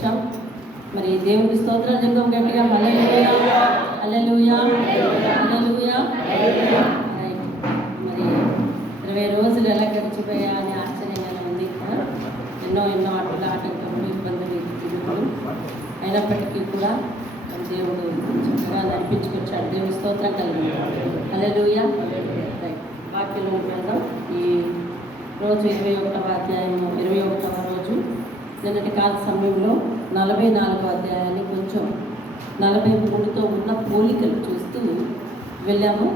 వచ్చాం. మరి దేవుని స్తోత్రాలు చెప్తాం గట్టిగా. హల్లెలూయా హల్లెలూయా హల్లెలూయా. మరి 20 రోజులు ఎలా గడిచిపోయా అని ఆశ్చర్యంగా ఉంది. ఎన్నో అడ్డుల ఆటంకములు, ఇబ్బందులు, తిరుగులు అయినప్పటికీ కూడా దేవుడు చక్కగా నడిపించుకొచ్చాడు. దేవుని స్తోత్రం కలిగి. హల్లెలూయా. వాక్యంలోకి వెళ్దాం. ఈ రోజు 21వ అధ్యాయం, 21వ రోజు. నిన్నటి కాల సమయంలో 44వ అధ్యాయాన్ని కొంచెం 43తో ఉన్న పోలికలు చూస్తూ వెళ్ళాము.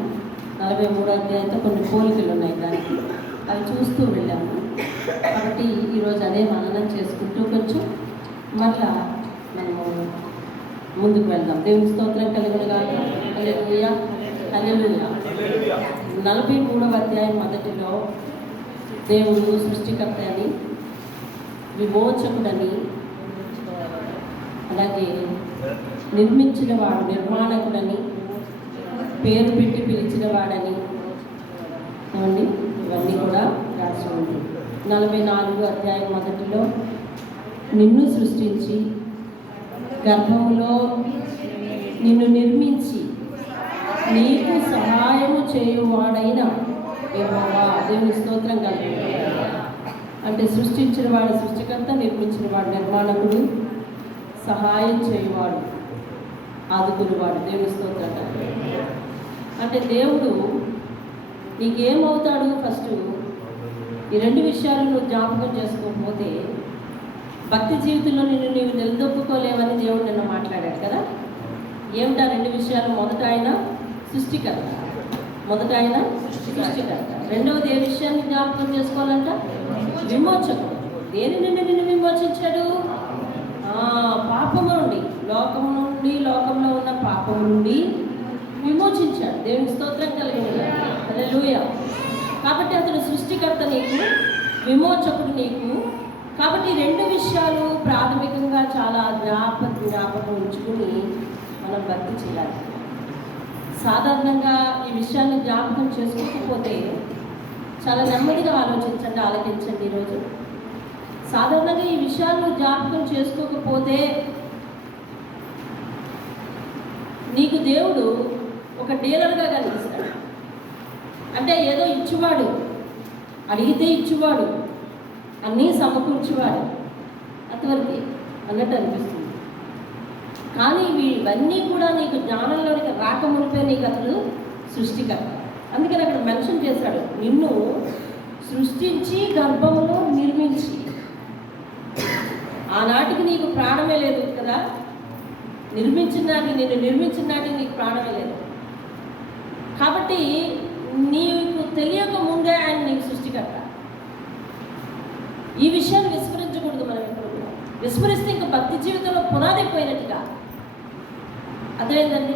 43వ అధ్యాయంతో కొన్ని పోలికలు ఉన్నాయి, దానికి అవి చూస్తూ వెళ్ళాము. కాబట్టి ఈరోజు అదే మననం చేసుకుంటూ కొంచెం మళ్ళా మనము ముందుకు వెళ్దాం. దేవుని స్తోత్రం కలుగునుగా. హల్లెలూయా హల్లెలూయా. 43వ అధ్యాయం మొదటిలో దేవుడు సృష్టికర్త అని, విమోచకుడని, అలాగే నిర్మించిన వాడు, నిర్మాణకుడని, పేరు పెట్టి పిలిచిన వాడని ఏమండి ఇవన్నీ కూడా రాసి ఉంది. 44వ అధ్యాయం మొదటిలో నిన్ను సృష్టించి గర్భములో నిన్ను నిర్మించి నీకు సహాయము చేయువాడైన యెహోవా. దేవుని స్తోత్రం కలుగును. అంటే సృష్టించిన వాడు సృష్టికర్త, నిర్మించిన వాడు నిర్మాణకుడు, సహాయం చేయువాడు, ఆదుకునేవాడు. దేవుని స్తోత్రం కలుగును. అంటే దేవుడు నీకేమవుతాడు? ఫస్ట్ ఈ 2 విషయాలు నువ్వు జ్ఞాపకం చేసుకోకపోతే భక్తి జీవితంలో నీవు నిలదొక్కుకోలేవని దేవుడు నిన్న మాట్లాడాడు కదా. ఏమిటా 2 విషయాలు? మొదట ఆయన సృష్టికర్త, రెండవది ఏ విషయాన్ని జ్ఞాపకం చేసుకోవాలంట? విమోచకుడు. దేని నుండి నిన్ను విమోచించాడు? పాపము నుండి, లోకంలో ఉన్న పాపము నుండి విమోచించాడు. దేవుని స్తోత్రం కలిగింది. హల్లెలూయా. కాబట్టి అతడు సృష్టికర్త నీకు, విమోచకుడు నీకు. కాబట్టి 2 విషయాలు ప్రాథమికంగా చాలా జ్ఞాపకం ఉంచుకుని మనం భక్తి చేయాలి. సాధారణంగా ఈ విషయాన్ని జ్ఞాపకం చేసుకోకపోతే చాలా నెమ్మదిగా ఆలోచించండి, ఆలోచించండి. ఈరోజు సాధారణంగా ఈ విషయాలను జ్ఞాపకం చేసుకోకపోతే నీకు దేవుడు ఒక డీలర్గా కనిపిస్తాడు. అంటే ఏదో ఇచ్చువాడు, అడిగితే ఇచ్చువాడు, అన్నీ సమకూర్చువాడు అంతవరకు అన్నట్టు అనిపిస్తుంది. కానీ ఇవన్నీ కూడా నీకు జ్ఞానంలోనికి రాకమునిపే నీకు అసలు సృష్టికర్త. అందుకని అక్కడ మెన్షన్ చేశాడు, నిన్ను సృష్టించి గర్భంలో నిర్మించి. ఆనాటికి నీకు ప్రాణమే లేదు కదా, నిన్ను నిర్మించిన నాటికి నీకు ప్రాణమే లేదు. కాబట్టి నీకు తెలియక ముందే ఆయన నీకు సృష్టికర్త. ఈ విషయాన్ని విస్మరించకూడదు. మనం ఎప్పుడు విస్మరిస్తే ఇంకా భక్తి జీవితంలో పునాది పోయినట్టుగా. అదేంటండి,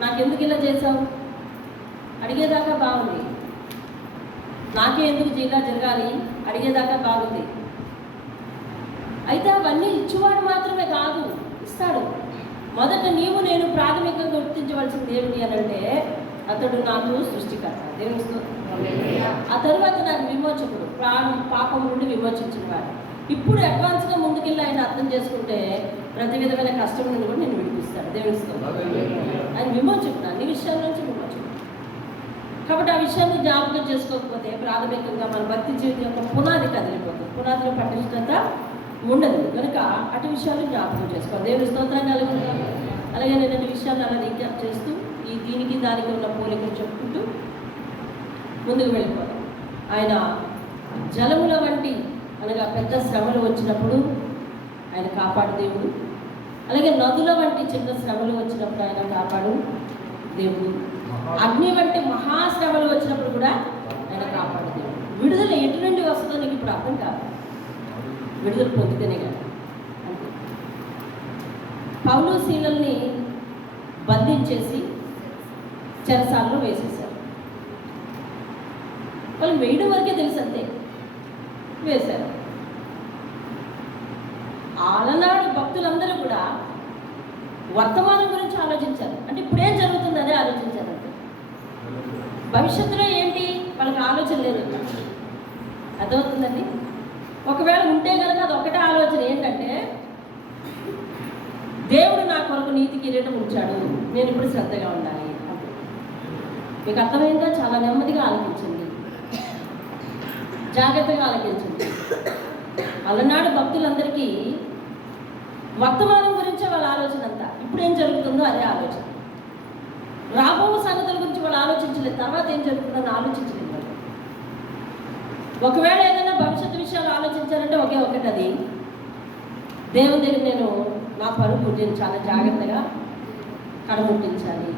నాకెందుకు ఇలా చేశావు అడిగేదాకా బాగుంది, నాకే ఎందుకు ఇలా జరగాలి అడిగేదాకా బాగుంది. అయితే అవన్నీ ఇచ్చేవాడు మాత్రమే కాదు, ఇస్తాడు. మొదట నేను ప్రాథమికంగా గుర్తించవలసింది ఏమిటి అని అంటే, అతడు నాకు సృష్టికర్త, దేవుని. ఆ తర్వాత నాకు విమోచకుడు, పాపం నుండి విమోచించిన వాడు. ఇప్పుడు అడ్వాన్స్గా ముందుకెళ్ళి ఆయన అర్థం చేసుకుంటే ప్రతి విధమైన కష్టం నుండి కూడా నేను విడిపిస్తాడు. దేవుని ఆయన విమోచకుడు, అన్ని విషయాల నుంచి విమోచకుడు. కాబట్టి ఆ విషయాన్ని జ్ఞాపకం చేసుకోకపోతే ప్రాథమికంగా మన భక్తి జీవితం యొక్క పునాది కదిలిపోతుంది, పునాదిలో పటిష్టత ఉండదు. కనుక అటు విషయాలు జ్ఞాపకం చేసుకోవాలి. దేవుని స్తోత్రం కలుగుతాం. అలాగే నేను విషయాన్ని అలా రీక్యాప్ చేస్తూ దీనికి దానికి ఉన్న పోలికలు చెప్పుకుంటూ ముందుకు వెళ్ళిపోతాం. ఆయన జలముల వంటి అనగా పెద్ద శ్రమలు వచ్చినప్పుడు ఆయన కాపాడు దేవుడు. అలాగే నదుల వంటి చిన్న శ్రమలు వచ్చినప్పుడు ఆయన కాపాడు దేవుడు. అగ్ని వంటి మహాశ్రమలు వచ్చినప్పుడు కూడా ఆయన కాపాడు దేవుడు. విడుదల ఎటు నుండి వస్తుందో నీకు ఇప్పుడు అర్థం కాదు, విడుదల పొందితేనే కాదు. అంటే పౌలు శీలల్ని బంధించేసి చెరసాలలో వేసేశారు. వాళ్ళు వేయడం వరకే తెలుసు, అంతే, వేశారు. ఆలనాడు భక్తులందరూ కూడా వర్తమానం గురించి ఆలోచించారు. అంటే ఇప్పుడేం జరుగుతుంది అదే ఆలోచించారు. అంటే భవిష్యత్తులో ఏంటి వాళ్ళకి ఆలోచన లేదు. అర్థమవుతుందండి. ఒకవేళ ఉంటే కనుక అది ఒకటే ఆలోచన, ఏంటంటే దేవుడు నా కొరకు నీతి కిరీటం ఉంచాడు, నేను ఇప్పుడు శ్రద్ధగా ఉండాలి. మీకు అర్థమైందా? చాలా నెమ్మదిగా ఆలోచించండి, జాగ్రత్తగా ఆలోచించండి. అలనాడు భక్తులందరికీ వర్తమానం గురించే వాళ్ళ ఆలోచన అంతా, ఇప్పుడు ఏం జరుగుతుందో అదే ఆలోచన. రాబో సంగతుల గురించి వాళ్ళు ఆలోచించలేదు, తర్వాత ఏం జరుగుతుందని ఆలోచించలేదు. ఒకవేళ ఏదైనా భవిష్యత్తు విషయాలు ఆలోచించాలంటే ఒకే ఒకటి, అది దేవుని దగ్గర నేను నా పరుగు నేను చాలా జాగ్రత్తగా కడముట్టించాలి,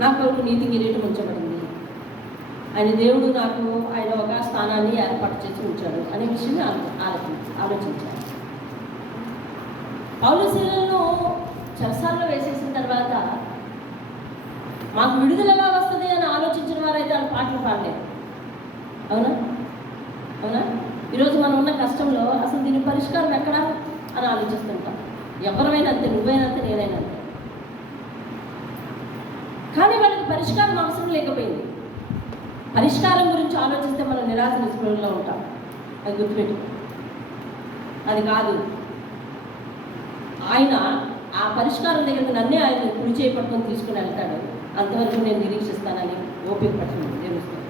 నా కొరకు నీతి కిరీటం ఉంచబడింది, ఆయన దేవుడు నాకు ఆయన ఒక స్థానాన్ని ఏర్పాటు చేసి ఉంచాడు అనే విషయాన్ని ఆలోచించాలి. పౌలు శీలను చెరసాలలో వేసేసిన తర్వాత మాకు విడుదల ఎలా వస్తుంది అని ఆలోచించిన వారైతే వాళ్ళు పాటలు పాడలేదు. అవునా? అవునా? ఈరోజు మనం ఉన్న కష్టంలో అసలు దీని పరిష్కారం ఎక్కడా అని ఆలోచిస్తుంటాం. ఎవరైనా అంతే, నువ్వైనా అంతే, నేనైనా అంతే. కానీ వాళ్ళకి పరిష్కారం అవసరం లేకపోయింది. పరిష్కారం గురించి ఆలోచిస్తే మనం నిరాశ నిస్పృహలో ఉంటాం, అది గుర్తుపెట్టు. అది కాదు, ఆయన ఆ పరిష్కారం దగ్గరికి నన్నే ఆయన కుడి చేయి పట్టుకొని తీసుకుని వెళ్తాడు, అంతవరకు నేను నిరీక్షిస్తానని ఓపిక పట్టుకుని తెలుస్తాను.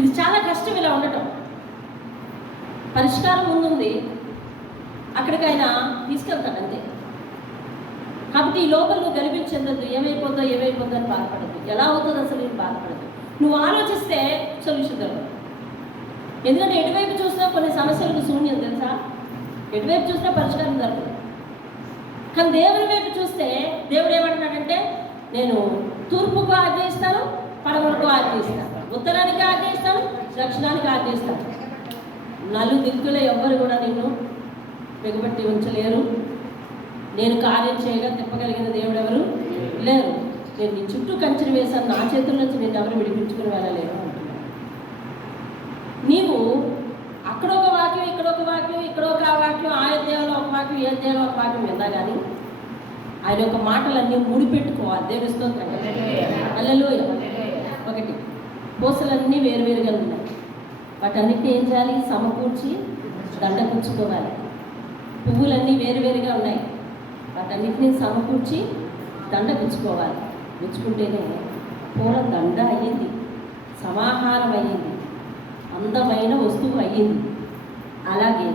ఇది చాలా కష్టం ఇలా ఉండటం. పరిష్కారం ముందుంది, అక్కడికి ఆయన తీసుకెళ్తాడు అంతే. కాబట్టి ఈ లోపల నువ్వు గలిబిలి చెందొద్దు, ఏమైపోద్దో అని బాధపడద్దు. ఎలా అవుతుందో అసలు నేను బాధపడద్దు. నువ్వు ఆలోచిస్తే సొల్యూషన్ దొరకదు. ఎందుకంటే ఎటువైపు చూసినా కొన్ని సమస్యలకు శూన్యం, తెలుసా? ఎటువైపు చూసినా పరిష్కారం దొరకదు. కానీ దేవుని వైపు చూస్తే దేవుడు ఏమంటున్నాడంటే, నేను తూర్పుకు ఆజ్ఞయిస్తాను, పడమరకు ఆజ్ఞయిస్తాను, ఉత్తరానికి ఆజ్ఞయిస్తాను, దక్షిణానికి ఆజ్ఞయిస్తాను. నలుదిక్కులో ఎవ్వరు కూడా నిన్ను వెగబట్టి ఉంచలేరు. నేను కార్యం చేయగా తిప్పగలిగిన దేవుడు ఎవరు లేరు. నేను నీ చుట్టూ కంచెను వేశాను, నా చేతుల నుంచి నేను ఎవరు విడిపించుకుని వెళ్ళలేరు అంటున్నాను. నీవు అక్కడ ఒక వాక్యం, ఇక్కడ ఒక వాక్యం, ఇక్కడ ఒక వాక్యం, ఆ అధ్యాయంలో ఒక వాక్యం, ఈ అధ్యాయంలో ఒక వాక్యం విన్నా కానీ ఆయన యొక్క మాటలన్నీ ముడిపెట్టుకోవాలి. దేవుని స్తోత్రం. హల్లెలూయా. ఒకటి, పూసలన్నీ వేరువేరుగా ఉన్నాయి, వాటన్నిటిని ఏం చేయాలి? సమకూర్చి దండ కూర్చుకోవాలి. పువ్వులన్నీ వేరువేరుగా ఉన్నాయి, వాటన్నిటిని సమకూర్చి దండ గుచ్చుకోవాలి. గుచ్చుకుంటేనే పూల దండ అయ్యింది, సమాహారం అయ్యింది, అందమైన వస్తువు అయ్యింది. అలాగే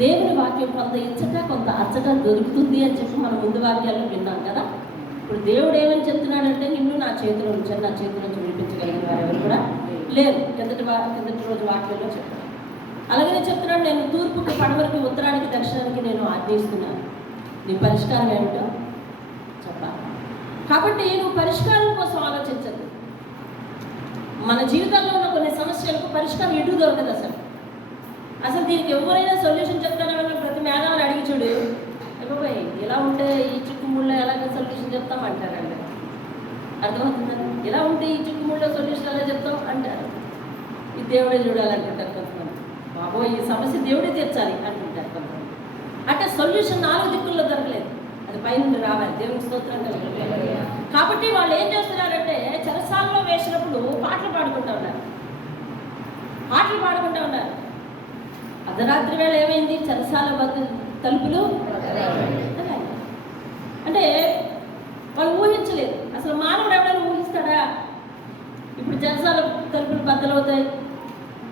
దేవుని వాక్యం కొంత ఇచ్చట కొంత అచ్చట దొరుకుతుంది అని చెప్పి మనం ముందు వాక్యాల్లో విన్నాం కదా. ఇప్పుడు దేవుడు ఏమని చెప్తున్నాడంటే, నిన్ను నా చేతిలో ఉంచాను, నా చేతిలో నుంచి విడిపించగలిగిన వారు ఎవరు కూడా లేరు. కిందటి రోజు వాక్యంలో చెప్పాను. అలాగనే చెప్తున్నాడు, నేను తూర్పుకి, పడమరకి, ఉత్తరానికి, దక్షిణానికి నేను ఆజ్ఞయిస్తున్నాను. నీ పరిష్కారం ఏమిటో చెప్పాలి. కాబట్టి నువ్వు పరిష్కారం కోసం ఆలోచించద్దు. మన జీవితంలో ఉన్న కొన్ని సమస్యలకు పరిష్కారం ఎటు దొరకదు. అసలు దీనికి ఎవరైనా సొల్యూషన్ చెప్తానని ప్రతి మేధావిని అడిగి చూడు, అయిపోయి ఇలా ఉంటే ఈ చిక్కుముళ్ళో ఎలాగ సొల్యూషన్ చెప్తామంటారండి. అర్థమవుతుందని, ఇలా ఉంటే ఈ చిక్కుముళ్ళో సొల్యూషన్ ఎలా చెప్తాం అంటారు. ఈ దేవుడే చూడాలంటుంటారు కొంతమంది. బాబో ఈ సమస్య దేవుడే తీర్చాలి అంటుంటారు కొంతమంది. అంటే సొల్యూషన్ 4 దిక్కుల్లో దొరకలేదు, అది పైనుండి రావాలి. దేవునికి స్తోత్రం కలుగుతుంది. కాబట్టి వాళ్ళు ఏం చేస్తున్నారంటే, చెరసాలలో వేసినప్పుడు పాటలు పాడుకుంటూ ఉన్నారు. అర్ధరాత్రి వేళ ఏమైంది? చెరసాల తలుపులు అంటే వాళ్ళు ఊహించలేదు. అసలు మానవుడు ఎవరైనా ఊహిస్తాడా? ఇప్పుడు చెరసాల తలుపులు బద్దలవుతాయి,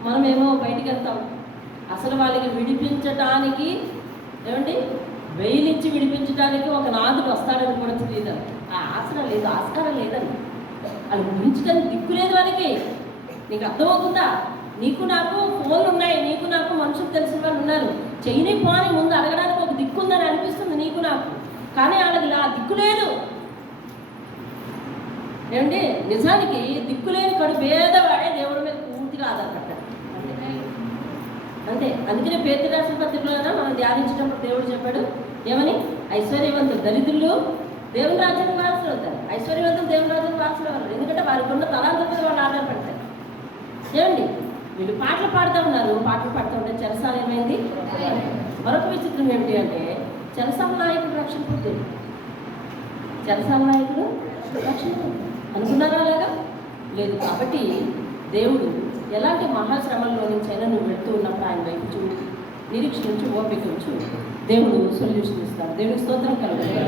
మనమేమో బయటికి వెళ్తాం. అసలు వాళ్ళకి విడిపించటానికి ఏమండి, వెయిలించి విడిపించడానికి ఒక నాదుడు వస్తాడని కూడా తెలియదు. ఆ ఆసనం లేదు, ఆస్కారం లేదని వాళ్ళు ఊహించడానికి దిక్కు లేదు వాళ్ళకి. నీకు అర్థమవుతుందా? నీకు నాకు ఫోన్లు ఉన్నాయి, నీకు నాకు మనుషులు తెలిసిన వాళ్ళు ఉన్నారు. చెయ్యి పోని ముందు అడగడానికి ఒక దిక్కు ఉందని అనిపిస్తుంది నీకు నాకు, కానీ వాళ్ళకి ఆ దిక్కు లేదు. ఏమండి, నిజానికి దిక్కులేని కడు పేదవాడే దేవుడి మీద పూర్తిగా ఆధారపడ్డాడు. అంతే. అందుకనే పేతురు రాసిన పత్రికలో మనం ధ్యానించేటప్పుడు దేవుడు చెప్పాడు ఏమని? ఐశ్వర్యవంతులు దరిద్రులు దేవుని రాజ్యానికి వారసులు అవుతారు, ఐశ్వర్యవంతులు దేవుని రాజ్యానికి వారసులు అవ్వరు. ఎందుకంటే వారికి ఉన్న తలాంతుల మీద వాళ్ళు ఆధారపడతారు. ఏమండి, వీళ్ళు పాటలు పాడుతూ ఉన్నారు. పాటలు పాడుతూ ఉంటే చెరసాల ఏమైంది? మరొక విచిత్రం ఏమిటి అంటే, చెరసాల నాయకుడు రక్షణ పొందాడు. చెరసాల నాయకుడు రక్షణ అనుకున్నారా? అలాగా లేదు. కాబట్టి దేవుడు ఎలాంటి మహాశ్రమంలో నుంచైనా నువ్వు వెళ్తూ ఉన్నప్పుడు ఆయన వైపు చూడు, నిరీక్షించు, ఓపిక ఉంచు. దేవుడు సొల్యూషన్ ఇస్తాడు. దేవుడికి స్తోత్రం కలుగుతుంది.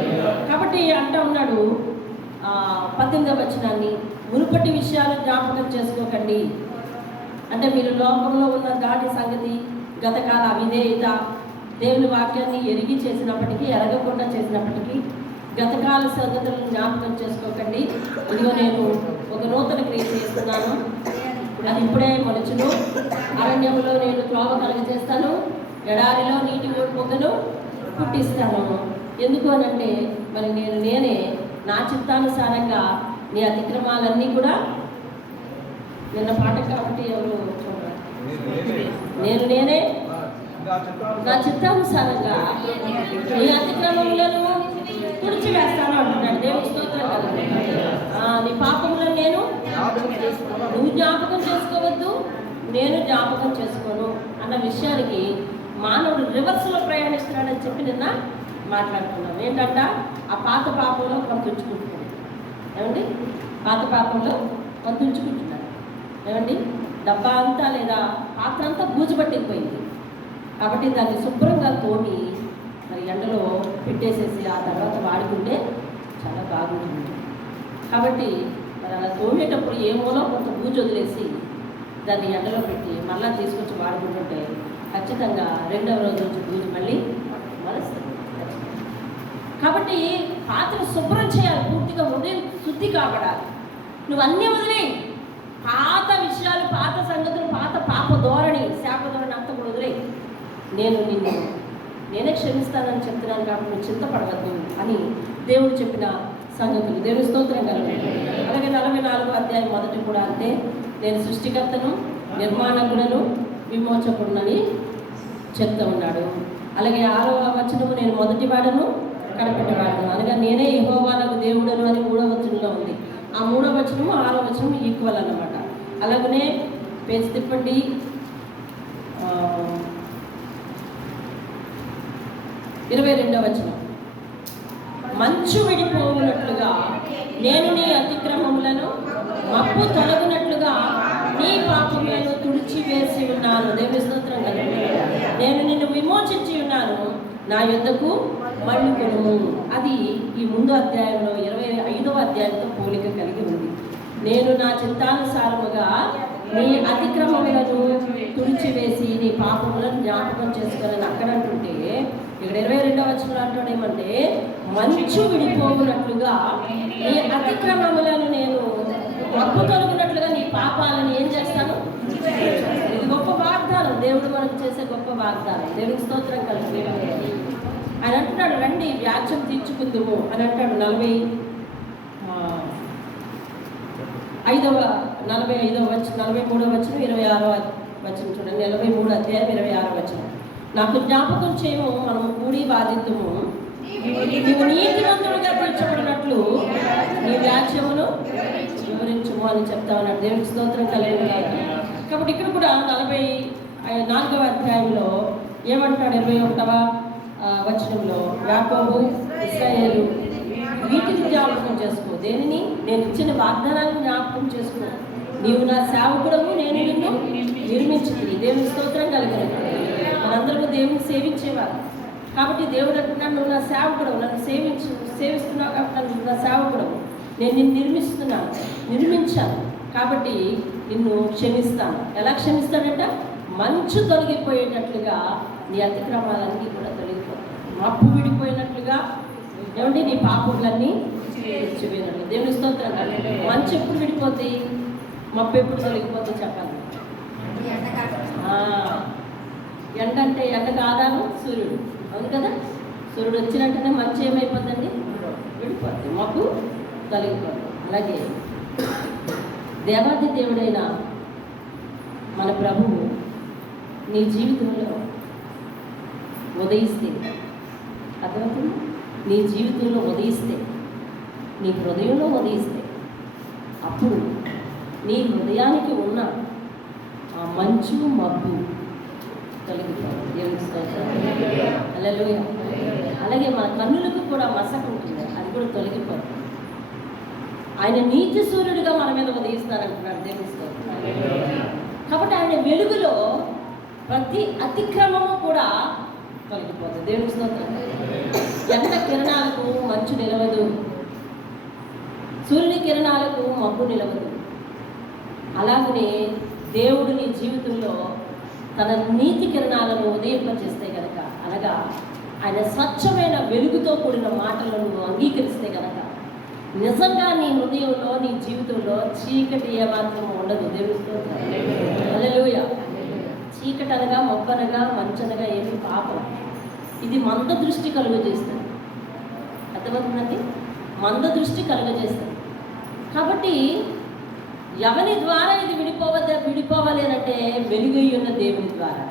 కాబట్టి అంటా ఉన్నాడు 18వ వచనాన్ని, మునుపటి విషయాలు జ్ఞాపకం చేసుకోకండి. అంటే మీరు లోకంలో ఉన్న దాటి సంగతి, గతకాల అవిధేయత, దేవుని వాక్యాన్ని ఎరిగి చేసినప్పటికీ, ఎరగకుండా చేసినప్పటికీ గతకాల సంగతులను జ్ఞాపకం చేసుకోకండి. ఇదిగో నేను ఒక నూతన క్రియ చేస్తున్నాను, అది ఇప్పుడే మొలచును. అరణ్యంలో నేను త్రోవ కలుగజేస్తాను, ఎడారిలో నీటి మొగ్గను పుట్టిస్తాను. ఎందుకు అనంటే మరి నేనే నా చిత్తానుసారంగా నీ అతిక్రమాలన్నీ కూడా, నిన్న పాట కాబట్టి ఎవరు చూడరు, నేనే నా చిత్తానుసారంగా నీ అతిక్రమములను తుడిచివేస్తాను అంటున్నాడు. దేవుని స్తోత్రం కలుగుతుంది. నీ పాపములను నువ్వు జ్ఞాపకం చేసుకోవద్దు, నేను జ్ఞాపకం చేసుకోను అన్న విషయానికి మానవుడు రివర్స్లో ప్రయాణిస్తున్నాడని చెప్పి నిన్న మాట్లాడుతున్నాం. ఏంటంట, ఆ పాత పాపంలో కొంత ఉంచుకుంటున్నాడు. ఏమండి, పాత పాపంలో కొంత ఉంచుకుంటున్నాడు. ఏమండి, డబ్బా అంతా లేదా పాత్ర అంతా బూజుపట్టిపోయింది కాబట్టి దాన్ని శుభ్రంగా తోమి మరి ఎండలో పెట్టేసేసి ఆ తర్వాత వాడుకుంటే చాలా బాగుంటుంది. కాబట్టి మరి అలా తోమేటప్పుడు ఏమోలో కొంత బూజు వదిలేసి దాన్ని ఎండలో పెట్టి మళ్ళీ తీసుకొచ్చి వాడుకుంటుంటే ఖచ్చితంగా రెండవ రోజు నుంచి బూజు మళ్ళీ మలుస్తుంది. కాబట్టి పాత్ర శుభ్రం చేయాలి, పూర్తిగా ఉదయం శుద్ధి కాబడాలి. నువ్వు అన్నీ వదిలేయి, పాత విషయాలు, పాత సంగతులు, పాత పాప ధోరణి, శాప ధోరణి అంతా కూడా వదిలేయి. నేనే క్షమిస్తానని చెప్తున్నాను కాబట్టి నువ్వు చింతపడవద్దు అని దేవుడు చెప్పిన సంగతులు. దేవుని స్తోత్రం కలుగుతుంది. అలాగే 44వ అధ్యాయం మొదటి కూడా అంతే, నేను సృష్టికర్తను, నిర్మాణకుడను, విమోచకుడునని చెప్తూ ఉన్నాడు. అలాగే 6వ వచనము, నేను మొదటి వాడను, కడపెట్టవాడను, అనగా నేనే యెహోవానకు దేవుడను అని 3వ వచనంలో ఉంది. ఆ 3వ వచనము 6వ వచనం ఈక్వల్ అన్నమాట. అలాగనే పేజ్ తిప్పండి, 22వ వచనం, మంచు విడిపోవునట్లుగా నేను నీ అతిక్రమములను, మప్పు తొలగునట్లుగా నీ పాపములను తుడిచివేసి ఉన్నాను. దేవుని స్తోత్రం కలుగుతుంది. నేను నిన్ను విమోచించి ఉన్నాను, నా యుద్ధకు మళ్ళుకొను. అది ఈ ముందు అధ్యాయంలో 25వ అధ్యాయంతో పోలిక కలిగి ఉంది. నేను నా చిత్తానుసారముగా నీ అతిక్రమములను తుడిచివేసి నీ పాపములను జ్ఞాపకం చేసుకోవాలని అక్కడ అంటుంటే, ఇక్కడ 22వ వచనంలో అంటాడు ఏమంటే, మంచు విడిపోవునట్లుగా నీ అతిక్రమములను నేను, మప్పు తొలగినట్లుగా నీ పాపాలను ఏం చేస్తాను. ఇది గొప్ప వాగ్దానం, దేవుడు మనకు చేసే గొప్ప వాగ్దానం. దేవునికి స్తోత్రం కలిగి ఆయన అంటున్నాడు, రండి వ్యాజ్యం తీర్చుకుందుము అని అంటాడు. 43వ వచనం 26వ వచనం చూడండి. 43 అధ్యాయం 26వ వచనం, నాకు జ్ఞాపకం చేయము, మనము కూడి బాధితుము, నీవు నీతివంతుడిగా తీర్చబడినట్లు నీ వ్యాజ్యమును వివరించుము అని చెప్తా ఉన్నాడు. దేవునికి స్తోత్రం కలిగి. కాబట్టి ఇక్కడ కూడా 44వ అధ్యాయంలో ఏమంటాడు, 21వ వచనంలో, యాకోబు, ఇశ్రాయేలు వీటిని జ్ఞాపకం చేసుకో. దేనిని? నేను ఇచ్చిన వాగ్దానాన్ని జ్ఞాపకం చేసుకో. నీవు నా సేవకుడవు, నేను నిన్ను నిర్మించింది. దేవుని స్తోత్రం కలిగిన మనందరూ దేవుని సేవించేవారు కాబట్టి దేవుడు అంటున్నాడు, నువ్వు నా సేవకుడవు, నన్ను సేవిస్తున్నావు కాబట్టి నువ్వు నా సేవకుడవు, నేను నిన్ను నిర్మించాను కాబట్టి నిన్ను క్షమిస్తాను. ఎలా క్షమిస్తాడంట? మంచు తొలగిపోయేటట్లుగా నీ అతిక్రమాలన్నీ కూడా తొలగిపోతాయి, మప్పు విడిపోయినట్లుగా. ఏమంటే నీ పాపములన్నీ తెచ్చిపోయినట్లు. దేవుని స్తోత్రం. మంచు ఎప్పుడు విడిపోతాయి, మప్పు ఎప్పుడు తొలగిపోతాయి చెప్పాలి. ఎండ అంటే ఎండకు ఆధారం సూర్యుడు, అవును కదా. సూర్యుడు వచ్చినట్టునే మంచు ఏమైపోతుందండి, విడిపోతుంది, మబ్బు తొలగిపోతుంది. అలాగే దేవాది దేవుడైన మన ప్రభువు నీ జీవితంలో ఉదయిస్తే, అర్థమవుతుంది, నీ జీవితంలో ఉదయిస్తే, నీ హృదయంలో ఉదయిస్తే, అప్పుడు నీ హృదయానికి ఉన్న ఆ మంచు మబ్బు తొలగిపోతుంది. దేవునికి స్తోత్రం. హల్లెలూయా. అలాగే మన కన్నులకు కూడా మసక ఉంటుంది, అది కూడా తొలగిపోతుంది. ఆయన నీతి సూర్యుడిగా మన మీద ఉదయిస్తారంటున్నాడు. దేవునికి స్తోత్రం. కాబట్టి ఆయన వెలుగులో ప్రతి అతిక్రమము కూడా తొలగిపోతుంది. దేవుని స్తోత్రం. ఎండ కిరణాలకు మంచు నిలవదు, సూర్యుని కిరణాలకు మబ్బు నిలవదు. అలాగనే దేవుడు నీ జీవితంలో తన నీతి కిరణాలను ఉదయింపచేస్తే కనుక, అనగా ఆయన స్వచ్ఛమైన వెలుగుతో కూడిన మాటలను నువ్వు అంగీకరిస్తే కనుక నిజంగా నీ హృదయంలో, నీ జీవితంలో చీకటి ఏమాత్రం ఉండదు. దేవుని స్తోత్రం. హల్లెలూయా. చీకటి అనగా, మొబ్బనగా, మంచనగా ఏమి పాపం. ఇది మంద దృష్టి కలుగజేస్తుంది. అర్థమవుతుందండి? మంద దృష్టి కలుగజేస్తుంది. కాబట్టి ఎవరి ద్వారా ఇది విడిపోవాలి అంటే వెలుగై ఉన్న దేవుని ద్వారా.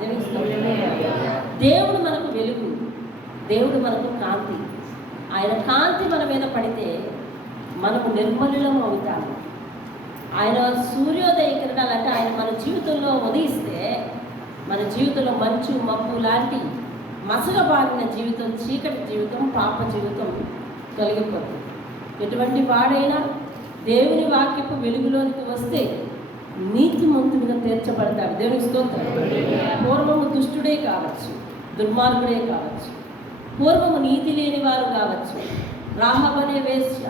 దేవుడు మనకు వెలుగు, దేవుడు మనకు కాంతి. ఆయన కాంతి మన మీద పడితే మనకు నిర్మలం అవుతాము. ఆయన సూర్యోదయ కిరణాలు అంటే ఆయన మన జీవితంలో ఉదయిస్తే మన జీవితంలో మంచు మబ్బు లాంటి మసగబారిన జీవితం, చీకటి జీవితం, పాప జీవితం తొలగిపోతుంది. ఎటువంటి వాడైనా దేవుని వాక్యపు వెలుగులోనికి వస్తే నీతిమంతుడిగా తీర్చబడతాడు. దేవుని స్తోత్రం. పూర్వము దుష్టుడే కావచ్చు, దుర్మార్గుడే కావచ్చు, పూర్వము నీతి లేని వారు కావచ్చు. రాహాబు అనే వేశ్య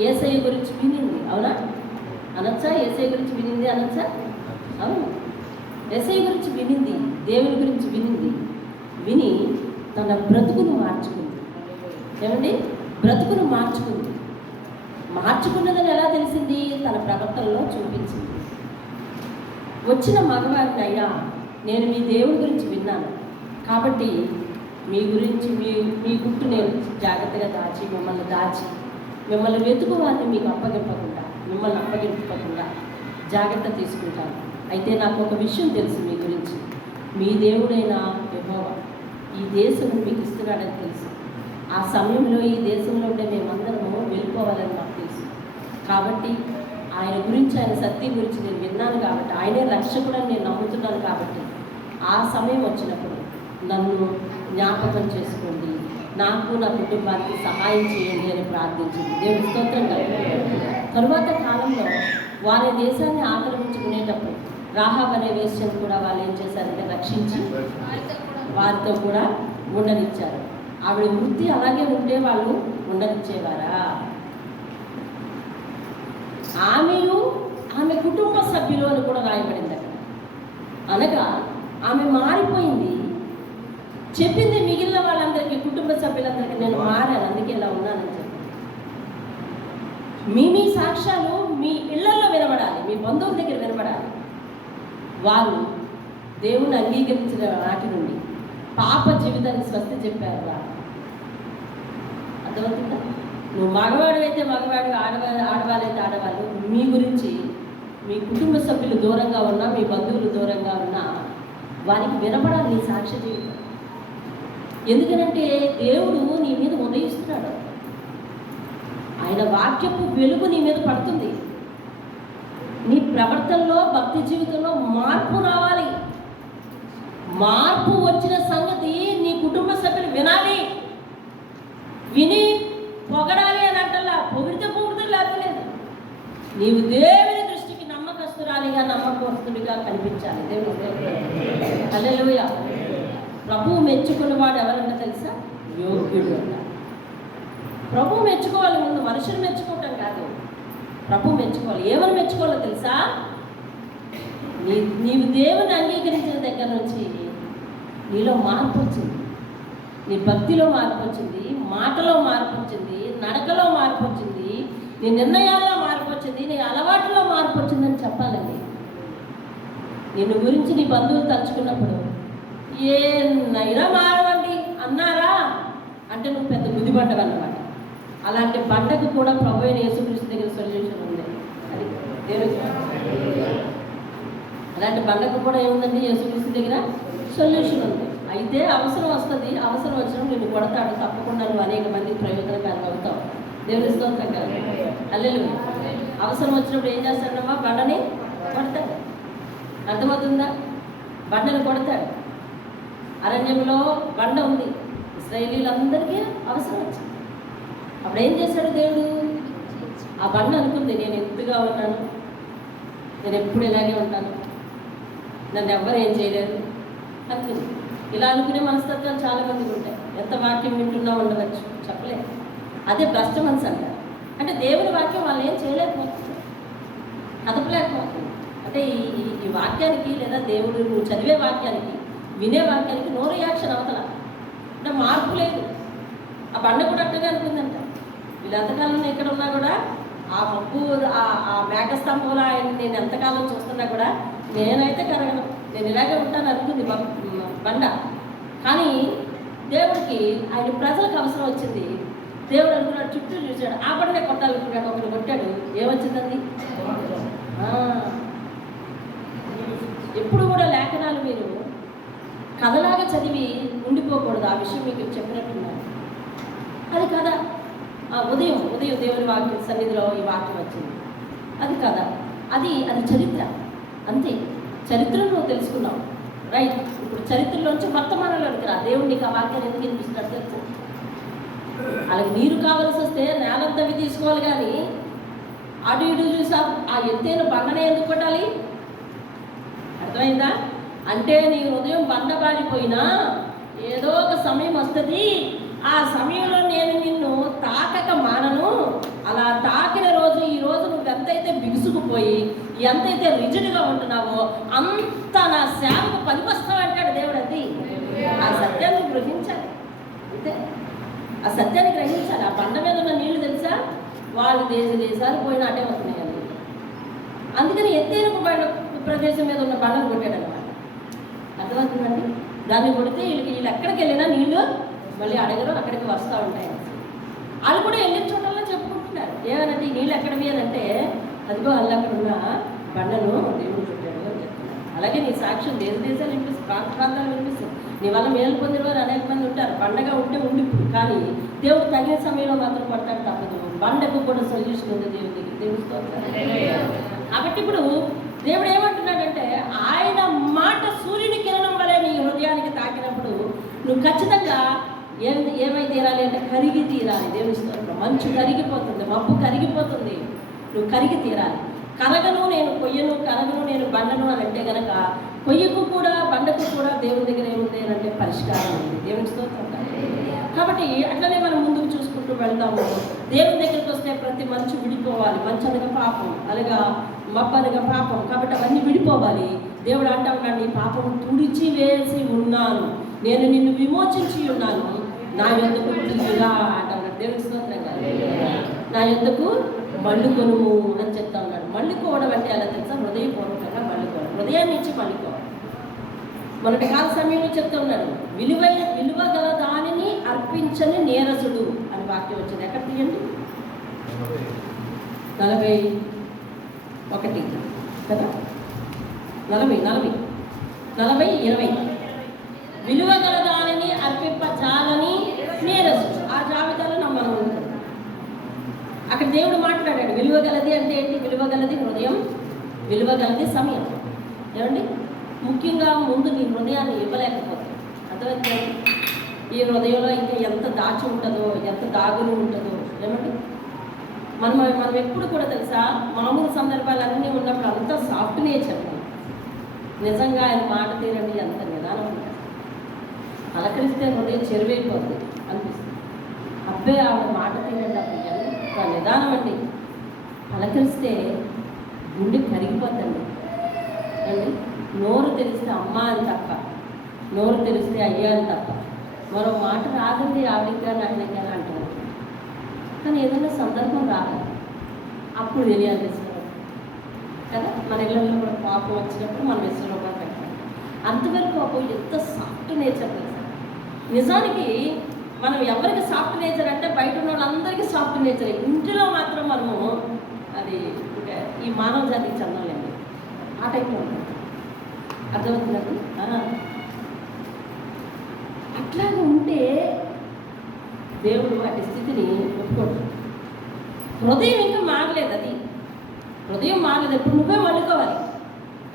యేసయ్య గురించి వినింది. అవునా? అనొచ్చా? యేసయ్య గురించి వినింది అనొచ్చా? అవును. యేసయ్య గురించి వినింది, దేవుని గురించి వినింది. విని తన బ్రతుకును మార్చుకుంది. ఏమండి? బ్రతుకును మార్చుకున్నదని ఎలా తెలిసింది? తన ప్రవర్తనలో చూపించింది. వచ్చిన మగవారిని, అయ్యా నేను మీ దేవుడి గురించి విన్నాను, కాబట్టి మీ గురించి మీ గుట్టు నేను జాగ్రత్తగా దాచి మిమ్మల్ని వెతుకువారిని మీకు మిమ్మల్ని అప్పగింపకుండా జాగ్రత్త తీసుకుంటాను. అయితే నాకు ఒక విషయం తెలుసు మీ గురించి. మీ దేవుడైన యెహోవా ఈ దేశం మీకు ఇస్తున్నాడని తెలుసు. ఆ సమయంలో ఈ దేశంలో ఉండే మేమందరము వెళ్ళిపోవాలని మాకు తెలుసు. కాబట్టి ఆయన గురించి, ఆయన సత్యం గురించి నేను విన్నాను కాబట్టి, ఆయనే రక్షకుడని నేను నమ్ముతున్నాను కాబట్టి, ఆ సమయం వచ్చినప్పుడు నన్ను జ్ఞాపకం చేసుకోండి, నాకు నా కుటుంబానికి సహాయం చేయండి అని ప్రార్థించింది. దేవుని స్తోత్రం. తరువాత కాలంలో వారి దేశాన్ని ఆక్రమించుకునేటప్పుడు రాహాబు అనే వేశ్యను కూడా వాళ్ళు ఏం చేశారంటే రక్షించి వారితో కూడా ఉండనిచ్చారు. ఆవిడ వృత్తి అలాగే ఉంటే వాళ్ళు ఉండనిచ్చేవారా? ఆమె కుటుంబ సభ్యులు అని కూడా రాయబడింది అక్కడ. అనగా ఆమె మారిపోయింది. చెప్పింది మిగిలిన వాళ్ళందరికీ, కుటుంబ సభ్యులందరికీ, నేను మారాను, అందుకే ఇలా ఉన్నానని చెప్పి. మీ సాక్ష్యాలు మీ ఇళ్లలో వినబడాలి, మీ బంధువుల దగ్గర వినబడాలి. వారు దేవుని అంగీకరించిన నాటి నుండి పాప జీవితానికి స్వస్తి చెప్పారు. అర్థమవుతుందా? నువ్వు మగవాడు అయితే మగవాడు, ఆడవాళ్ళైతే ఆడవాళ్ళు, మీ గురించి మీ కుటుంబ సభ్యులు దూరంగా ఉన్నా, మీ బంధువులు దూరంగా ఉన్నా వారికి వినపడాలి నీ సాక్ష్య జీవితం. ఎందుకనంటే దేవుడు నీ మీద ఉదయిస్తున్నాడు. ఆయన వాక్యపు వెలుగు నీ మీద పడుతుంది. నీ ప్రవర్తనలో, భక్తి జీవితంలో మార్పు రావాలి. మార్పు వచ్చిన సంగతి నీ కుటుంబ సభ్యులు వినాలి. విని పొగడాలి అని అంటల్లా, పొగిడితే లేకపోలేదు. నీవు దేవుని దృష్టికి నమ్మకస్తురాలిగా, నమ్మకస్తుడిగా కనిపించాలి. దేవుడు హల్లెలూయా. ప్రభువు మెచ్చుకున్నవాడు ఎవరంటే తెలుసా? యోగ్యుడు అంట. ప్రభువు మెచ్చుకోవాలి. ముందు మనుషులు మెచ్చుకోవటం కాదు, ప్రభు మెచ్చుకోవాలి. ఏమని మెచ్చుకోవాలో తెలుసా? నీవు దేవుని అంగీకరించిన దగ్గర నుంచి నీలో మార్పు వచ్చింది. నీ భక్తిలో మార్పు వచ్చింది, మాటలో మార్పు వచ్చింది, నడకలో మార్పు వచ్చింది, నీ నిర్ణయాల్లో మార్పు వచ్చింది, నీ అలవాటులో మార్పు వచ్చిందని చెప్పాలండి. నిన్ను గురించి నీ బంధువులు తలుచుకున్నప్పుడు ఏ నైరా మారవండి అన్నారా అంటే నువ్వు పెద్ద బుద్ధిపడ్డవు అన్నమాట. అలాంటి బండకు కూడా ప్రభు అయిన యేసుక్రీస్తు దగ్గర సొల్యూషన్ ఉంది. అది దేవుడు. అలాంటి బండకు కూడా ఏముందండి? యేసుక్రీస్తు దగ్గర సొల్యూషన్ ఉంది. అయితే అవసరం వస్తుంది, అవసరం వచ్చినప్పుడు నిన్ను కొడతాడు. తప్పకుండా నువ్వు అనేక మంది ప్రయోజనకారులు అవుతావు. దేవుని స్తోత్రం కదా. హల్లెలూయా. అవసరం వచ్చినప్పుడు ఏం చేస్తాడమ్మా? బండని కొడతాడు. అర్థమవుతుందా? బండను కొడతాడు. అరణ్యంలో బండ ఉంది, ఇశ్రాయేలీలందరికీ అవసరం వచ్చింది. అప్పుడు ఏం చేశాడు దేవుడు? ఆ బండ అనుకుంది, నేను ఎత్తుగా ఉన్నాను, నేను ఎప్పుడు ఇలాగే ఉంటాను, నన్ను ఎవ్వరు ఏం చేయలేరు అనుకుంది. ఇలా అనుకునే మనస్తత్వాలు చాలా మందికి ఉంటాయి. ఎంత వాక్యం వింటున్నా ఉండవచ్చు, చెప్పలేదు. అదే భ్రష్ట మనసు అంటారు. అంటే దేవుని వాక్యం వాళ్ళు ఏం చేయలేకపోతుంది, కదపలేకపోతుంది. అంటే ఈ వాక్యానికి లేదా దేవుడు నువ్వు చదివే వాక్యానికి, వినే వాక్యానికి నో రియాక్షన్ అవతల. అంటే మార్పు లేదు. ఆ బండ కూడా అట్టనే అనుకుందంట. వీళ్ళు ఎంతకాలం ఎక్కడ ఉన్నా కూడా ఆ మబ్బు ఆ మేఘస్తంభంలో ఆయన నేను ఎంతకాలం చూస్తున్నా కూడా నేనైతే కరగను, నేను ఇలాగే ఉంటాను అనుకుంది బండ. కానీ దేవుడికి ఆయన ప్రజలకు అవసరం వచ్చింది. దేవుడు అనుకున్నాడు, చుట్టూ చూశాడు, ఆ బండనే కొట్టాలనుకున్నాడు. ఒకరు కొట్టాడు, ఏమొచ్చిందండి? ఎప్పుడు కూడా లేఖనాలు మీరు కథలాగా చదివి ఉండిపోకూడదు. ఆ విషయం మీకు చెప్పినట్టున్నారు. అది కదా ఉదయం దేవుని వాక్య సన్నిధిలో ఈ వాక్యం వచ్చింది. అది కదా, అది చరిత్ర. అంతే, చరిత్రను నువ్వు తెలుసుకున్నావు, రైట్. ఇప్పుడు చరిత్రలోంచి వర్తమానంలోనికి రా. దేవుడు నీకు ఆ వాక్యాన్ని ఎందుకు వినిపిస్తాడు తెలుసు. అలాగే నీరు కావాల్సి వస్తే నేలంతవి తీసుకోవాలి, కానీ అటు ఇటు చూసా ఆ ఎత్తైన బండనే ఎందుకు కొట్టాలి? అర్థమైందా? అంటే నీ హృదయం బండ బారిపోయినా ఏదో ఒక సమయం వస్తుంది. ఆ సమయంలో నేను నిన్ను తాకక మానను. అలా తాకిన రోజు, ఈ రోజు నువ్వు ఎంతైతే బిగుసుకుపోయి ఎంతైతే రిజిడ్గా ఉంటున్నావో అంత నా సేవకు పనికొస్తావు అంటాడు దేవుడు. అది ఆ సత్యాన్ని గ్రహించాలి, అంతే. ఆ సత్యాన్ని గ్రహించాలి. ఆ బండ మీద ఉన్న నీళ్లు తెలుసా, వాళ్ళు దేశాలు పోయిన అటే వస్తున్నాయండి. అందుకని ఎత్తైన ప్రదేశం మీద ఉన్న బండను కొట్టాడు అనమాట. అర్థమవుతుందండి? దాన్ని కొడితే వీళ్ళు ఎక్కడికి వెళ్ళినా నీళ్ళు మళ్ళీ అడగరు, అక్కడికి వస్తూ ఉంటాయి. వాళ్ళు కూడా వెళ్ళిన చోటల్లో చెప్పుకుంటున్నారు. ఏమనంటే ఈ నీళ్ళు ఎక్కడివి అని అంటే, అదిగో వాళ్ళు అక్కడ ఉన్న బండను దేవుడు కొట్టాడు అని చెప్తున్నారు. అలాగే నీ సాక్ష్యం దేశాలు వినిపిస్తుంది, ప్రాంతాలు వినిపిస్తుంది. నీ వల్ల మేలు పొందిన వారు అనేక మంది ఉంటారు. బండగా ఉంటే ఉండిప్పుడు, కానీ దేవుడు తగిన సమయంలో మాత్రం పడతాడు, తప్పదు. బండకు కూడా సొల్యూషన్ ఉంది దేవుడి దగ్గర. దేవుడు కాబట్టి ఇప్పుడు దేవుడు ఏమంటున్నాడంటే, ఆయన మాట సూర్యుని కిరణం వలె నీ హృదయానికి తాకినప్పుడు నువ్వు ఖచ్చితంగా ఏమై తీరాలి అంటే కరిగి తీరాలి. దేవుని స్తోత్రం. మంచు కరిగిపోతుంది, మబ్బు కరిగిపోతుంది, నువ్వు కరిగి తీరాలి. కరగను నేను కొయ్యను, కరగను నేను బండను అని అంటే కనుక కొయ్యకు కూడా బండకు కూడా దేవుని దగ్గర ఏముంది అని అంటే పరిష్కారం ఉంది. దేవుని స్తోత్రం. కాబట్టి అట్లనే మనం ముందుకు చూసుకుంటూ వెళ్తాము. దేవుని దగ్గరికి వస్తే ప్రతి మంచు విడిపోవాలి. మంచు అనగా పాపం, అలాగా మబ్బు అనగా పాపం. కాబట్టి అవన్నీ విడిపోవాలి. దేవుడు అంటా ఉన్నాడు, నీ పాపం తుడిచి వేసి ఉన్నాను, నేను నిన్ను విమోచించి ఉన్నాను, నా యొద్దకు తిరిగిరా అంటా ఉన్నాడు. దేవుని స్తోత్రంగా. నా యొద్దకు మళ్ళుకొను అని చెప్తా ఉన్నాడు. మళ్ళుకోవడం అంటే అలా తెలుసా, హృదయపూర్వకంగా మళ్ళుకోవడం, హృదయాన్ని ఇచ్చి మళ్ళుకోవడం. మనకి కాల సమయంలో చెప్తా ఉన్నాడు, విలువ గల దానిని అర్పించని నీరసుడు అని వాక్యం వచ్చింది. ఎక్కడ తీయండి? 41 కదా, 40 20 విలువ గల దానిని అర్పింపజాలని నీరసుడు. ఆ జాబితాలో మనం ఉంటాం. అక్కడ దేవుడు మాట్లాడాడు. విలువ గలది అంటే ఏంటి? విలువ గలది హృదయం, విలువ గలది సమయం. ఏమండి? ముఖ్యంగా ముందు నీ హృదయాన్ని ఇవ్వలేకపోతుంది. అర్థమైతే ఈ హృదయంలో ఇంకా ఎంత దాచి ఉంటుందో, ఎంత దాగుని ఉంటుందో. ఏమండి? మనం ఎప్పుడు కూడా తెలుసా, మామూలు సందర్భాలన్నీ ఉన్నప్పుడు అంత సాఫ్ట్ నేచర్. నిజంగా ఆయన మాట తీరండి అంత నిదానం ఉంటుంది. అలకరిస్తే హృదయం చెరువైపోతుంది అనిపిస్తుంది. అబ్బే ఆవిడ మాట తీరండి అప్పుడు ఎంత నిదానం అండి. అలకరిస్తే గుండె కరిగిపోతుంది అండి. నోరు తెలిస్తే అమ్మ అని తప్ప, నోరు తెలిస్తే అయ్యా అని తప్ప మరో మాట రాదండి ఆవిడకి కానీ ఆయనకి కానీ అంటారు. కానీ ఏదైనా సందర్భం రాదు, అప్పుడు తెలియాలి కదా. మన ఇళ్ళల్లో కూడా పాపం వచ్చినప్పుడు మనం విశ్వరూపం పెట్టాలి. అంతవరకు పాపం ఎంత సాఫ్ట్ నేచర్ తెలుసా. నిజానికి మనం ఎవరికి సాఫ్ట్ నేచర్ అంటే బయట ఉన్న వాళ్ళందరికీ సాఫ్ట్ నేచర్. ఇంటిలో మాత్రం మనము అది ఈ మానవ జాతికి చెందాలండి. ఆ టైప్లో ఉంటుంది. అర్థమవుతుందండి? అట్లాగే ఉంటే దేవుడు వాటి స్థితిని ఒప్పుకోడు. హృదయం ఇంకా మారలేదు, అది హృదయం మారలేదు. ఇప్పుడు నువ్వే మళ్ళుకోవాలి.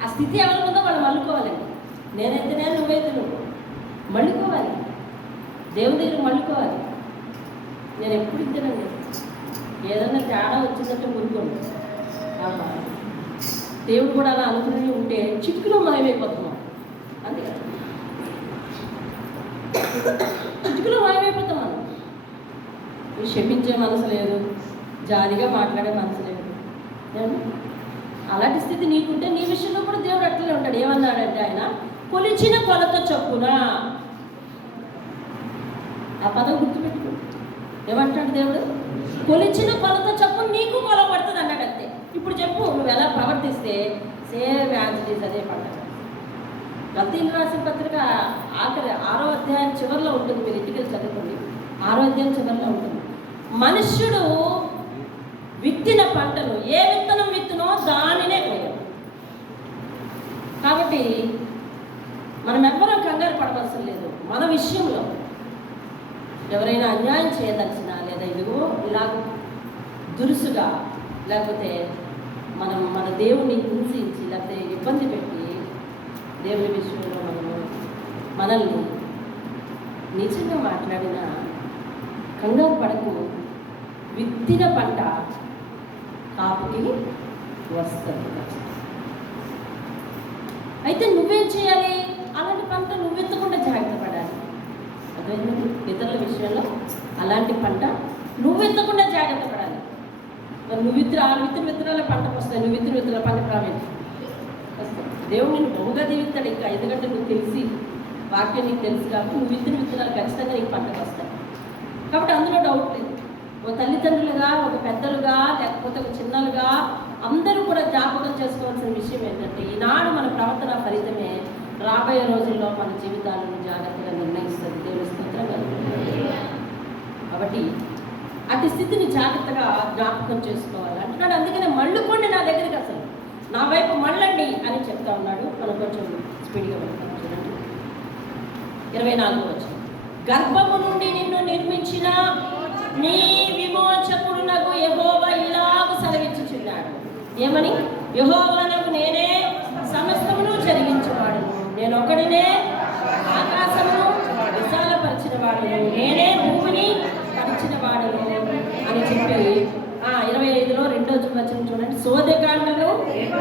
ఆ స్థితి ఎవరికి ఉందో వాళ్ళు మళ్ళుకోవాలండి. నేనైతే నేను, నువ్వైతే నువ్వు మళ్ళుకోవాలి. దేవుని దగ్గర మళ్ళుకోవాలి. నేను ఎప్పుడు ఇద్దనండి, ఏదన్నా తేడా వచ్చిందంటే మునుకోండి. దేవుడు కూడా అలా అనుకుని ఉంటే చిక్కులో మాయమైపోతున్నాం. అంతే కదా. చిటికలో మాయమైపోతాం మనం. క్షమించే మనసు లేదు, జాలిగా మాట్లాడే మనసు లేదు. అలాంటి స్థితి నీకుంటే నీ విషయంలో కూడా దేవుడు అట్లనే ఉంటాడు. ఏమన్నాడంటే ఆయన కొలిచిన కొలత చొప్పున. ఆ పదం గుర్తుపెట్టుకో. ఏమంటాడు దేవుడు? కొలిచిన కొలత చొప్పున నీకు కొలబడుతుంది అన్నాడు అంతే. ఇప్పుడు చెప్పు, నువ్వు ఎలా ప్రవర్తిస్తే సేమ్ యాజిటీస్ అదే పండుగ. గతీలు రాసిన పత్రిక ఆఖరి 6వ అధ్యాయం చివరిలో ఉంటుంది. మీరు ఇంటికి వెళ్ళి చదువుకోండి. 6వ అధ్యాయం చివరిలో ఉంటుంది. మనుష్యుడు విత్తిన పంటను ఏ విత్తనం విత్తునో దానినే కోయాలి. కాబట్టి మనం ఎవ్వరూ కంగారు పడవలసిన లేదు. మన విషయంలో ఎవరైనా అన్యాయం చేయదలిచినా, లేదా ఇదిగో ఇలా దురుసుగా, లేకపోతే మన దేవుణ్ణి హింసించి, లేకపోతే ఇబ్బంది పెట్టి దేవుని విషయంలో మనల్ని నిజంగా మాట్లాడిన కంగారు పడకు. విత్తిన పంట కాపుకి వస్తుంది. అయితే నువ్వేం చేయాలి? అలాంటి పంట నువ్వు ఎత్తకుండా జాగ్రత్త పడాలి. అదేంటండి, ఇతరుల విషయంలో అలాంటి పంట నువ్వు ఎత్తకుండా జాగ్రత్త పడాలి. మరి నువ్వు విత్తన విత్తనాల పంటకు వస్తాయి. నువ్వు విత్తన విత్తనాల పంట ప్రావీణ్యం వస్తాయి. దేవుడు నిన్ను బహుగా దీవిస్తాడు. ఇంకా ఎందుకంటే నువ్వు తెలిసి వాక్యం నీకు తెలుసు కాబట్టి నువ్వు విత్తన విత్తనాలు ఖచ్చితంగా నీకు పంటకు వస్తాయి. కాబట్టి అందులో డౌట్ లేదు. ఒక తల్లిదండ్రులుగా, ఒక పెద్దలుగా, లేకపోతే ఒక చిన్నలుగా అందరూ కూడా జ్ఞాపకం చేసుకోవాల్సిన విషయం ఏంటంటే, ఈనాడు మన ప్రవర్తన ఫలితమే రాబోయే రోజుల్లో మన జీవితాలను జాగ్రత్తగా నిర్ణయిస్తుంది. దేవుని స్తోత్రం కలుగుతుంది. కాబట్టి అటు స్థితిని జాగ్రత్తగా జ్ఞాపకం చేసుకోవాలి అంటున్నాడు. అందుకనే మళ్ళుకోండి నా దగ్గరికి, అసలు నా వైపు మళ్ళండి అని చెప్తా ఉన్నాడు. మనం కొంచెం స్పీడ్గా వెళ్తాం. చూడండి 24వ వచనం. గర్భము నుండి నిన్ను నిర్మించిన నీ విమోచకుడునకు యెహోవా ఇలాగు సెలవిచ్చుచున్నాడు. ఏమని? యెహోవానకు నేనే సమస్తమును జరిగించేవాడును, నేను ఒకడినే ఆకాశమును విశాలపరిచిన వాడును, నేనే భూమిని పరిచిన వాడును అని చెప్పి 25లో 2వ వచనం చూడండి. సోదకాండను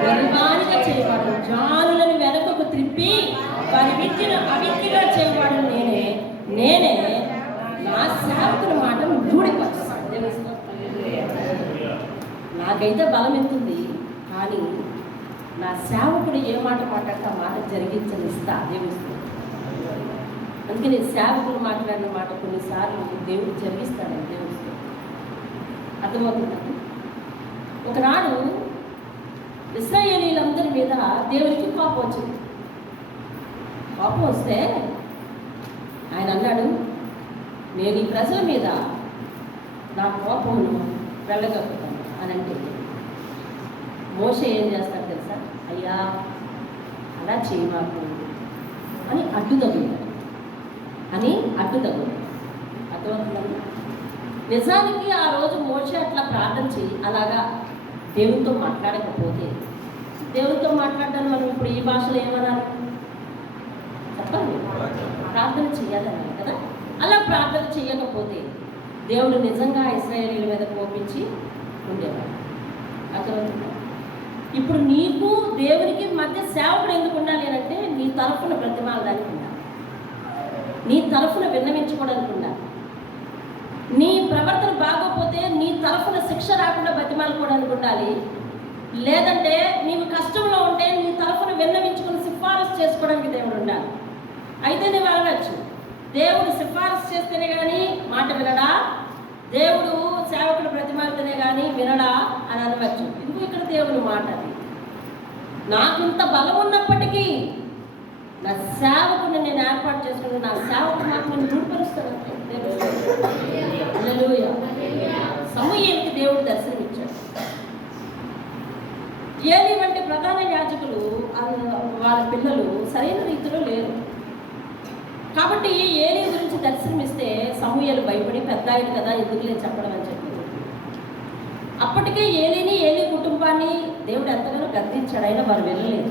నిర్మాణిగా చేయవాడు, జానులను వెనుకకు త్రిప్పి వారి విద్యను అవిద్యగా చేయవాడు నేనే నా సేవకుల మాటను రూఢిపరుస్తాను. నాకైతే బలం ఎంతుంది, కానీ నా సేవకుడు ఏ మాట మాట్లాడితే ఆ మాట జరిగించనిస్తా దేవుడు. అందుకే నేను సేవకులు మాట్లాడిన మాట కొన్నిసార్లు దేవుడు జరిగిస్తాడని దేవుడు. అర్థమవుతుందండి. ఒకనాడు ఇశ్రాయేలీలందరి మీద దేవునికి కోపం వచ్చింది. కోపం వస్తే ఆయన అన్నాడు, నేను ఈ ప్రజల మీద నా కోపమును వెళ్ళగలుగుతాను అని అంటే, మోషే ఏం చేస్తాడు తెలుసా? అయ్యా అలా చేయి మాకు అని అడ్డుదగుతాడు. అర్థమవుతుందండి. నిజానికి ఆ రోజు మోషే అట్లా ప్రార్థన చేయి, అలాగా దేవునితో మాట్లాడకపోతే, దేవునితో మాట్లాడడానికి మనం ఇప్పుడు ఈ భాషలో ఏమనాలి చెప్పండి? ప్రార్థన చెయ్యాలన్నారు కదా. అలా ప్రార్థన చేయకపోతే దేవుడు నిజంగా ఇశ్రాయేలీల మీద కోపించి ఉండేవాడు. అర్థమవుతుందా? ఇప్పుడు నీకు దేవునికి మధ్య సేవకుడు ఎందుకు ఉండాలి అంటే, నీ తరఫున బ్రతిమాలడానికి ఉండాలి, నీ తరఫున విన్నవించుకోవడానికి ఉండాలి. నీ ప్రవర్తన బాగోపోతే నీ తరఫున శిక్ష రాకుండా బతిమాలుకోవడానికి ఉండాలి. లేదంటే నీవు కష్టంలో ఉంటే నీ తరఫున విన్నవించుకుని సిఫారసు చేసుకోవడానికి దేవుడు ఉండాలి. అయితే నువ్వు అడగచ్చు, దేవుడు సిఫారసు చేస్తేనే కానీ మాట వినడా, దేవుడు సేవకుడు బ్రతిమాలితేనే కానీ వినడా అని అనవచ్చు. ఇదిగో ఇక్కడ దేవుని మాట అది. నాకింత బలం ఉన్నప్పటికీ నా సేవకుని నేను ఏర్పాటు చేసుకుని నా సేవకుడు నాకు నేను దృఢపరుస్తాను. సమూయేలుకి దేవుడు దర్శనమిచ్చాడు. ఏలీ వంటి ప్రధాన యాజకులు వాళ్ళ పిల్లలు సరైన రీతిలో లేరు. కాబట్టి ఏలీ గురించి దర్శనమిస్తే సమూయేలు భయపడి, పెద్ద ఆయన కదా ఎందుకులే చెప్పడం అని చెప్పి అప్పటికే ఏలీ కుటుంబాన్ని దేవుడు ఎంతగానో గద్దించాడు. అయినా వారు వెళ్ళలేదు.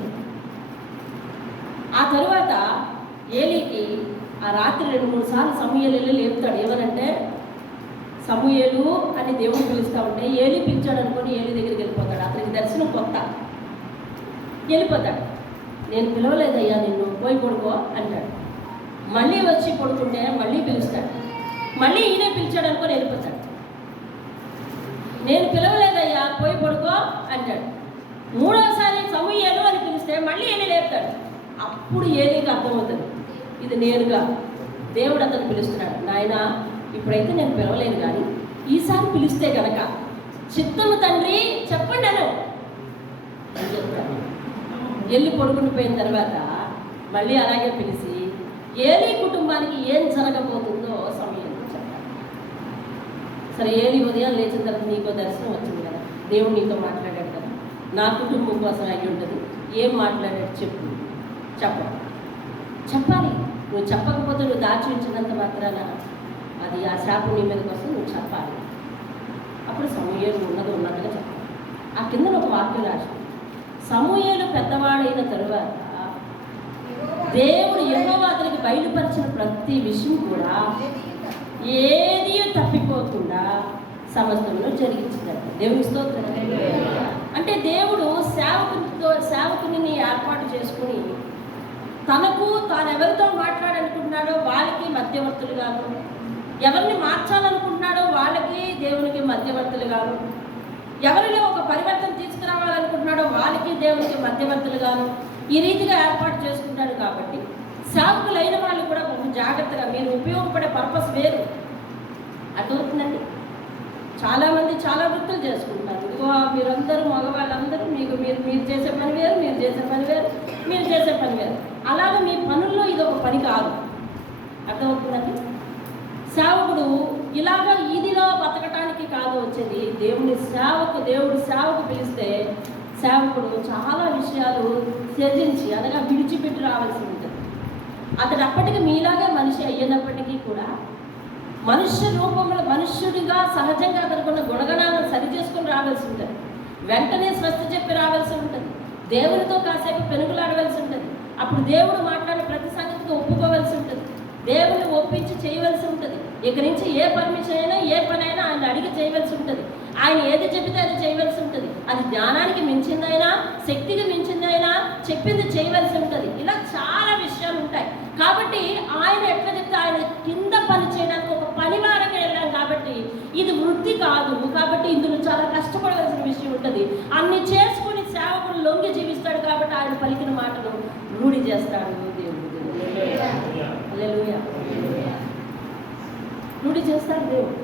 ఆ తరువాత ఏలీకి ఆ రాత్రి 2-3 సార్లు సమూయేలు వెళ్ళి లేపుతాడు. ఏమనంటే, సమూయేలు అని దేవుడు పిలుస్తూ ఉంటే ఏలీ పిలిచాడు అనుకొని ఏలీ దగ్గరికి వెళ్ళిపోతాడు. అతనికి దర్శనం కొత్త. వెళ్ళిపోతాడు. నేను పిలవలేదయ్యా నిన్ను, పోయి పడుకో అంటాడు. మళ్ళీ వచ్చి పడుకుంటే మళ్ళీ పిలుస్తాడు. మళ్ళీ ఈయనే పిలిచాడు అనుకొని వెళ్ళిపోతాడు. నేను పిలవలేదయ్యా, పోయి పడుకో అంటాడు. మూడోసారి సమూయేలు అని పిలిస్తే మళ్ళీ ఏలి లేపుతాడు. అప్పుడు ఏలికి అర్థమవుతుంది, ఇది నేనుగా దేవుడు అతను పిలుస్తున్నాడు. నాయన, ఇప్పుడైతే నేను పిలవలేను, కానీ ఈసారి పిలిస్తే కనుక చిత్తము తండ్రి చెప్పండి అని చెప్తాను. వెళ్ళి పడుకుని పోయిన తర్వాత మళ్ళీ అలాగే పిలిచి ఏలి కుటుంబానికి ఏం జరగబోతుందో సమయం చెప్పాలి. సరే, ఏలి ఉదయం లేచిన తర్వాత నీకో దర్శనం వచ్చింది కదా, దేవుడు నీతో మాట్లాడాడు కదా, నా కుటుంబం కోసం అయ్యి ఉంటుంది, ఏం మాట్లాడాడు చెప్పాలి. నువ్వు చెప్పకపోతే నువ్వు దాచి ఉంచినంత మాత్రాన అది ఆ శాపం నీ మీదకి వస్తే నువ్వు చెప్పాలి. అప్పుడు సమూయేలు ఉన్నట్టుగా చెప్పాలి. ఆ కింద ఒక వాక్యం రాసి, సమూయేలు పెద్దవాడైన తరువాత దేవుడు యెహోవా అతనికి బయలుపరిచిన ప్రతి విషయం కూడా ఏది తప్పిపోకుండా సమస్తమును జరిగించిందట. దేవుని స్తోత్రం. అంటే దేవుడు సేవకుని ఏర్పాటు చేసుకుని తనకు తాను ఎవరితో మాట్లాడాలనుకుంటున్నాడో వాళ్ళకి మధ్యవర్తులుగాను, ఎవరిని మార్చాలనుకుంటున్నాడో వాళ్ళకి దేవునికి మధ్యవర్తులుగాను, ఎవరిలో ఒక పరివర్తన తీసుకురావాలనుకుంటున్నాడో వాళ్ళకి దేవునికి మధ్యవర్తులుగాను ఈ రీతిగా ఏర్పాటు చేసుకుంటాడు. కాబట్టి సేవకులైన వాళ్ళు కూడా కొంచెం జాగ్రత్తగా, మీరు ఉపయోగపడే పర్పస్ వేరు అర్థమవుతుందండి. చాలామంది చాలా వృత్తులు చేసుకుంటారు. ఇదిగో మీరందరూ మగవాళ్ళందరూ మీరు చేసే పని వేరు, మీరు చేసే పని వేరు. అలాగే మీ పనుల్లో ఇది ఒక పని కాదు. అర్థమవుతుందండి. సేవకుడు ఇలాగా ఇదిలో బతకటానికి కాదు వచ్చేది. దేవుడు సేవకు పిలిస్తే సేవకుడు చాలా విషయాలు త్యజించి అనగా విడిచిపెట్టి రావాల్సి ఉంటుంది. అతడు అప్పటికి మీలాగే మనిషి అయినప్పటికీ కూడా మనుష్య రూపంలో మనుష్యుడిగా సహజంగా అతనుకున్న గుణగణాలను సరిచేసుకొని రావాల్సి ఉంటుంది. వెంటనే స్వస్థ చెప్పి రావాల్సి ఉంటుంది. దేవునితో కాసేపు పెనుగులాడవలసి ఉంటుంది. అప్పుడు దేవుడు మాట్లాడే ప్రతి సంగతికి ఒప్పుకోవలసి ఉంటుంది. దేవుని ఒప్పించి చేయవలసి ఉంటుంది. ఇక నుంచి ఏ పర్మిషన్ అయినా ఏ పనైనా ఆయన అడిగి చేయవలసి ఉంటుంది. ఆయన ఏది చెబితే అది చేయవలసి ఉంటుంది. అది జ్ఞానానికి మించిందైనా శక్తికి మించిందైనా చెప్పింది చేయవలసి ఉంటుంది. ఇలా చాలా విషయాలు ఉంటాయి. కాబట్టి ఆయన ఎట్లా చెప్తే ఆయన కింద పని చేయడానికి ఒక పనివారంగా వెళ్ళాం. కాబట్టి ఇది వృత్తి కాదు. కాబట్టి ఇందులో చాలా కష్టపడవలసిన విషయం ఉంటుంది. అన్ని చేసుకుని సేవకుడు లొంగి జీవిస్తాడు. కాబట్టి ఆయన పలికిన మాటలు రూఢి చేస్తాడు దేవుడు. హల్లెలూయా. రూఢి చేస్తాడు దేవుడు.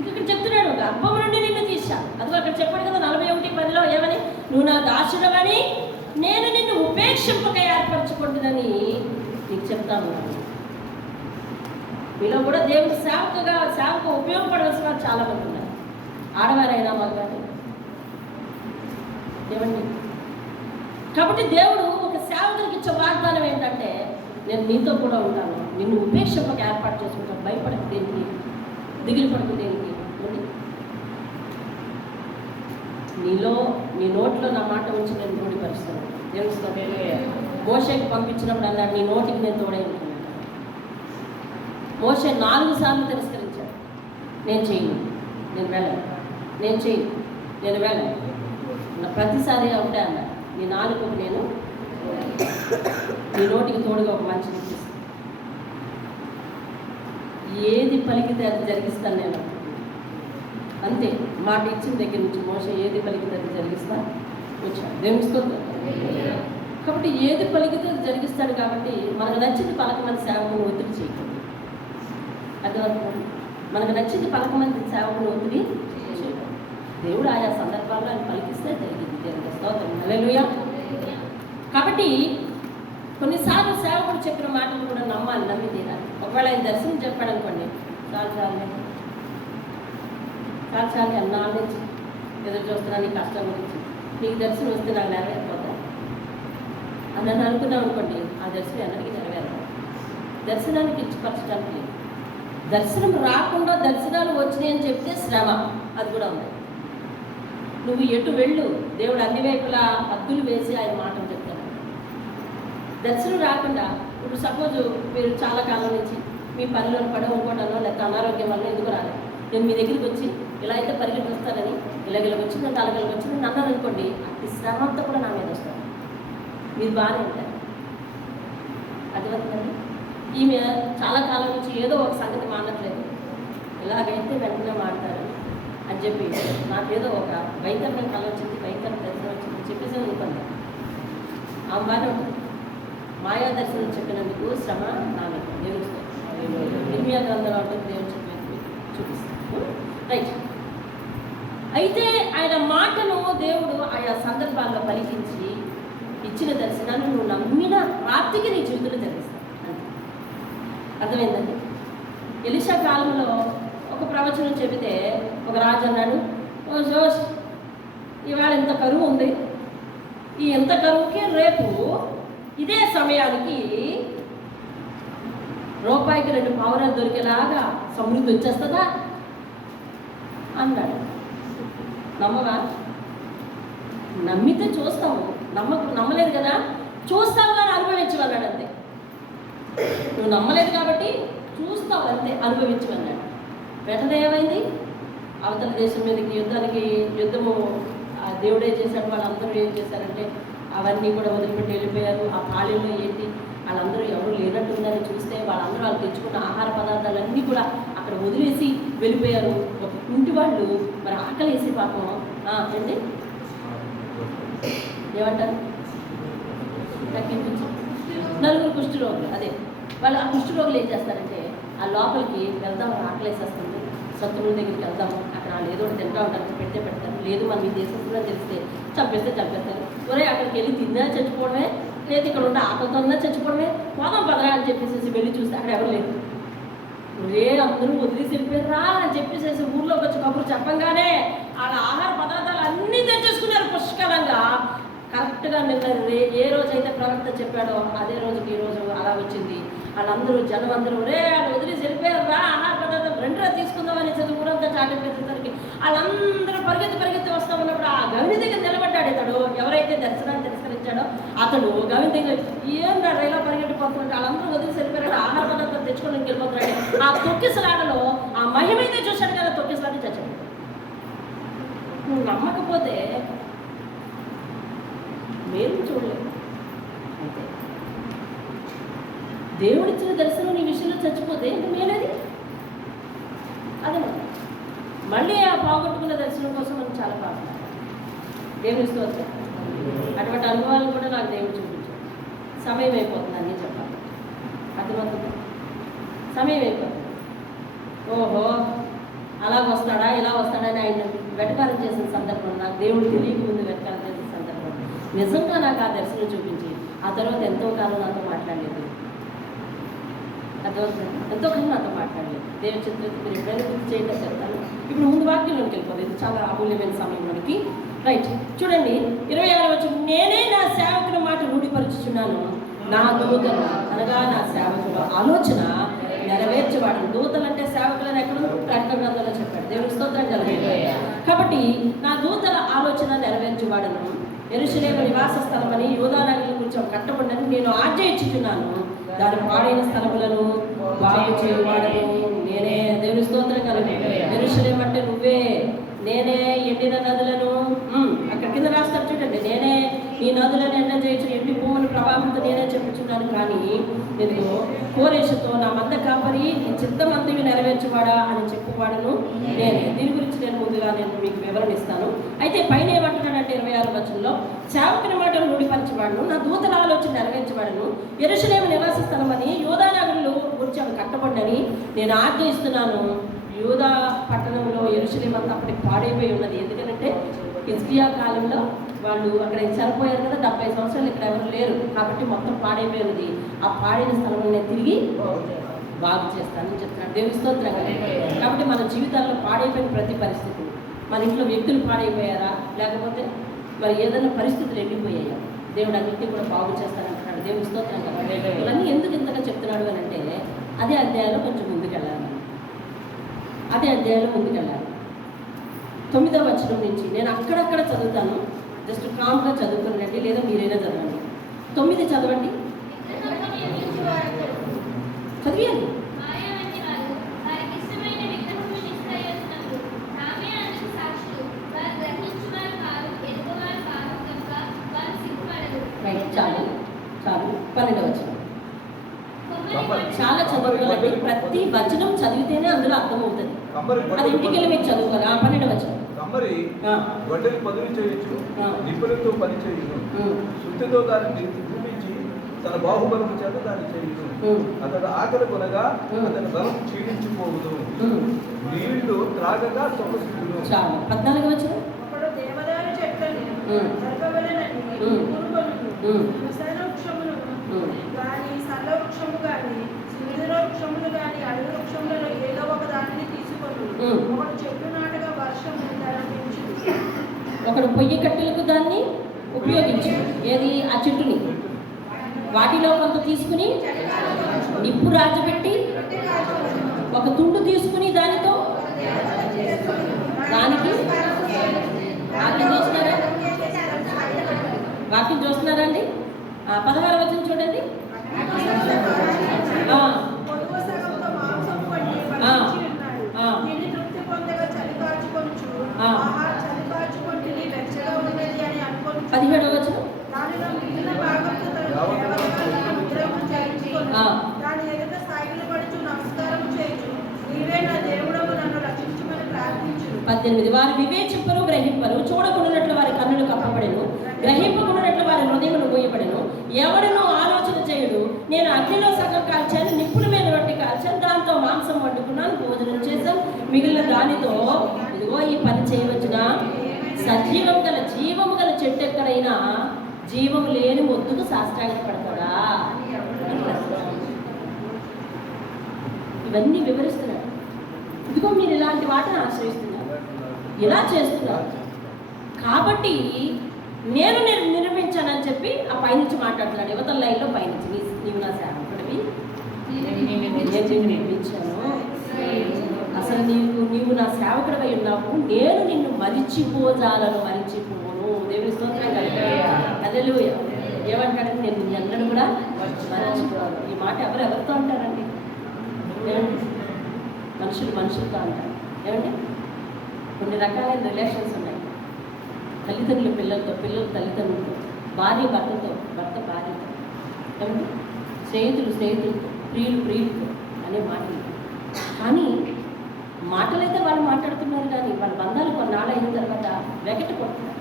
ఇక్కడ చెప్తున్నాడు, గర్భం నుండి నిన్ను తీసా. అదిగో అక్కడ చెప్పాడు కదా 41:10 ఏమని, నువ్వు నా దాసుడవని నేను నిన్ను ఉపేక్షింపక ఏర్పరచుకుంటుందని నీకు చెప్తాను. మీలో కూడా దేవుడు సేవకు ఉపయోగపడవలసిన వారు చాలా మంది ఉన్నారు. ఆడవారైనా మగవారైనా ఏమండి. కాబట్టి దేవుడు ఒక సేవకునికి ఇచ్చే వాగ్దానం ఏంటంటే, నేను నీతో కూడా ఉంటాను, నిన్ను ఉపేక్షకు ఏర్పాటు చేసుకుంటాను, భయపడకు దేనికి, దిగులు పడకు దేనికి. నీ నోట్లో నా మాట ఉంచి నేను రూఢిపరుస్తాను. దేవుడు మోషేకి పంపించినప్పుడు అన్నాడు, నీ నోటికి నేను తోడై ఉంటాను. మోషే 4 సార్లు తిరస్కరించాడు. నేను చేయను, నేను వెళ్ళను. ప్రతిసారి ఒకటే అన్నాడు, నీ నాలుగుకు నేను నీ నోటికి తోడుగా ఒక మంచిని ఇస్తాను. ఏది పలికితే అది జరిగిస్తాను నేను. అంతే, మాట ఇచ్చిన దగ్గర నుంచి మోషే ఏది పలికితే అది జరిగిస్తా వచ్చాడు. దేవుని. కాబట్టి ఏది పలికితే అది జరిగిస్తాడు. కాబట్టి మనకు నచ్చింది పలకమంది సేవకుని ఒత్తిడి చేయకూడదు. అర్థమవుతుంది. మనకు నచ్చింది పలకమంది సేవకుని ఒత్తిడి చేయకూడదు. దేవుడు ఆయా సందర్భాల్లో ఆయన పలికిస్తే జరిగింది. దేవుని స్తోత్రం. హల్లెలూయా. కాబట్టి కొన్నిసార్లు సేవకుడు చెప్పిన మాటలు కూడా నమ్మి తీరాలి. ఒకవేళ ఆయన దర్శనం చెప్పాడు అనుకోండి, చాలు అన్నాళ్ళ నుంచి ఎదురు చూస్తున్నా నీ కష్టం గురించి, నీకు దర్శనం వస్తే నాకు నెరవేరిపోతా అని నన్ను అనుకున్నాం అనుకోండి, ఆ దర్శనం ఎన్నటికీ నెరవేరదు. దర్శనానికి ఇచ్చిపరచడానికి లేదు. దర్శనం రాకుండా దర్శనాలు వచ్చినాయి అని చెప్తే శ్రమ, అది కూడా ఉంది. నువ్వు ఎటు వెళ్ళు, దేవుడు అన్ని వైపులా హద్దులు వేసి ఆయన మాటలు చెప్తాడు. దర్శనం రాకుండా ఇప్పుడు సపోజ్ మీరు చాలా కాలం నుంచి మీ పనిలో ఇంకోటనో లేకపోతే అనారోగ్యం వల్ల ఎందుకు రాలేదు, నేను మీ దగ్గరికి వచ్చి ఇలా అయితే పరిగెత్తి వస్తానని ఇలాగ వచ్చిందంటే అలాగ వచ్చిందని అన్నారు అనుకోండి, అతి శ్రమ అంతా కూడా నా మీద వస్తారు. మీరు బాగానే ఉంటారు. అది వస్తుందండి. ఈమె చాలా కాలం నుంచి ఏదో ఒక సంగతి మానట్లేదు, ఇలాగైతే వెంటనే మాడతారు అని చెప్పి నాకేదో ఒక భయంకరమైన కళ వచ్చింది, భయంకర దర్శనం వచ్చింది చెప్పేసి అనుకుంది. ఆ బాగానే ఉంటుంది. మాయా దర్శనం చెప్పినందుకు శ్రమ నామే దేవుడితో ఇర్మియా గ్రంథంలో ఉంటుంది, దేవుడు చెప్పినట్టు చూపిస్తాను. రైట్. అయితే ఆయన మాటను దేవుడు ఆయా సందర్భాల్లో పలికించి ఇచ్చిన దర్శనాన్ని నువ్వు నమ్మిన ప్రాప్తికి నీ జీవితంలో జరిగిస్తావు. అర్థమైందండి? ఎలీషా కాలంలో ఒక ప్రవచనం చెబితే ఒక రాజు అన్నాడు, ఓ జోష్ ఇవాళ ఇంత కరువు ఉంది, ఈ ఎంత కరువుకి రేపు ఇదే సమయానికి రూపాయికి 2 పావురాలు దొరికేలాగా సమృద్ధి వచ్చేస్తుందా అన్నాడు. నమ్మవా? నమ్మితే చూస్తావు, నమ్మలేదు కదా, చూస్తావు కానీ అనుభవించమన్నాడు అంతే. నువ్వు నమ్మలేదు కాబట్టి చూస్తావు అంతే, అనుభవించమన్నాడు. వెంటనే ఏమైంది? అవతల దేశం మీదకి యుద్ధము దేవుడే చేశాడు. వాళ్ళందరూ ఏం చేశారంటే అవన్నీ కూడా వదిలిపెట్టి వెళ్ళిపోయారు. ఆ పాళెంలో ఏంటి వాళ్ళందరూ ఎవరు లేనట్టుందని చూస్తే వాళ్ళందరూ వాళ్ళు తెచ్చుకున్న ఆహార పదార్థాలన్నీ కూడా అక్కడ వదిలేసి వెళ్ళిపోయారు. ఒక ఇంటి వాళ్ళు మరి ఆకలి వేసి పాపం ఏంటి ఏమంటారు తగ్గించు 4 కుష్ఠరోగులు, అదే వాళ్ళు ఆ కుష్ఠరోగులు ఏం చేస్తారంటే ఆ లోపలికి వెళ్దాం, ఆకలేసేస్తుంది, శత్రువుల దగ్గరికి వెళ్దాము, అక్కడ వాళ్ళు ఏదో తింటా ఉంటారు, పెడతారు. లేదు మనం ఈ దేశంలో తెలిస్తే చంపేస్తారు. ఒరే అక్కడికి వెళ్ళి తిన్నా చచ్చిపోవడమే, లేదు ఇక్కడ ఉంటే ఆకలితోన్నా చచ్చిపోవడమే, పోదాం పదరా అని చెప్పేసి వెళ్ళి చూస్తే అక్కడ ఎవరు లేదు. ఒరే అందరూ వదిలేసి వెళ్ళిపోయారా అని చెప్పేసి ఊర్లోకి వచ్చి కబురు చెప్పంగానే వాళ్ళ ఆహార పదార్థాలు అన్నీ తెచ్చేసుకున్నారు పుష్కలంగా. కరెక్ట్గా నిన్న ఏ రోజైతే ప్రవక్త చెప్పాడో అదే రోజుకి ఈ రోజు అలా వచ్చింది. వాళ్ళందరూ జనం అందరూ వాళ్ళు వదిలేసి వెళ్ళిపోయారు రా, ఆహార పదార్థం 2 తీసుకుందామని ఊరంతా చాటింపేసేసరికి వాళ్ళందరూ పరిగెత్తి వస్తా ఉన్నప్పుడు ఆ గవిని దగ్గర నిలబడ్డాడు ఇతడు. ఎవరైతే దర్శనాన్ని తిరస్కరించాడో అతడు గవిని దగ్గర ఏం రాడు ఇలా పరిగెట్టిపోతున్నాడు. వాళ్ళందరూ వదిలేసి వెళ్ళిపోయాడు, ఆహార పదార్థం తెచ్చుకొని వెళ్ళిపోతున్నాడు. ఆ తొక్కిసలాటలో ఆ మహిమైతే చూశాడు కదా, తొక్కిసలాట చచ్చాడు. నువ్వు నమ్మకపోతే మేలు చూడలేదు. అంతే, దేవుడిచ్చిన దర్శనం నీ విషయంలో చచ్చిపోతే ఇంక మేలేది అదే. మళ్ళీ ఆ పోగొట్టుకున్న దర్శనం కోసం మనం చాలా ప్రార్థన దేవుని స్తోత్రం. అటువంటి అనుభవాలను కూడా నాకు దేవుడు చూపించాడు. సమయం అయిపోతుంది అని చెప్పాలి, అర్థమవుతుంది, సమయం అయిపోతుంది. ఓహో అలాగ వస్తాడా ఇలా వస్తాడని ఆయన వెటకారం చేసిన సందర్భం, నాకు దేవుడు తెలియక ముందు వెటకారం చేసిన సందర్భం నిజంగా నాకు ఆ దర్శనం చూపించి ఆ తర్వాత ఎంతో కాలం నాతో మాట్లాడలేదు, ఎంతో కాలం నాతో మాట్లాడలేదు. దేవుని చిత్రం మీరు ఎప్పుడైనా గుర్తు చేయడం చెప్తాను. ఇప్పుడు ముందు వాక్యంలోకి వెళ్ళిపోతుంది, ఇది చాలా అమూల్యమైన సమయం మనకి. రైట్, చూడండి 26వ వచనం, నేనే నా సేవకుల మాట రూఢిపరుచుచున్నాను, నా దూతలు అనగా నా సేవకుల ఆలోచన నెరవేర్చేవాడు. దూతలు అంటే సేవకులను ఎక్కడ ప్రకటన గ్రంథంలో చెప్పాడు. దేవుని స్తోత్రం కలిగేది. కాబట్టి నా దూతల ఆలోచన నెరవేర్చేవాడను, యెరూషలేము నివాస స్థలమని యూదా నగరం కొంచెం కట్టబడినని నేను ఆజ్ఞ ఇచ్చుచున్నాను, దాని పాడైన స్థలములను బాగు చేయువాడను నేనే. దేవుని స్తోత్రం కలిగేది. యెరూషలేము అంటే నువ్వే, నేనే ఎండిన నదులను అక్కడ కింద రాస్తాను చూడండి, నేనే ఈ నదులను ఎండ చేయొచ్చు, ఎండి భూముల ప్రవాహంతో నేనే చెప్పుచున్నాను. కానీ నేను కోరేషుతో నా మంద కాపరి నీ చిత్తమంతివి నెరవేర్చువాడా అని చెప్పువాడను నేనే. దీని గురించి నేను ముందుగా మీకు వివరణ ఇస్తాను. అయితే పైన ఏమంటున్నాడంటే 26వ వచనంలో, సేవకుని మాటలు రూఢిపరచవాడును, నా దూతల ఆలోచన నెరవేర్చవాడును, యెరూషలేము నివాస స్థలమని యూదా నగరులు గురించి అవి కట్టబడ్డని నేను ఆజ్ఞ ఇస్తున్నాను. యూదా పట్టణంలో యెరూషలేము అంతా అప్పటికి పాడైపోయి ఉన్నది. ఎందుకంటే హిజ్కియా కాలంలో వాళ్ళు అక్కడ చనిపోయారు కదా, 70 సంవత్సరాలు ఇక్కడ ఎవరు లేరు కాబట్టి మొత్తం పాడైపోయినది. ఆ పాడైన స్థలంలో తిరిగి బాగు చేస్తానని చెప్తున్నాడు. దేవుని స్తోత్రం. కాబట్టి మన జీవితాల్లో పాడైపోయిన ప్రతి పరిస్థితి, మన ఇంట్లో వ్యక్తులు పాడైపోయారా, లేకపోతే మరి ఏదైనా పరిస్థితులు ఎండిపోయాయా, దేవుడు అన్నింటినీ కూడా బాగు చేస్తానంటున్నాడు. దేవుని స్తోత్రం కదా. ఇవన్నీ ఎందుకు ఇంతగా చెప్తున్నాడు అని అంటే అదే అధ్యాయంలో కొంచెం ముందుకెళ్ళాలి. 9వ వచనం నుంచి నేను అక్కడక్కడ చదువుతాను, జస్ట్ కామ్గా చదువుతానండి, లేదా మీరైనా చదవండి. 9 చదవండి, చదివేయాలి. చాలు 12వ వచనం. ప్రతి వచనం చదివితేనే అందులో అర్థమవుతుంది. అది ఇంటికి వెళ్ళి మీరు చదువుకోవాలి. 12వ వచనం. కమ్మరి గొడ్డలి పదులు చేయొచ్చు, నిప్పులతో పని చేయను, శుద్ధితో దాన్ని చూపించి తన బాహుబలము చేత దాన్ని చేయను. అతడు ఆకలి కొనగా అతని బలం క్షీణించిపోవును, నీళ్లు త్రాగగా సొమ్మసిద్దును. చాలు. 14వ వచనం. ఒకడు పొయ్యి కట్టెలకు దాన్ని ఉపయోగించు. ఏది? ఆ చెట్టుని వాటిలో కొంత తీసుకుని నిప్పు రాజబెట్టి ఒక తుండు తీసుకుని దానితో దానికి వాక్యం చూస్తున్నారండి. 16వ వచనం చూడండి. పదిహేడవ వచనం. పద్దెనిమిది. వారు వివేచింపరు, గ్రహింపరు, చూడకుండానట్లు వారి కన్నులు కప్పబడెను, గ్రహింపకుండానట్లు వారి హృదయములు మూయబడెను. ఎవడనో ఆలోచన చేయుడు, నేను అగ్నిలో సగం కాల్చాను, నిప్పుల మీద రొట్టె కాల్చాను, దాంతో మాంసం వండుకున్నాను, భోజనం చేశాను, మిగిలిన దానితో ఇదిగో ఈ పని చేయవచ్చున. సజీవం గల జీవము గల చెట్టు ఎక్కడైనా జీవం లేని మొద్దుకు సాష్టాంగపడతాడా? ఇవన్నీ వివరిస్తున్నాడు. ఇదిగో మీరు ఇలాంటి వాటిని ఆశ్రయిస్తున్నారు, ఇలా చేస్తున్నారు కాబట్టి నేను నిర్మించానని చెప్పి ఆ పైనుంచి మాట్లాడుతున్నాడు. యువతల లైన్లో పైనుంచి నీవు నా సేవకుడివి, నేను నిర్మించాను, అసలు నీవు నా సేవకుడివై ఉన్నావు, నేను నిన్ను మరిచిపోజాలను మరిచిపోను. దేవుని స్తోత్రం కలిగాను. హల్లెలూయా. ఏమంటాడంటే నేను ఎన్నడూ కూడా మరిచిపోను. ఈ మాట ఎవరితో అంటారండి? ఏమండి? మనుషులతో అంటారు. ఏమండి? కొన్ని రకాలైన రిలేషన్స్ ఉన్నాయి. తల్లిదండ్రులు పిల్లలతో, పిల్లలు తల్లిదండ్రులతో, భార్య భర్తతో, భర్త భార్యతో, ఏమండి? స్నేహితులతో, ప్రియులతో అనే మాటలు. కానీ మాటలైతే వాళ్ళు మాట్లాడుతున్నారు, కానీ వాళ్ళ బంధాలు కొన్నాళ్ళు అయిన తర్వాత వెగటి కొడుతున్నారు.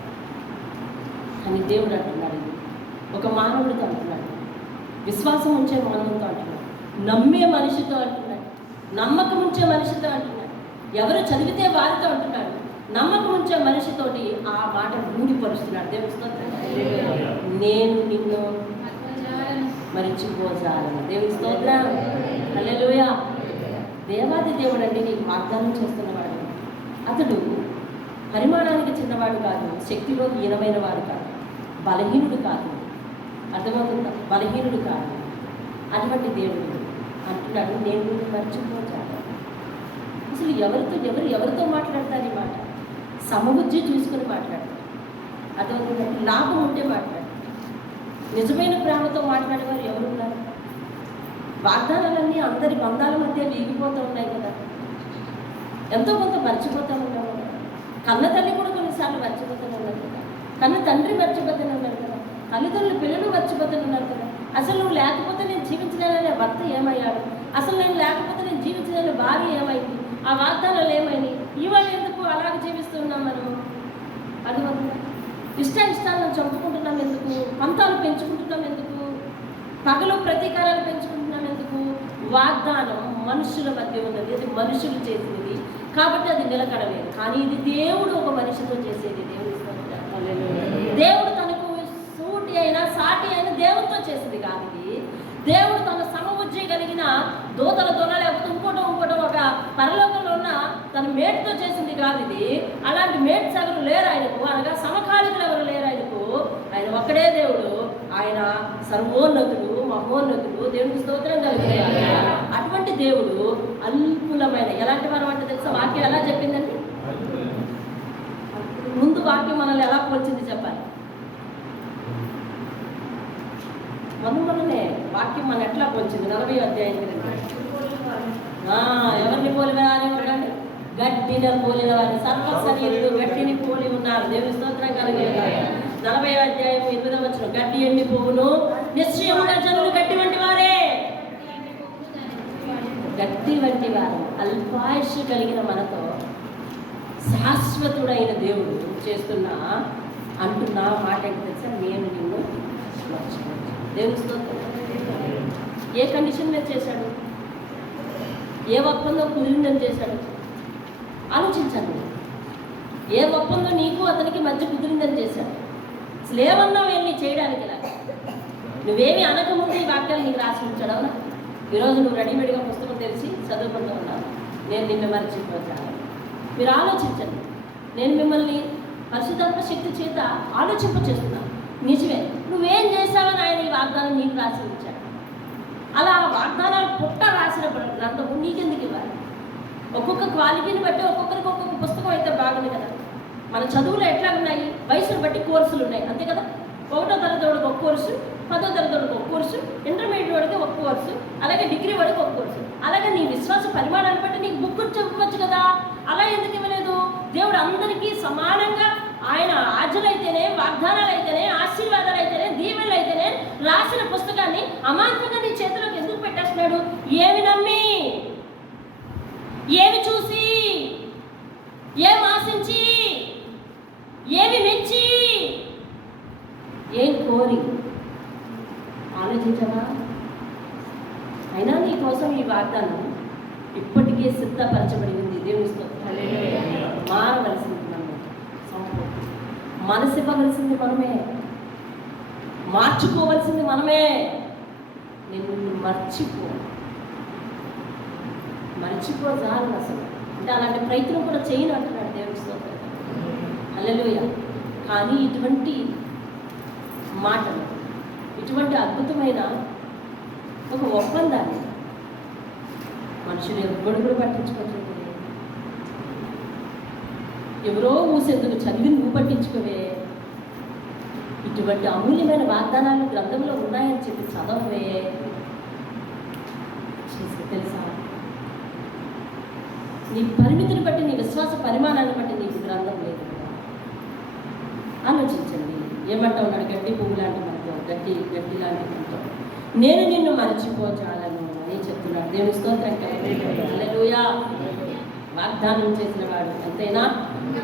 కానీ దేవుడు అంటున్నాడు, ఇది ఒక మానవుడితో అంటున్నాడు, విశ్వాసం ఉంచే మానవుడితో అంటున్నాడు, నమ్మే మనిషితో అంటున్నాడు, నమ్మకం ఉంచే మనిషితో అంటున్నాడు, ఎవరు చదివితే వారితో అంటున్నాడు, నమ్మకం ఉంచే మనిషితోటి ఆ మాట రూఢిపరుస్తున్నాడు. దేవుని స్తోత్రం. నేను నిన్ను మరిచిపోజాలను. దేవుని స్తోత్రం. హల్లెలూయా. దేవాది దేవుడు అండి నీకు వాగ్దానం చేస్తున్నవాడు. అతడు పరిమాణానికి చిన్నవాడు కాదు, శక్తిలో హీనమైన వాడు కాదు, బలహీనుడు కాదు. అర్థమవుతుందా? బలహీనుడు కాదు. అటువంటి దేవుడు అంటున్నాడు, నేను నిన్ను మర్చిపోజాను. అసలు ఎవరితో మాట్లాడతారు ఈ మాట? సమబుద్ధి చూసుకొని మాట్లాడతారు. అర్థమవుతుందా? లాభం ఉంటే మాట్లాడతారు. నిజమైన ప్రేమతో మాట్లాడేవారు ఎవరున్నారు? వాగ్దానాలన్నీ అందరి బంధాల మధ్య వీగిపోతూ ఉన్నాయి కదా, ఎంతో కొంత మర్చిపోతూ ఉన్నాము కదా. కన్న తల్లి కూడా కొన్నిసార్లు మర్చిపోతూనే ఉన్నారు కదా, కన్న తండ్రి మర్చిపోతూనే ఉన్నారు కదా, తల్లిదండ్రులు పిల్లలు మర్చిపోతూనే ఉన్నారు కదా. అసలు నువ్వు లేకపోతే నేను జీవించలేననే భర్త ఏమయ్యాడు, అసలు నేను లేకపోతే నేను జీవించలేని భార్య ఏమైంది, ఆ వాగ్దానాలు ఏమైంది, ఇవాళ ఎందుకు అలాగ జీవిస్తున్నాం మనం? అది ఇష్టాలను చంపుకుంటున్నాం ఎందుకు? పంతాలు పెంచుకుంటున్నాం ఎందుకు? పగలు ప్రతీకారాలు పెంచుకుంటున్నాం ఎందుకు? వాగ్దానం మనుషుల మధ్య ఉన్నది, అది మనుషులు చేసేది కాబట్టి అది నిలకడలేదు. కానీ ఇది దేవుడు ఒక మనిషితో చేసేది. దేవుడు తనకు సూటి అయినా సాటి అయినా దేవుడితో చేసేది కాదు. ఇది దేవుడు తన సమబుద్ధి కలిగిన దూతలతోన లేకపోతే ఇంకోటో ఒక పరలోకంలో ఉన్న తన మేటుతో చేసింది కాదు ఇది. అలాంటి మేట్స్ ఎవరు లేరు ఆయనకు, అనగా సమకాలికులు ఎవరు లేరు ఆయనకు. ఆయన ఒక్కడే దేవుడు, ఆయన సర్వోన్నతుడు, మహోన్నతుడు. దేవునికి స్తోత్రం కలిగిన అటువంటి దేవుడు అల్పులమైన ఎలాంటి వారు అంటే తెలుసా? వాక్యం ఎలా చెప్పిందండి? ముందు వాక్యం మనల్ని ఎలా పోల్చింది చెప్పాలి. మొన్ననే వాక్యం మన ఎట్లా పోల్చింది? 40వ అధ్యాయం. ఎవరిని పోలివారు ఉండండి? గట్టిన పోలిన వారు, సర్వశరీరులు గట్టిని పోలి ఉన్నారు. దేవుని స్తోత్రం కలిగిన 40వ అధ్యాయం 8వ వచనం. గట్టి ఎండిపోవును, నిశ్చయముగా జనులు గట్టి వంటి వారే. గట్టి వంటి వారు అల్పాయుష్ కలిగిన మనతో శాశ్వతుడైన దేవుడు చేస్తున్న అంటున్న మాట ఏంటి తెలుసా? నేను నిన్ను మర్చిపోయాను. దేవుని స్తోత్రం. ఏ కండిషన్ మీద చేశాడు? ఏ ఒప్పందం కుదిరిందని చేశాడు? ఆలోచించండి. ఏ ఒప్పందం నీకు అతనికి మధ్య కుదిరిందని చేశాడు? అసలు ఏమన్నావు వెళ్ళి చేయడానికి? ఇలా నువ్వేమి అనకముందు ఈ వాక్యాలు నీకు రాసి ఉంచాడు. అవునా? ఈరోజు నువ్వు రెడీమేడ్గా పుస్తకం తెలిసి చదువుకుంటూ ఉన్నావు. నేను నిన్ను మర్చిపోతాను. మీరు ఆలోచించండి. నేను మిమ్మల్ని పరిశుద్ధాత్మ శక్తి చేత ఆలోచింపచేస్తున్నాను. నిజమే, నువ్వేం చేశావని ఆయన ఈ వాగ్దానం నీకు రాసి ఉంచాడు. అలా వాగ్దానాలు పుట్ట రాసిన గ్రంథము నీకెందుకు ఇవ్వాలి? ఒక్కొక్క క్వాలిటీని బట్టి ఒక్కొక్కరికి ఒక్కొక్క పుస్తకం అయితే బాగుంది కదా. మన చదువులు ఎట్లా ఉన్నాయి? వయసును బట్టి కోర్సులు ఉన్నాయి, అంతే కదా. 1వ తరగతి వాడికి ఒక కోర్సు, 10వ తరగతి వాడికి ఒక కోర్సు, ఇంటర్మీడియట్ వాడికి ఒక కోర్సు, అలాగే డిగ్రీ వాడికి ఒక కోర్సు. అలాగే నీ విశ్వాస పరిమాణాన్ని బట్టి నీకు బుక్ చెప్పవచ్చు కదా. అలా ఎందుకు ఇవ్వలేదు? దేవుడు అందరికీ సమానంగా ఆయన ఆజ్ఞలైతేనే, వాగ్దానాలు అయితేనే, ఆశీర్వాదాలు అయితేనే, దీవెనలు అయితేనే రాసిన పుస్తకాన్ని అమాంతంగా నీ చేతిలోకి ఎందుకు పెట్టేస్తున్నాడు? ఏమి నమ్మి, ఏమి చూసి, ఏం ఆశించి, ఏమి మెచ్చి, ఏం కోరి ఆలోచించవా? అయినా నీ కోసం ఈ వాగ్దానం ఇప్పటికే సిద్ధపరచబడి ఉంది. దేవుని స్తోత్రం. మారవలసింది మనమే, మనసు ఇవ్వవలసింది మనమే, మార్చుకోవలసింది మనమే. నేను మర్చిపో చాలు అసలు. అంటే అలాంటి ప్రయత్నం కూడా చేయను అంటున్నాడు దేవుని స్తోత్రం. హల్లెలూయా. కానీ ఇటువంటి మాటలు, ఇటువంటి అద్భుతమైన ఒక ఒప్పందాన్ని మనుషులు ఎవ్వడు కూడా పట్టించుకోవట్లేదు. ఎవరో ఊసేందుకు చదివి నువ్వు పట్టించుకోవే. ఇటువంటి అమూల్యమైన వాగ్దానాలు గ్రంథంలో ఉన్నాయని చెప్పి చదవవే. తెలుసా, నీ పరిమితిని బట్టి, నీ విశ్వాస పరిమాణాన్ని బట్టి నీకు గ్రంథం లేదు. ఆలోచించండి. ఏమంటా ఉన్నాడు? గడ్డి పువ్వు లాంటి మనతో, గడ్డి లాంటి మనతో నేను నిన్ను మర్చిపోచాలను అని చెప్తున్నాడు. దేవుని స్తోత్రం. హల్లెలూయా. వాగ్దానం చేసిన వాడు అంతేనా?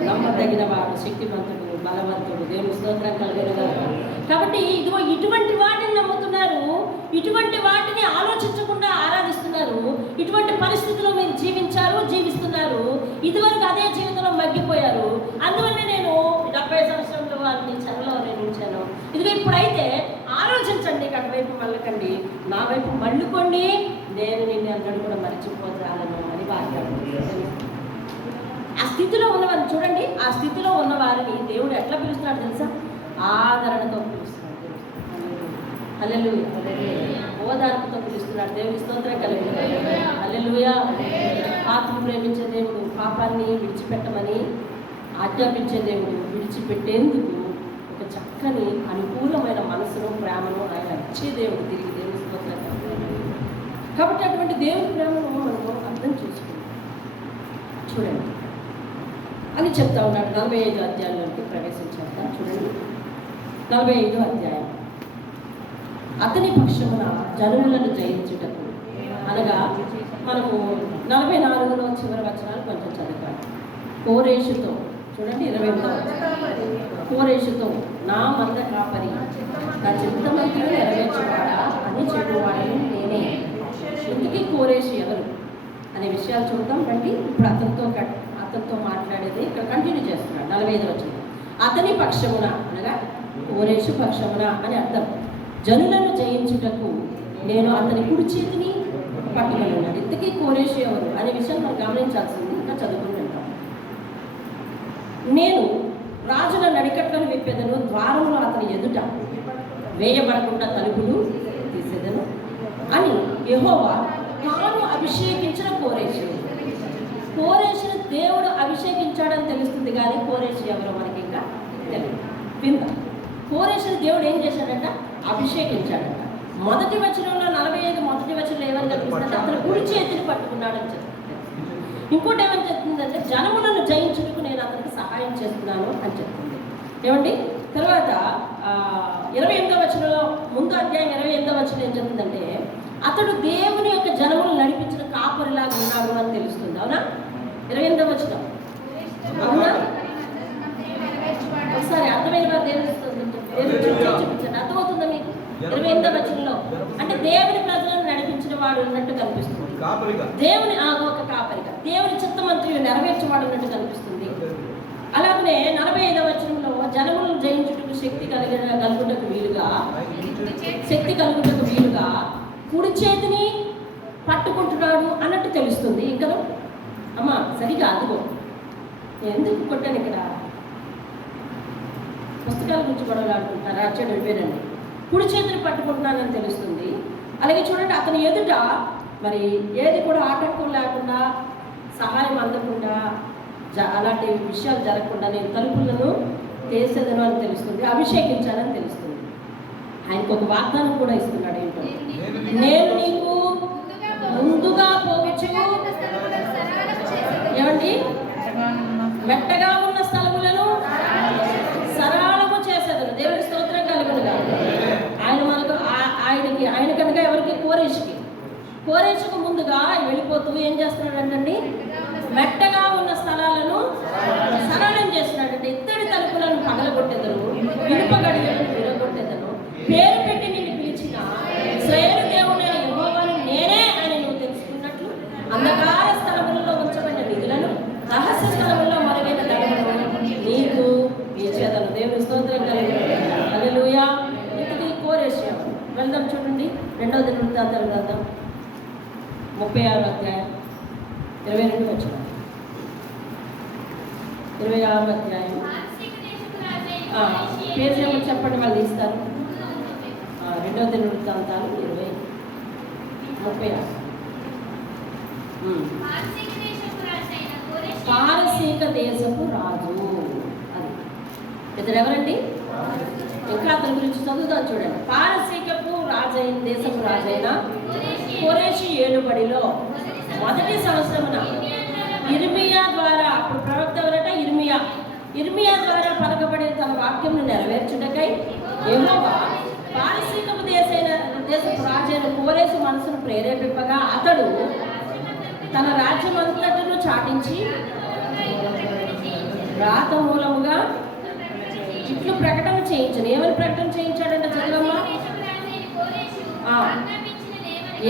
నమ్మదగిన వాడు, శక్తివంతుడు, బలవంతుడు. దేవుని స్తోత్రం కలుగునుగా. కాబట్టి ఇదిగో ఇటువంటి వాటిని నమ్ముతున్నారు, ఇటువంటి వాటిని ఆలోచించకుండా ఆరాధిస్తున్నారు. ఇటువంటి పరిస్థితుల్లో మీరు జీవిస్తున్నారు. ఇదివరకు అదే జీవితంలో మగ్గిపోయారు. అందువల్ల నేను 70 సంవత్సరంలో వాళ్ళని చెరలో నేను ఉంచాను. ఇదిగో ఇప్పుడైతే ఆలోచించండి, అటువైపు మళ్ళకండి, నా వైపు మళ్ళుకోండి, నేను నిన్ను అందరూ కూడా మర్చిపోతాను అని వాగ్దానం. ఆ స్థితిలో ఉన్నవారిని చూడండి. ఆ స్థితిలో ఉన్న వారిని దేవుడు ఎట్లా పిలుస్తున్నాడు తెలుసా? ఆదరణతో పిలుస్తున్నాడు. హల్లెలూయా. ఓదార్పుతో పిలుస్తున్నాడు. దేవుని స్తోత్రం కలుగుతుంది. హల్లెలూయా. పాపను ప్రేమించే దేవుడు పాపాన్ని విడిచిపెట్టమని ఆజ్ఞాపించే దేవుడు విడిచిపెట్టేందుకు ఒక చక్కని అనుకూలమైన మనసును, ప్రేమను ఆయన ఇచ్చే దేవుడు తిరిగి. దేవుని స్తోత్రం కలుగుతుంది. కాబట్టి అటువంటి దేవుని ప్రేమను మనము అర్థం చేసుకుంటాం. చూడండి అని చెప్తా ఉన్నాడు. 45 అధ్యాయంలోకి ప్రవేశించేద్దాం. చూడండి, 45 అధ్యాయం. అతని పక్షమున జనములను జయించుటకు, అనగా మనము 44లో చివరి వచనాలు కొంచెం చదివాం. కోరేషుతో చూడండి, 28 కోరేషుతో నా మంద కాపరి, నా చిత్తమంతులు నెరవేర్చేవాడా అని చెప్పువాడని నేనే. ఇందుకీ కోరేషు ఎవరు అనే విషయాలు చూద్దాం రండి. ఇప్పుడు అతనితో మాట్లాడేది ఇక్కడ కంటిన్యూ చేస్తున్నాడు. 45 వచనం. అతని పక్షమున, అనగా కోరేషు పక్షమున అని అర్థం. జనులను జయించుటకు నేను అతని కుడి చేతిని పట్టుకొని ఉన్నాడు. ఇంతకీ కోరేషు ఎవరు అనే విషయం మనం గమనించాల్సింది. ఇంకా చదువుకుని ఉంటాం. నేను రాజుల నడికట్లను విప్పేదను, ద్వారములు అతని ఎదుట వేయబడకుండా తలుపులు తీసేదను అని యెహోవా తాను అభిషేకించిన కోరేషు. కోరేషును దేవుడు అభిషేకించాడని తెలుస్తుంది, కానీ కోరేషు ఎవరో మనకి ఇంకా తెలియదు. విందాం. కోరేషును దేవుడు ఏం చేశాడంట? అభిషేకించాడంట. మొదటి వచనంలో 45 మొదటి వచనంలో ఏమని కనిపిస్తుందంటే అతను కుడి చేతిని పట్టుకున్నాడని చెప్తుంది. ఇంకోటి ఏమని చెప్తుందంటే జనములను జయించుటకు నేను అతనికి సహాయం చేస్తున్నాను అని చెప్తుంది. ఏమండి? తర్వాత 28వ వచనంలో, ముందు అధ్యాయం 28వ వచనం ఏం చెప్తుందంటే అతడు దేవుని యొక్క జనములు నడిపించిన కాపరిలాగా ఉన్నాడు అని తెలుస్తుంది. అవునా? 28వ వచనం. అవునా? ఒకసారి అర్థమైన వారు చూపించండి. అర్థమవుతుందా మీకు? 28వ వచనంలో అంటే దేవుని ప్రజలను నడిపించిన వాడు ఉన్నట్టు కనిపిస్తుంది. దేవుని ఒక కాపరిగా దేవుని చిత్తమంత్రులు నెరవేర్చేవాడు ఉన్నట్టు కనిపిస్తుంది. అలాగనే 45వ వచనంలో జనములను జయించుటకు శక్తి కలుగుటకు వీలుగా కుడి చేతిని పట్టుకుంటున్నాడు అన్నట్టు తెలుస్తుంది. ఇంకా అమ్మా సరిగా అదిగో ఎందుకు కొట్టాను ఇక్కడ పుస్తకాల గురించి గొడవలు ఆడుకుంటారా? అచ్చాడు వెళ్ళిపోయానండి. కుడి చేతిని పట్టుకుంటున్నానని తెలుస్తుంది. అలాగే చూడండి, అతని ఎదుట మరి ఏది కూడా ఆటంకం లేకుండా, సహాయం అందకుండా, అలాంటి విషయాలు జరగకుండా నేను తలుపులను తీసేదను అని తెలుస్తుంది. అభిషేకించాలని తెలుస్తుంది. ఆయనకు ఒక వాగ్దానం కూడా ఇస్తున్నాడు. ఏంటో, నేను నీకు ముందుగా పోవచ్చు, ఏమండి, మెట్టగా ఉన్న స్థలములను సరళము చేసేదను. దేవుని స్తోత్రం కలుగునుగా. ఆయన మనకు ఆయన కనుక ఎవరికి? కోరేషుకు ముందుగా వెళ్ళిపోతూ ఏం చేస్తున్నాడంటండి? మెట్టగా ఉన్న స్థలాలను సరళం చేస్తున్నాడంటే ఇత్తడి తలుపులను పగలగొట్టేదను, ఇనుప గడియలను విరగొట్టేదను, పేరు పెట్టి నిన్ను పిలిచిన ఇశ్రాయేలు దేవుడైన యెహోవాను నేనే అని నువ్వు తెలుసుకున్నట్లు అంధకార స్థలములలో ఉంచబడిన నిధులను, రహస్య స్థలముల్లో మరుగైన ధనములను నీకు ఇచ్చేదను. దేవుని స్తోత్రం కలుగును. హల్లెలూయా. ఇది కోరేషు. వెళ్దాం చూడండి, 2వ దినవృత్తాంతాల గ్రంథం 36వ అధ్యాయం 22వ వచనం. 26వ అధ్యాయం పేరు నెంబర్ చెప్పండి, వాళ్ళు తీస్తారు. 2వ దినవృత్తాంతాలు 36. పారసీక దేశపు రాజు. అది ఇతడు ఎవరండి? ఇంకా అతని గురించి చదువుదాం చూడండి. పారసీకపు రాజైన దేశపు రాజైన కోరేషు ఏలుబడిలో మొదటి సంవత్సరమున ఇర్మియా ద్వారా, అప్పుడు ప్రవక్త ఎవరట? ఇర్మియా ద్వారా పలకబడిన తన వాక్యమును నెరవేర్చుటకై యెహోవా పారసీకపు దేశపు రాజైన కోరేషు మనసును ప్రేరేపింపగా అతడు తన రాజ్యమంతటను చాటించి రాత మూలముగా ఇట్లు ప్రకటన చేయించను. ఏమని ప్రకటన చేయించాడంటే చదువమ్మా?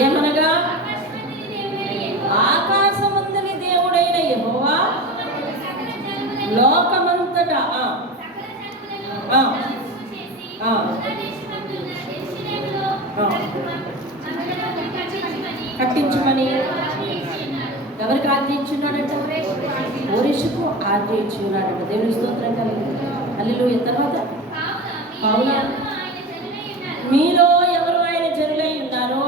ఏమనగా ఆకాశమందలి దేవుడైన యెహోవా లోకమంతటా కట్టించమని ఎవరికి ఆజ్ఞయించున్నాడంట? కోరేషుకు ఆజ్ఞయించున్నాడంట. దేవుని స్తోత్రం కలిగి. హల్లెలూయా. తర్వాత కావున మీలో ఎవరు ఆయన జనులై ఉన్నారో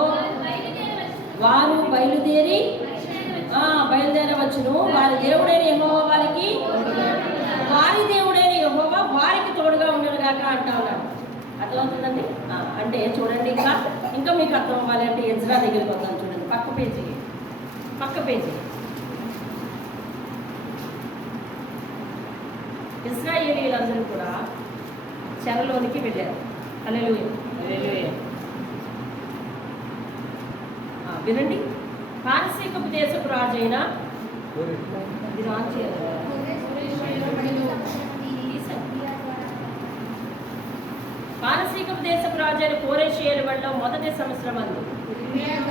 వారు బయలుదేరవచ్చును. వారి దేవుడైన యెహోవా వారికి తోడుగా ఉండడుగాక అంటా ఉన్నాడు. అర్థమవుతుందండి? అంటే చూడండి, ఇంకా మీకు అర్థం అవ్వాలి అంటే ఎజ్రా దగ్గరికి వద్దాం. చూడండి, పక్క పేజీ. ఇశ్రాయేలీయులందరూ కూడా చెరలోనికి వెళ్ళారు. హల్లెలూయా. వినండి. పారసీకపు దేశపు రాజైన కోరేషు ఏలుబడిలో మొదటి సంవత్సరం అందు.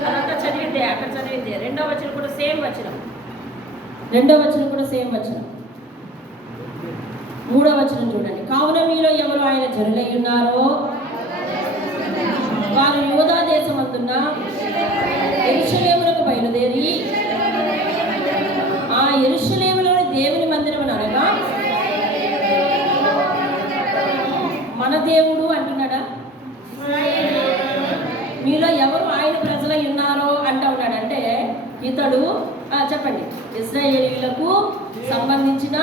అదంతా చదివిందే, అక్కడ చదివిందే. 2వ వచనం కూడా సేమ్ వచనం. 3వ వచనం చూడండి. కావున మీలో ఎవరు ఆయన జనులై ఉన్నారో వారు యూదా దేశమందున్న యెరూషలేమునకు బయలుదేరి ఆ యెరూషలేములోని దేవుని మందిరమును అనగా మన దేవుడు అంటున్నాడా? మీలో ఎవరు ఆయన ప్రజలై ఉన్నారో అంటా ఉన్నాడు. అంటే ఇతడు చెప్పండి, ఇశ్రాయేలీయులకు సంబంధించిన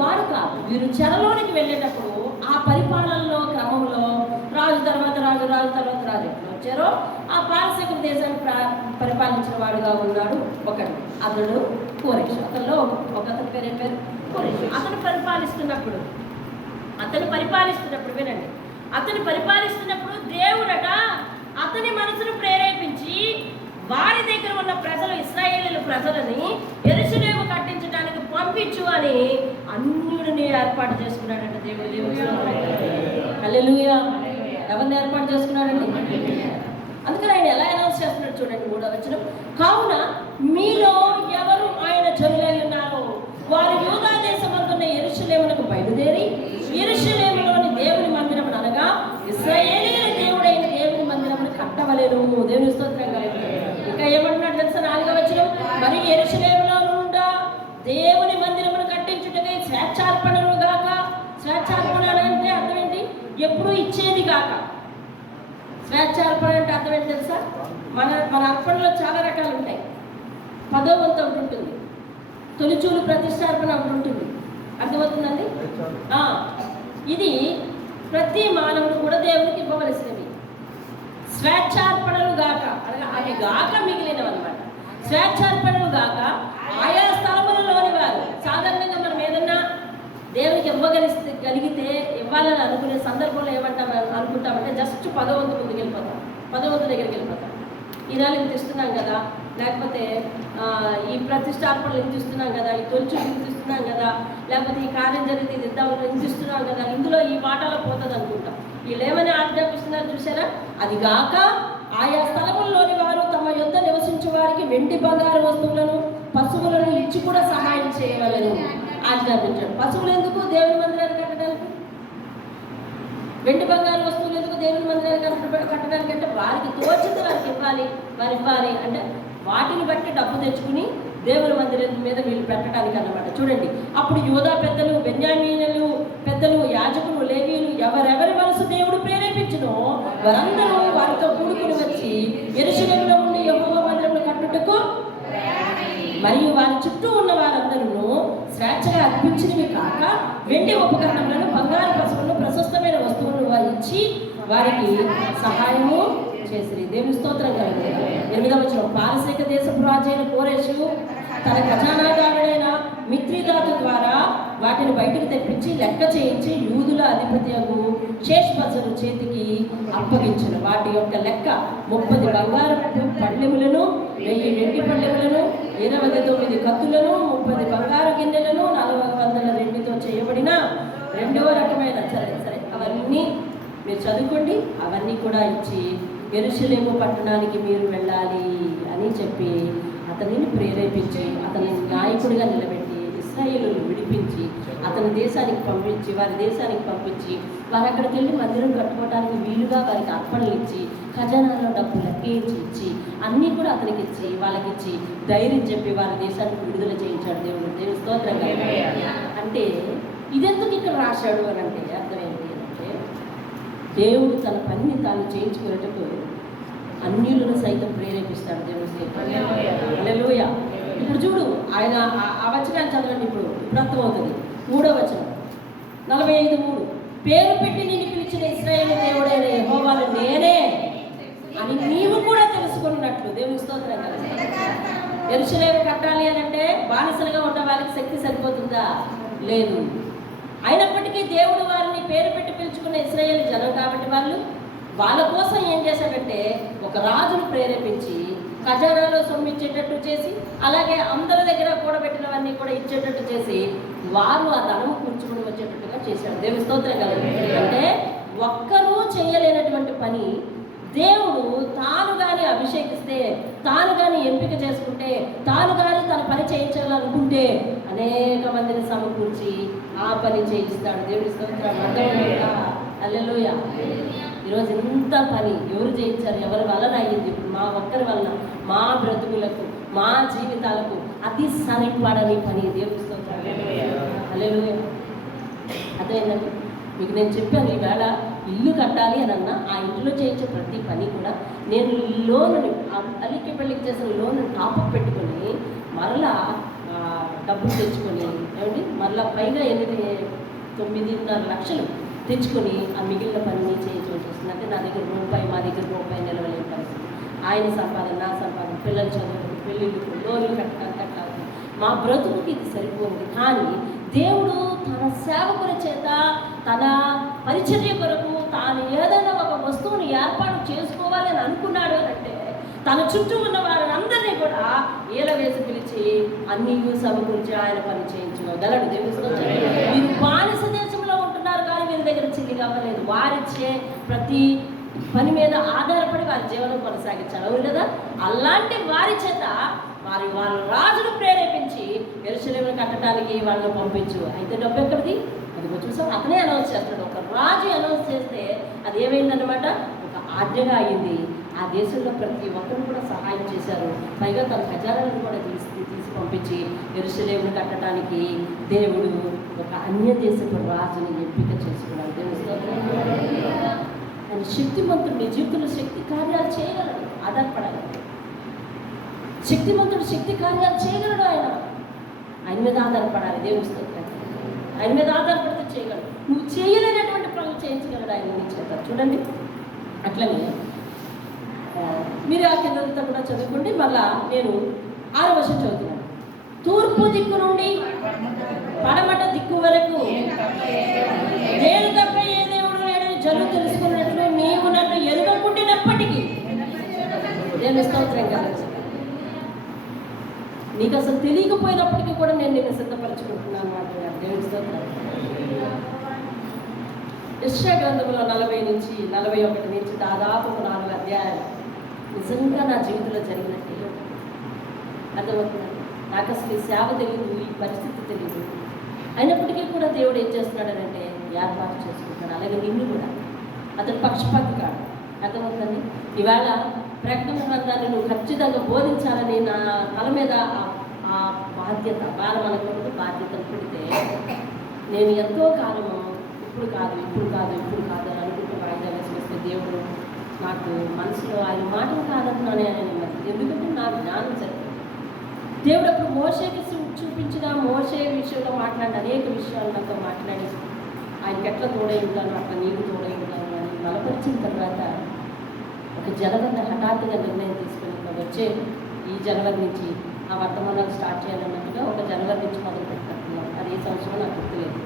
వారు కాదు. వీరు చెరలోనికి వెళ్ళేటప్పుడు ఆ పరిపాలనలో క్రమంలో రాజు తర్వాత రాజు ఎట్లా వచ్చారో ఆ పారసీక దేశాన్ని పరిపాలించిన వాడుగా ఉన్నాడు ఒకడు. అతడు కోరేషు. అతనిలో అతని పేరు కోరేషు. అతను పరిపాలిస్తున్నప్పుడు వినండి, అతను పరిపాలిస్తున్నప్పుడు దేవుడట అతని మనసును ప్రేరేపించి వారి దగ్గర ఉన్న ప్రజలు, ఇశ్రాయేలు ప్రజలని యెరూషలేము కట్టించడానికి పంపించు అని అన్యుడిని ఏర్పాటు చేసుకున్నాడంట దేవుడు. హల్లెలూయా. ఎవరిని ఏర్పాటు చేసుకున్నాడండి? అందుకని ఆయన ఎలా అనౌన్స్ చేస్తున్నాడు చూడండి, 3వ వచనం. కావున మీలో ఎవరు ఆయన జనులై ఉన్నారో వారు యూదా దేశమందున్న యెరూషలేమునకు బయలుదేరి యెరూషలేములోని దేవుని మందిరమును అనగా ఇశ్రాయేలీయుల దేవుడైన దేవుని మందిరమును కట్టవలెను. దేవుని స్తోత్రం కలుగును. ఇంకా ఏమంటున్నాడు తెలుసా? 4వ వచనం. మరి యెరూషలేములో నుండా దేవుని మందిరమును కట్టించుటకై స్వేచ్ఛార్పణలు గాక. స్వేచ్ఛార్పణ అంటే అర్థం ఏంటి? ఎప్పుడు ఇచ్చేది గాక. స్వేచ్ఛార్పణ అంటే అర్థం ఏంటి తెలుసా? మన అర్పణలో చాలా రకాలు ఉంటాయి. 10వ వంతు ఒకటి ఉంటుంది, తొలిచూలు ప్రతిష్టార్పణ ఒకటి ఉంటుంది. అర్థమవుతుందండి? ఇది ప్రతి మానవుడు కూడా దేవునికి ఇవ్వవలసినవి. స్వేచ్ఛార్పణలు గాక అనగా అవి గాక మిగిలినవి అనమాట. స్వేచ్ఛార్పణలు గాక ఆయా స్థలములలోని వారు. సాధారణంగా మనం ఏదన్నా దేవునికి ఇవ్వగలిగితే ఇవ్వాలని అనుకునే సందర్భంలో అనుకుంటామంటే జస్ట్ 10వ వంతు ముందుకు వెళ్ళిపోతాం, 10వ వంతు దగ్గరికి వెళ్ళిపోతాం. ఈనాడు ఇంత ఇస్తున్నాం కదా, లేకపోతే ఈ ప్రతిష్టార్పణలు ఇంత ఇస్తున్నాం కదా, ఈ తొలిచూలు ఇంత ఇస్తున్నాం కదా, లేకపోతే ఈ కార్యం జరిగితే ఇది ఇద్దామని ఇంత ఇస్తున్నాం కదా, ఇందులో ఈ వాటాలో పోతుంది అనుకుంటాం. వీళ్ళు ఏమని ఆజ్ఞాపిస్తున్నారు చూసారా? అది గాక ఆయా స్థలముల్లోని వారు తమ యొద్ద నివసించే వారికి వెండి బంగారు వస్తువులను పశువులను ఇచ్చి కూడా సహాయం చేయవలెను ఆజ్ఞాపించాడు. పశువులు ఎందుకు? దేవుని మందిరాన్ని కట్టడానికి. వెండి బంగారు వస్తువులు ఎందుకు? దేవుని మందిరాన్ని కట్టడానికి. అంటే వారికి తోచింది వారికి ఇవ్వాలి అంటే వాటిని బట్టి డబ్బు తెచ్చుకుని దేవుని మందిరం మీద వీళ్ళు పెట్టడానికి అన్నమాట. చూడండి, అప్పుడు యూదా పెద్దలు, బెన్యామీనులు పెద్దలు, యాజకులు, లేవీయులు ఎవరెవరి మనసు దేవుడు ప్రేరేపించునో వారందరూ వారితో కూడుకుని వచ్చి యెరూషలేములో ఉండి యెహోవా మందిరమును కట్టుటకు మరియు వారి చుట్టూ ఉన్న వారందరూ స్వేచ్ఛగా అర్పించినవి కాక వెండి ఉపకరణములను, బంగారు పశువులను, ప్రశస్తమైన వస్తువులను ఇచ్చి వారికి సహాయము చేసిరి. దేవుని స్తోత్రం కలుగును. 8వ వచనం. పారసీక దేశపు రాజైన కోరెషు తన ఖజానాదారుడైన మిత్రిదాతు ద్వారా వాటిని బయటకు తెప్పించి లెక్క చేయించి యూదుల అధిపత్యకు షేష్బజ్జరు చేతికి అప్పగించును. వాటి యొక్క లెక్క 30 బంగారు పళ్ళెములను, 1000 వెండి పళ్ళెములను, 29 కత్తులను, 30 బంగారు గిన్నెలను, 400 వెండితో చేయబడిన 2వ రకమైన సరే అవన్నీ మీరు చదువుకోండి. అవన్నీ కూడా ఇచ్చి యెరూషలేము పట్టణానికి మీరు వెళ్ళాలి అని చెప్పి అతనిని ప్రేరేపించి అతని నాయకుడిగా నిలబెట్టి ఇశ్రాయేలును విడిపించి అతని దేశానికి పంపించి వారి దేశానికి పంపించి వారు అక్కడికి వెళ్ళి మందిరం కట్టుకోవడానికి వీలుగా వారికి అర్పణలు ఇచ్చి ఖజానాలో డబ్బు లెక్కించి ఇచ్చి అన్నీ కూడా అతనికి ఇచ్చి వాళ్ళకిచ్చి ధైర్యం చెప్పి వారి దేశానికి విడుదల చేయించాడు దేవుడు. దేవుని స్తోత్రంగా. అంటే ఇదెందుకు ఇక్కడ రాశాడు అని అంటే అర్థం ఏంటి అంటే దేవుడు తన పనిని తాను చేయించుకునేటప్పుడు అన్యులను సైతం ప్రేరేపిస్తాడు. దేవుని హల్లెలూయా. ఇప్పుడు చూడు, ఆయన ఆ వచనాన్ని చదవండి. ఇప్పుడు అర్థమవుతుంది. 3వ వచనం 45:3. పేరు పెట్టి నిన్ను పిలిచిన ఇశ్రాయేలు దేవుడైన యెహోవాను నేనే అని నీవు కూడా తెలుసుకున్నట్లు. దేవుని స్తోత్రం. యెరూషలేము కట్టాలి అని అంటే బానిసలుగా ఉన్న వాళ్ళకి శక్తి సరిపోతుందా? లేదు. అయినప్పటికీ దేవుడు వారిని పేరు పెట్టి పిలుచుకున్న ఇశ్రాయేలు జనం కాబట్టి వాళ్ళ కోసం ఏం చేశాడంటే ఒక రాజును ప్రేరేపించి ఖజానాలో సొమ్మిచ్చేటట్టు చేసి అలాగే అందరి దగ్గర కూడబెట్టినవన్నీ కూడా ఇచ్చేటట్టు చేసి వారు ఆ ధనము కూర్చుకుని వచ్చేటట్టుగా చేశాడు. దేవుని స్తోత్రం కలుగును. అంటే ఒక్కరూ చేయలేనటువంటి పని దేవుడు తాను కానీ అభిషేకిస్తే, తాను కానీ ఎంపిక చేసుకుంటే, తాను కానీ తన పని చేయించాలనుకుంటే అనేక మందిని సమకూర్చి ఆ పని చేయిస్తాడు. దేవుని స్తోత్రం. హల్లెలూయా. ఈరోజు ఇంత పని ఎవరు చేయించారు? ఎవరి వలన అయ్యింది? ఇప్పుడు మా ఒక్కరి వలన మా బ్రతుకులకు మా జీవితాలకు అతి సరిపడని పని. దేవుని స్తోత్రం. హల్లెలూయా. అదేంటండి మీకు నేను చెప్పాను, ఈవేళ ఇల్లు కట్టాలి అని అన్నా ఆ ఇంట్లో చేయించే ప్రతి పని కూడా నేను లోనుని అలికి పెళ్ళికి చేసిన లోను టాపప్ పెట్టుకొని మరలా డబ్బులు తెచ్చుకొని ఏమండి మరలా పైగా 9.5 లక్షలు తెచ్చుకొని ఆ మిగిలిన పనిని చేయించవలసి వస్తుంది. అంటే నా దగ్గర రూపాయి, మా దగ్గర రూపాయి నిలవలేని పరిస్థితి. ఆయన సంపాదన, నా సంపాదన, పిల్లల చదువులు, పెళ్ళిళ్ళు, లోన్లు కట్టాలి. మా బ్రతుకుకి ఇది సరిపోయింది. కానీ దేవుడు తన సేవకుల చేత తన పరిచర్య కొరకు తాను ఏదైనా ఒక వస్తువుని ఏర్పాటు చేసుకోవాలి గెలవాలని అనుకున్నాడు అంటే తన చుట్టూ ఉన్న వారందరినీ కూడా ఈల వేసి పిలిచి అన్ని సమకూర్చి ఆయన పని చేయించుకోగలడు. దేవుడు మీరు బానిస దేశంలో ఉంటున్నారు కానీ వీరి దగ్గర చిల్లి కావలేదు. వారిచ్చే ప్రతి పని మీద ఆధారపడి వారి జీవనం కొనసాగించాలి. అవును కదా? అలాంటి వారి చేత వాళ్ళ రాజును ప్రేరేపించి యెరూషలేమును కట్టడానికి వాళ్ళని పంపించు. అయితే డబ్బు ఎక్కడిది? అదిగో చూసాం, అతనే అనౌన్స్ చేస్తాడు. ఒక రాజు అనౌన్స్ చేస్తే అది ఏమైందన్నమాట, ఒక ఆజ్ఞగా అయింది. ఆ దేశంలో ప్రతి ఒక్కరు కూడా సహాయం చేశారు. పైగా తన ఖజానాలను కూడా తీసి పంపించి యెరూషలేమును కట్టడానికి దేవుడు ఒక అన్య దేశపు రాజుని ఎంపిక చేసుకున్నాడు. ఆయన శక్తిమంతుడు, నీ జీవితంలో శక్తి కార్యాలు చేయగలడు. ఆధారపడాలి. శక్తిమంతుడు శక్తి కార్యాలు చేయగలడు. ఆయన మీద ఆధారపడాలి. దేవుని స్తోత్రం. ఆయన మీద ఆధారపడితే చేయగలడు. నువ్వు చేయలేనటువంటి పనులు చేయించగలడు ఆయన నీ చేత. చూడండి, అట్లనే మీరు ఆ కిందంతా కూడా చదువుకుంటే మళ్ళా నేను 6వ వచనం చదువుతున్నాను. తూర్పు దిక్కు నుండి పడమట దిక్కు వరకు నేను తప్ప ఏ దేవుడు లేడని జనులు తెలుసుకున్నట్లు నీవు నన్ను ఎరుగకుండినప్పటికీ నేను స్తోత్రం కాదు. నీకు అసలు తెలియకపోయినప్పటికీ కూడా నేను నిన్ను సిద్ధపరచుకుంటున్నాను అంటున్నాను. దేవుని స్తోత్రం. యెషయా గ్రంథంలో 40 నుంచి 41 నుంచి దాదాపు 4 అధ్యాయాలు నిజంగా నా జీవితంలో జరిగినట్టే అర్థమవుతుంది. నాకు అసలు ఈ సేవ తెలియదు, ఈ పరిస్థితి తెలియదు. అయినప్పటికీ కూడా దేవుడు ఏం చేస్తున్నాడనంటే ఏర్పాటు చేసుకుంటాడు. అలాగే నిన్ను కూడా అతను పక్షపాతి కాడు. అర్థమవుతుంది. ఇవాళ ప్రకటన గ్రంథాన్ని నువ్వు ఖచ్చితంగా బోధించాలని నా తల మీద ఆ బాధ్యత, భారం అనకూడదు, బాధ్యతను పెడితే నేను ఎంతో కాలము ఇప్పుడు కాదు అని అనుకుంటూ వాయిదాలు వేసుకొస్తే దేవుడు నాకు మనసులో ఆయన మాటలు కాదంటున్నానే అని మరి. ఎందుకంటే నా జ్ఞానం సరిపోయింది. దేవుడు అప్పుడు మోషేకి చూపించిన మోషే విషయంలో మాట్లాడిన అనేక విషయాలు నాతో మాట్లాడి ఆయనకి ఎట్లా తోడై ఉంటాను అట్లా నీకు తోడై ఉంటాను అని బలపరిచిన తర్వాత ఒక జనవరిని హఠాత్తుగా నిర్ణయం తీసుకుని వచ్చే ఈ జనవరి నుంచి ఆ వర్తమానాలు స్టార్ట్ చేయాలన్నట్టుగా ఒక జనవరి నుంచి మొదలు పెట్టుకుంటున్నాం. అది ఏ సంవత్సరం నాకు గుర్తులేదు.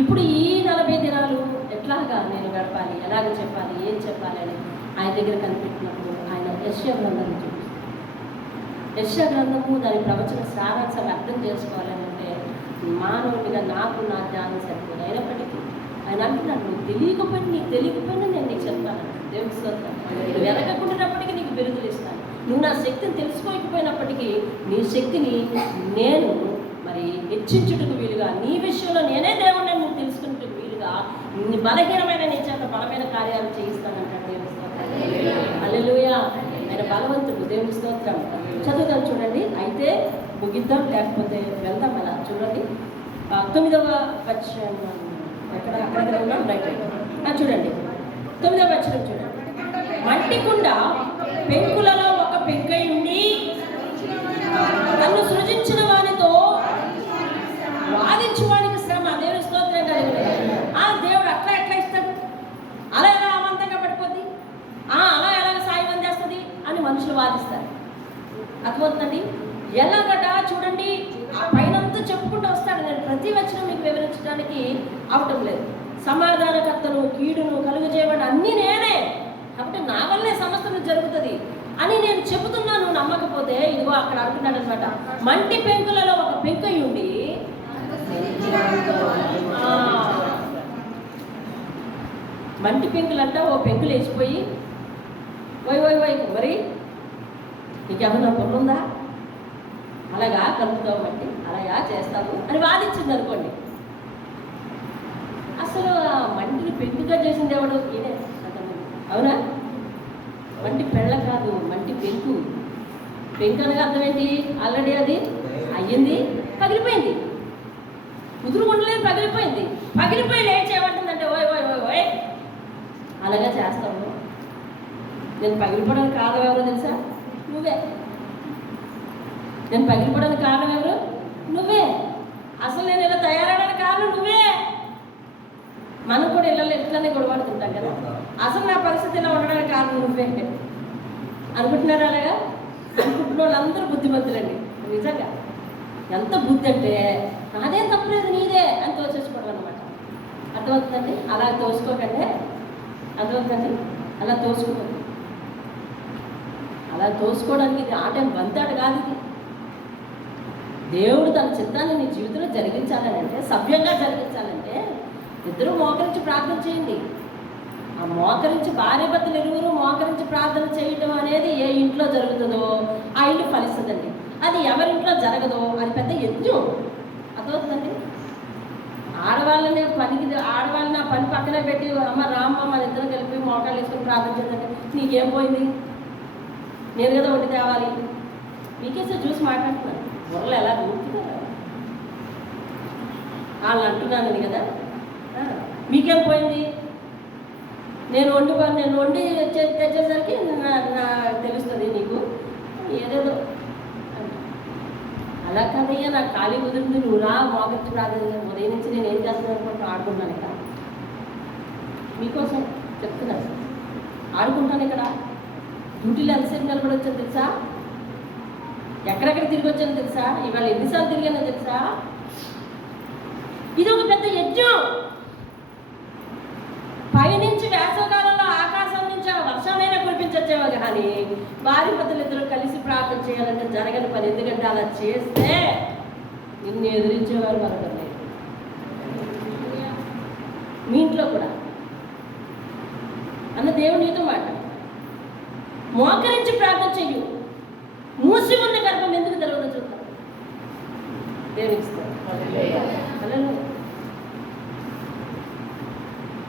ఇప్పుడు ఈ 40 దినాలు ఎట్లాగా నేను గడపాలి, ఎలాగ చెప్పాలి, ఏం చెప్పాలి అని ఆయన దగ్గర కనిపెట్టినప్పుడు ఆయన యెషయా గ్రంథాన్ని చూపిస్తాడు. యెషయా గ్రంథము దాని ప్రవచన సారాంశాలు అర్థం చేసుకోవాలని అంటే మానవుడిగా నాకు నా జ్ఞానం సరిపోదు. అయినప్పటికీ ఆయన అంటున్నాడు, నీకు తెలియకపోయినా నేను నీకు చెప్తాను. దేవుడి స్తోత్రం. నువ్వు వెనకకుండినప్పటికీ నీకు బిరుదులు ఇస్తాను. నువ్వు నా శక్తిని తెలుసుకోకపోయినప్పటికీ నీ శక్తిని నేను మరి హెచ్చించుటకు వీలుగా, నీ విషయంలో నేనే దేవుడిని నువ్వు తెలుసుకున్నట్టుకు వీలుగా నీ బలహీనమైన నీ చేత బలమైన కార్యాలు చేయిస్తానంటాడు. దేవుని స్తోత్రం. హల్లెలూయా. ఆయన బలవంతుడు. దేవుని స్తోత్రం. చదువుతాం చూడండి. అయితే ముగిద్దాం, లేకపోతే వెళ్దాం. అలా చూడండి 9వ వచనం అక్కడ ఉన్నాం. రైట్ చూడండి 9వ వచనం చూడండి. మట్టి కుండ పెంకులలో ఒక పెంకై ఉండి తను సృజించిన వానితో వాదించువానికి శ్రమ. దేవుని స్తోత్రం కలిగి ఆ దేవుడు అట్లా ఎట్లా ఇస్తాడు, అలా ఎలా అమంతంగా పడిపోద్ది, అలా ఎలాగ సాయం అందేస్తుంది అని మనుషులు వాదిస్తారు. అర్థమవుతుందండి. ఎలాగట చూడండి, ఆ పైనంతా చెప్పుకుంటూ వస్తాడు. నేను ప్రతి వచనం మీకు వివరించడానికి అవటం లేదు. సమాధానకర్తను, కీడును కలుగజేయబడి అన్నీ నేనే, కాబట్టి నా వల్లే సమస్తము జరుగుతుంది అని నేను చెబుతున్నాను. నమ్మకపోతే ఇదిగో అక్కడ అంటున్నాడు అనమాట. మంటి పెంకులలో ఒక పెంకై ఉండి మంటి పెంకులంట ఓ పెంకులు వేసిపోయి ఓయ్ మరి నీకేమన్నా పొన్నుందా, అలాగా కలుపుతావు మట్టి, అలాగా చేస్తావు అని వాదించింది అనుకోండి. అసలు ఆ మంటిని పెంకుగా చేసింది ఎవడు? ఈయనే. అవునా? మంటి పెళ్ళ కాదు, మంటి పెంకు. పెంకు అనగా అర్థం ఏంటి? ఆల్రెడీ అది అయ్యింది, పగిలిపోయింది. కుదురు ఉండలేదు, పగిలిపోయింది. పగిలిపోయి ఏం చేయమంటుందంటే ఓయ్ అలాగా చేస్తావు. నేను పగిలిపోవడానికి కారణం ఎవరో తెలుసా? నువ్వే. నేను పగిలిపోవడానికి కారణం ఎవరు? నువ్వే. అసలు నేను ఇలా తయారవడానికి కారణం నువ్వే. మనం కూడా ఇళ్ళలో ఇట్లానే గొడవడుతుంటాం కదా. అసలు నా పరిస్థితి ఇలా ఉండడానికి కారణం నువ్వే అనుకుంటున్నారు. అలాగా అనుకుంటున్న వాళ్ళందరూ బుద్ధిమంతులండి. నిజంగా ఎంత బుద్ధి అంటే నాదేం తప్పలేదు, నీదే అని తోచేసుకోవడం అనమాట. అర్థమవుతుందండి. అలా తోసుకోకండి. అర్థమవుతుందండి. అలా తోసుకోకండి. అలా తోసుకోవడానికి ఇది ఆట బంతాడు కాదు ఇది. దేవుడు తన చిత్తాన్ని నీ జీవితంలో జరిగించాలనంటే, సభ్యంగా జరిగించాలంటే ఇద్దరు మోకరించి ప్రార్థన చేయండి. ఆ మోకరించి భార్యాభర్తలు ఇరువురు మోకరించి ప్రార్థన చేయటం అనేది ఏ ఇంట్లో జరుగుతుందో ఆ ఇల్లు ఫలిస్తుందండి. అది ఎవరింట్లో జరగదో అది పెద్ద యజ్ఞం. అర్థమవుతుందండి. ఆడవాళ్ళని ఆ పని పక్కనే పెట్టి అమ్మ రామ్మ మన ఇద్దరు కలిపి మోకాలు వేసుకొని ప్రార్థన చేద్దంటే నీకేం పోయింది, నేను కదా వండి తేవాలి. మీకేసే చూసి మాట్లాడుతున్నాను, బుర్రలు ఎలా దూరుతున్నారా వాళ్ళు అంటున్నాను కదా. మీకేం పోయింది, నేను వండి తెచ్చేసరికి తెలుస్తుంది నీకు ఏదేదో. అలా కాదయ్యా, నాకు ఖాళీ కుదిరింది, నువ్వు రా మోకరించి ప్రార్థన. ఉదయం నుంచి నేను ఏం చేస్తున్నాను అనుకుంటూ ఆడుకుంటాను ఇక్కడ, మీకోసం చెప్తున్నాను. ఆడుకుంటాను ఇక్కడ. డ్యూటీలో ఎంతసేపు నిలబడి వచ్చాను తెలుసా, ఎక్కడెక్కడ తిరిగి వచ్చానో తెలుసా, ఇవాళ ఎన్నిసార్లు తిరిగానో తెలుసా. ఇది ఒక పెద్ద యజ్ఞం. పైనుంచి వేసవకాలంలో ఆకాశం నుంచి వర్షమైనా కురిపించచ్చేవో కానీ భార్యాభర్తలు ఇద్దరు కలిసి ప్రార్థన చేయాలంటే జరగని పని. ఎందుకంటే అలా చేస్తే నిన్ను ఎదిరించేవారు మరొకరు లేరు. మీ ఇంట్లో కూడా అన్న దేవుడు నీతో మాట, మోకరించి ప్రార్థన చెయ్యు. మూసి ఉన్న గర్భం ఎందుకు తెలవదో చూద్దాం. దేవునికి ఇస్తాడు.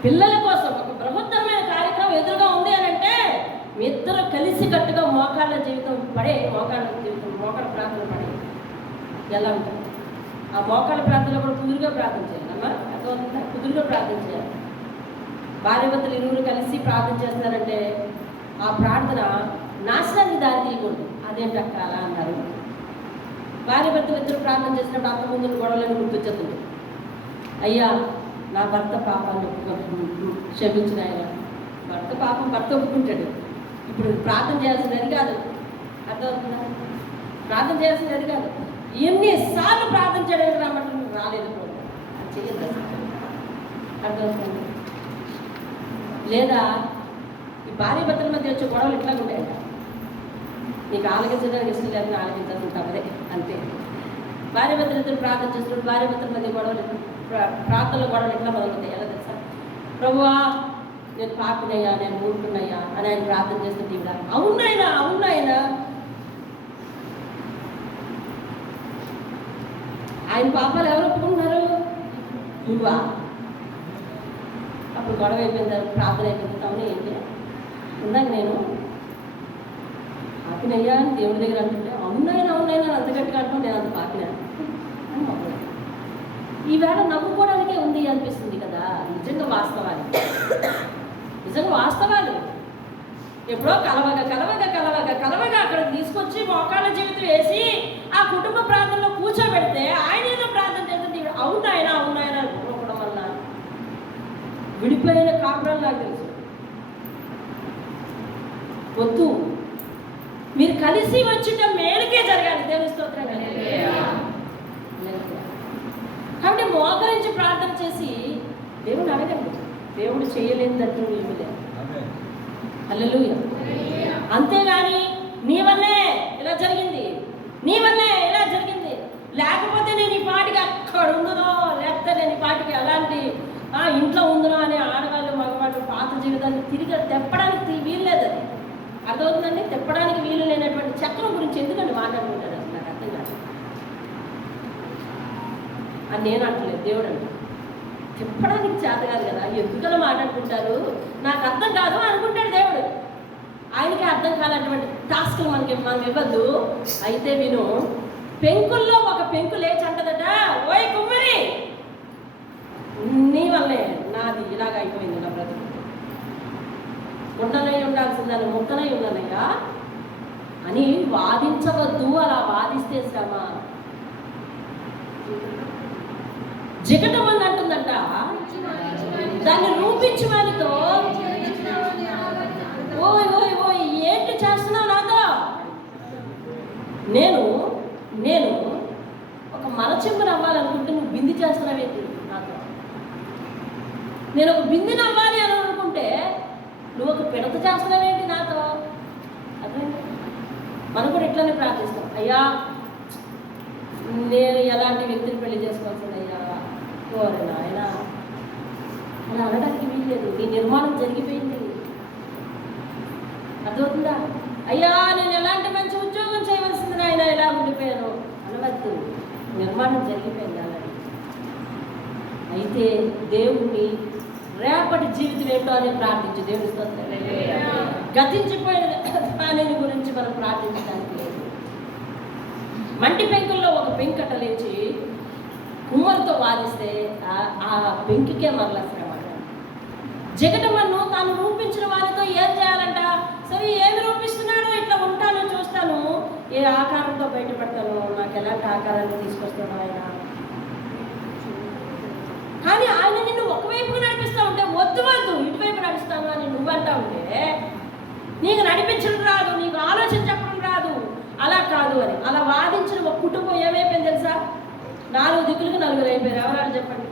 పిల్లల కోసం ఒక బృహత్తరమైన కార్యక్రమం ఎదురుగా ఉంది అని అంటే మీ ఇద్దరు కలిసి కట్టుగా మోకాళ్ళ జీవితం పడే, మోకాళ్ళ ప్రార్థన పడే ఎలా ఉంటుంది. ఆ మోకాళ్ళ ప్రార్థనలో కూడా కుదురుగా ప్రార్థన చేయాలి అమ్మా, అర్థమవుతుందా. కుదురుగా ప్రార్థన చేయాలి. భార్యాభర్తలు ఇరువురు కలిసి ప్రార్థన చేస్తారంటే ఆ ప్రార్థన నాశనానికి దారి తీయకూడదు. అదేంటక్క అలా అన్నారు. భార్యాభర్తలు ఇద్దరు ప్రార్థన చేసినప్పుడు అంత ముందు గొడవలను గుర్తొచ్చేస్తుంది. అయ్యా నా భర్త పాపాన్ని క్షమించిన ఆయన. భర్త పాపం భర్త ఒప్పుకుంటాడు. ఇప్పుడు ప్రార్థన చేయాల్సింది అది కాదు. అర్థమవుతుందా. ప్రార్థన చేయాల్సింది అది కాదు. ఎన్నిసార్లు ప్రార్థన చేయడానికి రమ్మంటే నువ్వు రాలేదు అది చెయ్యదు. అర్థమవుతుంది. లేదా ఈ భార్యాభర్తల మధ్య వచ్చే గొడవలు ఇట్లా ఉంటాయంట. నీకు ఆలకించడానికి ఇష్టం లేదని ఆలకించాల్సి ఉంటామదే అంతే. భార్యాభర్తలు ఇద్దరు ప్రార్థన చేస్తున్నప్పుడు భార్యాభర్తల మధ్య గొడవలు, ప్రార్థనలో గొడవలు ఎట్లా మొదలవుతాయి ఎలా తెలుసా. ప్రభువా నేను పాపినయ్యా, నేను ఊరుకున్నయ్యా అని ఆయన ప్రార్థన చేస్తుంటే ఇలా అవునాయనా అవునాయనా ఆయన పాపాలు ఎవరు ఒప్పుకుంటున్నారు, నువ్వా. అప్పుడు గొడవ అయిపోయిన తర్వాత ప్రార్థన అయిపోయింది. అవునే ఏంటి ఇందాక నేను పాపినయ్యా అని దేవుడి దగ్గర అంటుంటే అవునాయనా అవునాయనా అంత గట్టిగా అంటున్నాను, నేను అంత పాపినా అని అప్పుడు ఈవేళ నవ్వుకోవడానికే ఉంది అనిపిస్తుంది కదా. నిజంగా వాస్తవాలు ఎప్పుడో కలవగా అక్కడ తీసుకొచ్చి మోకాళ్ళ జీవితం వేసి ఆ కుటుంబ ప్రార్థనలో కూర్చోబెడితే ఆయన ఏదో ప్రార్థన చేస్తుంటే అవునాయన అనుకోవడం వల్ల విడిపోయిన కాపురాలు నాకు తెలుసు. వద్దు, మీరు కలిసి వచ్చిన మేలుకే జరగాలి. దేవుని స్తోత్రం. కాబట్టి మోకరించి ప్రార్థన చేసి దేవుడు అడగండి. దేవుడు చేయలేనిదంటూ ఏమీ లేదు. హల్లెలూయా. అంతేగాని నీ వల్లే ఇలా జరిగింది, నీ వల్లే ఇలా జరిగింది, లేకపోతే నేను ఈ పాటికి అక్కడ ఉందునో, లేకపోతే నేను ఈ పాటికి అలాంటి ఇంట్లో ఉందునో అని ఆడవాళ్ళు మగవాళ్ళు పాత జీవితాన్ని తిరిగి తెప్పడానికి వీలు లేదు. అది అర్థమవుతుందండి. తెప్పడానికి వీలు లేనటువంటి చక్రం గురించి ఎందుకంటే మాట్లాడుకుంటాడు అసలు నాకు అర్థం కాదు అని నేను అంటలేదు. దేవుడు అంటే తిప్పడానికి చేత కాదు కదా, ఎందుకలా మాట్లాడుకుంటారు నాకు అర్థం కాదు అనుకుంటాడు దేవుడు. ఆయనకి అర్థం కానటువంటి టాస్క్లు మనం ఇవ్వద్దు. అయితే విను, పెంకుల్లో ఒక పెంకు లేచి అంటదట, ఓయ్ కుమ్మరి నీ వల్లే నాది ఇలాగ అయిపోయింది, నా బ్రతుకు ఉండనై ఉండాల్సిందని ముక్కనై ఉన్నానయ్యా అని వాదించవద్దు. అలా వాదిస్తే శ్రమ జిగటం అని అంటుందంట. దాన్ని రూపించి వారితో ఓయ్ ఓయ్ ఓయ్ ఏంటి చేస్తున్నావు నాతో. నేను ఒక మరచెంబు నవ్వాలనుకుంటే నువ్వు బింది చేస్తున్నావేంటి నాతో. నేను ఒక బింది నవ్వాలి అని అనుకుంటే నువ్వు ఒక పిడత చేస్తున్నావేంటి నాతో. అదే మనం కూడా ఇట్లానే ప్రార్థిస్తాం, అయ్యా నేను ఎలాంటి వ్యక్తిని పెళ్లి చేసుకోవాల్సిందయ్యా, కోరనా ఆయన అలా అనడానికి వీల్లేదు. నీ నిర్మాణం జరిగిపోయింది. అర్థమవుతుందా? అయ్యా నేను ఎలాంటి మంచి ఉద్యోగం చేయవలసింది నాయన, ఎలా ఉండిపోయాను అనవద్దు. నిర్మాణం జరిగిపోయింది అలాగే. అయితే దేవుణ్ణి రేపటి జీవితం ఏంటో అని ప్రార్థించు. దేవుని స్తోత్రం. గతించిపోయిన దాని గురించి మనం ప్రార్థించడానికి లేదు. మంటి పెంకుల్లో ఒక పెంకట లేచి కుమ్మరితో వాదిస్తే ఆ పెంకుకే మరలా శ్రమ. జగటమన్ను తాను రూపించిన వారితో ఏం చేయాలంట? సరే ఏమి రూపిస్తున్నాడో ఇట్లా ఉంటాను, చూస్తాను, ఏ ఆకారంతో బయటపడతాను, నాకు ఎలాంటి ఆకారాన్ని తీసుకొస్తాను ఆయన. కానీ ఆయన నిన్ను ఒకవైపు నడిపిస్తూ ఉంటే వద్దు వద్దు ఇటువైపు నడుస్తాను అని నువ్వంటా ఉంటే నీకు నడిపించడం రాదు, నీకు ఆలోచన చెప్పడం రాదు, అలా కాదు అని. అలా వాదించిన ఒక కుటుంబం ఏమైపోయింది తెలుసా? 4 దిక్కులకు 4 అయిపోయారు. ఎవరాలు చెప్పండి.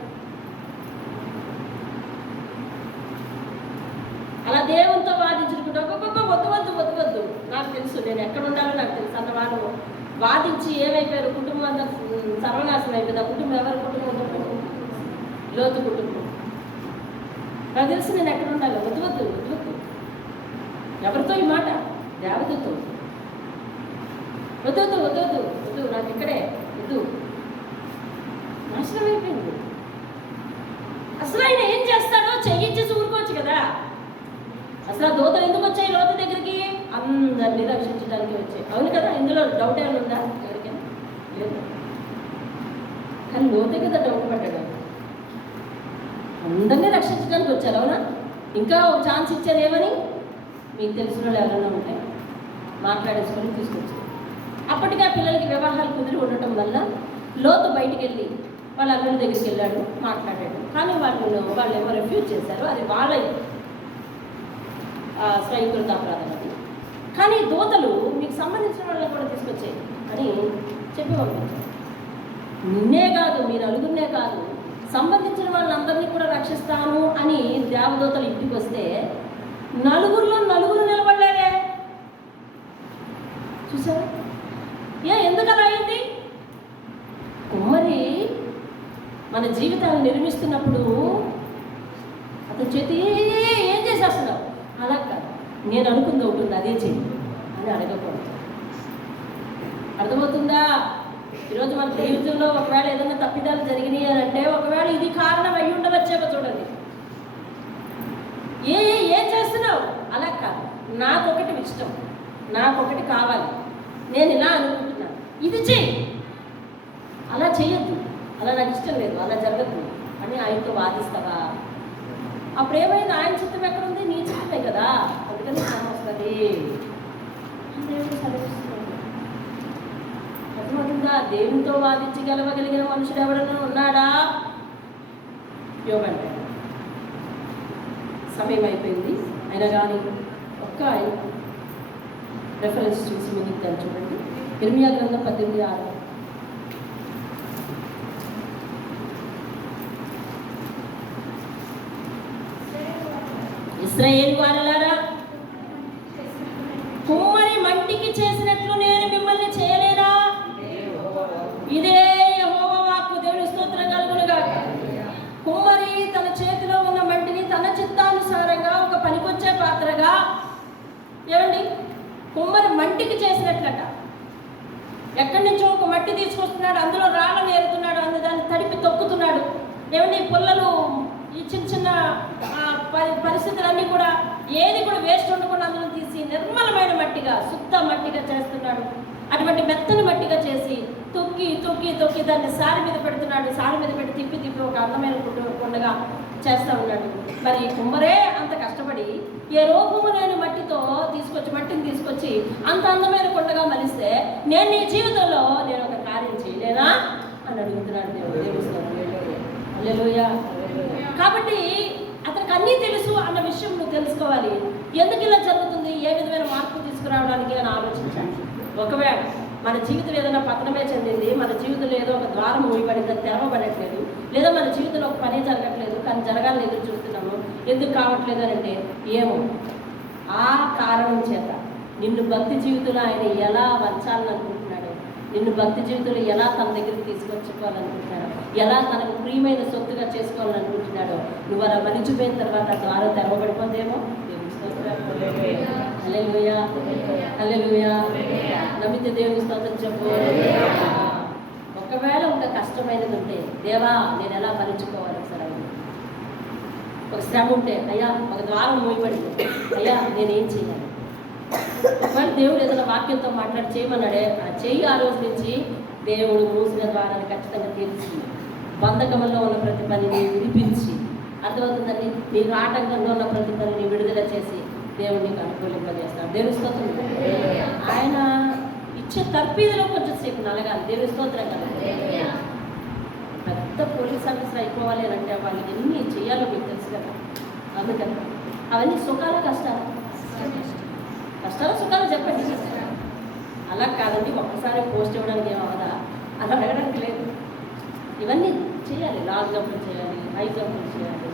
అలా దేవునితో వాదించుకుంటే ఒక్కొక్క వద్దు వద్దు వద్దు వద్దు, నాకు తెలుసు నేను ఎక్కడ ఉండాలో నాకు తెలుసు అన్న వాళ్ళు వాదించి ఏమైపోయారు? కుటుంబం అంతా సర్వనాశనం అయిపోయింది. ఆ కుటుంబం ఎవరి కుటుంబం? లోతు కుటుంబం. నాకు తెలుసు నేను ఎక్కడ ఉండాలి, వద్దు వద్దు వద్దు వద్దు. ఎవరితో ఈ మాట? దేవతతో. వద్దు వద్దు వద్దు వద్దు వద్దు, నాకు ఇక్కడే వద్దు. నాశనం అయిపోయింది. అసలు ఆయన ఏం చేస్తాడో చెయ్యించేసి ఊరుకోవచ్చు కదా. అసలు ఆ దూతలు ఎందుకు వచ్చాయి లోతు దగ్గరికి? అందరినీ రక్షించడానికి వచ్చాయి. అవును కదా, ఇందులో డౌట్ ఏమైనా ఉందా ఎవరికైనా? లేదు. కానీ లోతే కదా డౌట్ పడ్డాడు. అందరినీ రక్షించడానికి వచ్చారు. అవునా? ఇంకా ఒక ఛాన్స్ ఇచ్చారు. ఏమని? మీకు తెలిసిన వాళ్ళు ఎవరైనా ఉంటే మాట్లాడేసుకొని తీసుకొచ్చారు. అప్పటికే ఆ పిల్లలకి వివాహాలు కుదిరి ఉండటం వల్ల లోతు బయటికి వెళ్ళి వాళ్ళ అల్లుడి దగ్గరికి వెళ్ళాడు, మాట్లాడాడు. కానీ వాళ్ళు ఏమో రిఫ్యూజ్ చేశారు. అది వాళ్ళ స్వయంకృత అపరాధం అది. కానీ దూతలు మీకు సంబంధించిన వాళ్ళని కూడా తీసుకొచ్చాయి అని చెప్పి పంపించారు. నిన్నే కాదు, మీ నలుగురినే కాదు, సంబంధించిన వాళ్ళందరినీ కూడా రక్షిస్తాను అని దేవదూతలు ఇంటికి వస్తే నలుగురిలో నలుగురు నిలబడలేదే. చూసారా? ఎందుకు అలా అయింది? కుమ్మరి మన జీవితాన్ని నిర్మిస్తున్నప్పుడు అతని చేతి ఏం చేసేస్తున్నావు? అలా కాదు, నేను అనుకుంది ఉంటుంది అదే చెయ్యి అని అడగకూడదు. అర్థమవుతుందా? ఈరోజు మన జీవితంలో ఒకవేళ ఏదైనా తప్పిదాలు జరిగినాయి అని అంటే ఒకవేళ ఇది కారణం అయ్యి ఉండవచ్చేమో చూడండి. ఏం చేస్తున్నావు? అలా కాదు, నాకొకటి ఇష్టం, నాకొకటి కావాలి, నేను ఇలా అనుకుంటున్నాను, ఇది చెయ్యి. అలా చెయ్యొద్దు, అలా నాకు ఇష్టం లేదు, అలా జరగద్దు అని ఆయనతో వాదిస్తావా? అప్పుడు ఏమైంది? ఆయన చిత్తం ఎక్కడుంది? నీ చిత్తమే కదా. అందుకని శ్రమ వస్తుంది. దేవుడు సెలవిస్తున్నాడు. అర్థమవుతుందా? దేవునితో వాదించి గెలవగలిగిన మనుషుడు ఎవరైనా ఉన్నాడా? యోగంటే సమయం అయిపోయింది. అయినా కానీ ఒక్క రెఫరెన్స్ చూసి ముగిద్దాం. చూడండి, ఇర్మియా గ్రంథం 18:6. ఇశ్రాయేలు వారలారా, కుమ్మరి మట్టికి చేసినట్లు నేను మిమ్మల్ని చేయలేనా? ఇదే యెహోవా వాక్కు. దేవుని స్తోత్రం కలుగునుగాక. కుమ్మరి తన చేతిలో ఉన్న మట్టిని తన చిత్తానుసారంగా ఒక పనికొచ్చే పాత్రగా ఏమండి కుమ్మరి మట్టికి చేసినట్లట. ఎక్కడి నుంచో ఒక మట్టి తీసుకొస్తున్నాడు, అందులో రాళ్ళను ఏరుతున్నాడు, దాన్ని తడిపి తొక్కుతున్నాడు. ఏమండి పుల్లలు, ఈ చిన్న చిన్న పరిస్థితులన్నీ కూడా ఏది కూడా వేస్ట్ ఉండకుండా అందులో తీసి నిర్మలమైన మట్టిగా, శుద్ధ మట్టిగా చేస్తున్నాడు. అటువంటి మెత్తని మట్టిగా చేసి తొక్కి తొక్కి తొక్కి దాన్ని సారి మీద పెడుతున్నాడు. సారి మీద పెట్టి తిప్పి తిప్పి ఒక అందమైన కొండగా చేస్తూ ఉన్నాడు. మరి కుమ్మరే అంత కష్టపడి ఏ రూపము లేని మట్టిని తీసుకొచ్చి అంత అందమైన కొండగా మలిస్తే నేను నీ జీవితంలో నేను ఒక కార్యం చేయలేనా అని అడుగుతున్నాడు దేవుడు. హల్లెలూయా. కాబట్టి అతనికి అన్నీ తెలుసు అన్న విషయం నువ్వు తెలుసుకోవాలి. ఎందుకు ఇలా జరుగుతుంది, ఏ విధమైన మార్పు తీసుకురావడానికి అని ఆలోచించాలి. ఒకవేళ మన జీవితం ఏదైనా పతనమే చెందింది, మన జీవితంలో ఏదో ఒక ద్వారం మూయబడింది, తెరవబడట్లేదు, లేదా మన జీవితంలో ఒక పని జరగట్లేదు, కానీ జరగాలని ఎదురు చూస్తున్నాము, ఎందుకు కావట్లేదు అని అంటే ఏమో ఆ కారణం చేత నిన్ను భక్తి జీవితంలో ఆయన ఎలా వంచాలనుకుంటున్నాడు, నిన్ను భక్తి జీవితంలో ఎలా తన దగ్గరికి తీసుకొచ్చుకోవాలనుకుంటున్నాడు, ఎలా తనకు ప్రియమైన సొత్తుగా చేసుకోవాలనుకుంటున్నాడో నువ్వు అలా మరిచిపోయిన తర్వాత ద్వారం తెరవబడిపోతేమో. హల్లెలూయా, హల్లెలూయా. నమ్మితే దేవుని స్తోత్రం చెప్పు. ఒకవేళ ఒక కష్టమైనది ఉంటే, దేవా నేను ఎలా మరించుకోవాలి సార్, ఒక శ్రమ ఉంటే, అయ్యా ఒక ద్వారం మూయబడింది, అయ్యా నేనేం చేయాలి. ఒకవేళ దేవుడు ఏదైనా వాక్యంతో మాట్లాడి చేయమన్నాడే, ఆ చెయ్యి ఆ రోజు నుంచి దేవుడు మూసిన ద్వారాన్ని ఖచ్చితంగా తెలిసి బంధకంలో ఉన్న ప్రతి పనిని విడిపించి, అర్థమవుతుందండి, నీకు ఆటంకంగా ఉన్న ప్రతి పనిని విడుదల చేసి దేవుడు నీకు అనుకూలింపజేస్తాడు. దేవుని స్తోత్రం. ఆయన ఇచ్చే తర్పీదులో కొంచెం సేపు నలగాలి. దేవుని స్తోత్రం కదా. పెద్ద పోలీస్ ఆఫీసర్ అయిపోవాలి అని అంటే వాళ్ళు ఎన్ని చేయాలో మీకు తెలుసు కదా. అందుకని అవన్నీ సుఖాలు కష్టాలు, కష్టాలు సుఖాలు చెప్పండి. అలా కాదండి ఒక్కసారి పోస్ట్ ఇవ్వడానికి ఏమవదా, అలా అడగడానికి లేదు. ఇవన్నీ చేయాలి. లాంగ్ జంపులు చేయాలి, హై జంపులు చేయాలి,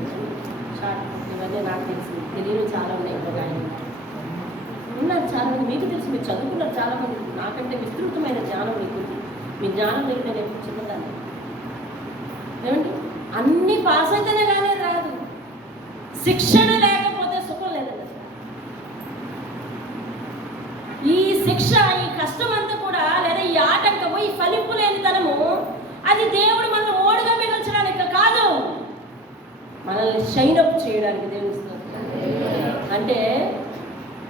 షార్ట్, ఇవన్నీ నాకు తెలిసి తెలియదు చాలా ఉన్నాయి. ఇప్పుడు ఆయన ఉన్నారు చాలా మంది, మీకు తెలుసు, మీరు చదువుకున్నారు చాలా మంది, నాకంటే విస్తృతమైన జ్ఞానం మీకు. మీ జ్ఞానం లేదు, నేను ఎప్పుడు చిన్నదాన్ని. ఏమండి, అన్నీ పాస్ అయితేనే కానీ రాదు. శిక్షణ లేకపోతే సుఖం లేదండి. ఈ శిక్ష, ఈ కష్టం అంతా కూడా, లేదా ఈ ఆటంకము, ఈ ఫలింపు లేనితనము, అది దేవుడు మనల్ని ఓడుగా మిగల్చడానికి కాదు, మనల్ని షైన్ అప్ చేయడానికి. దేవుని స్తోత్రం. అంటే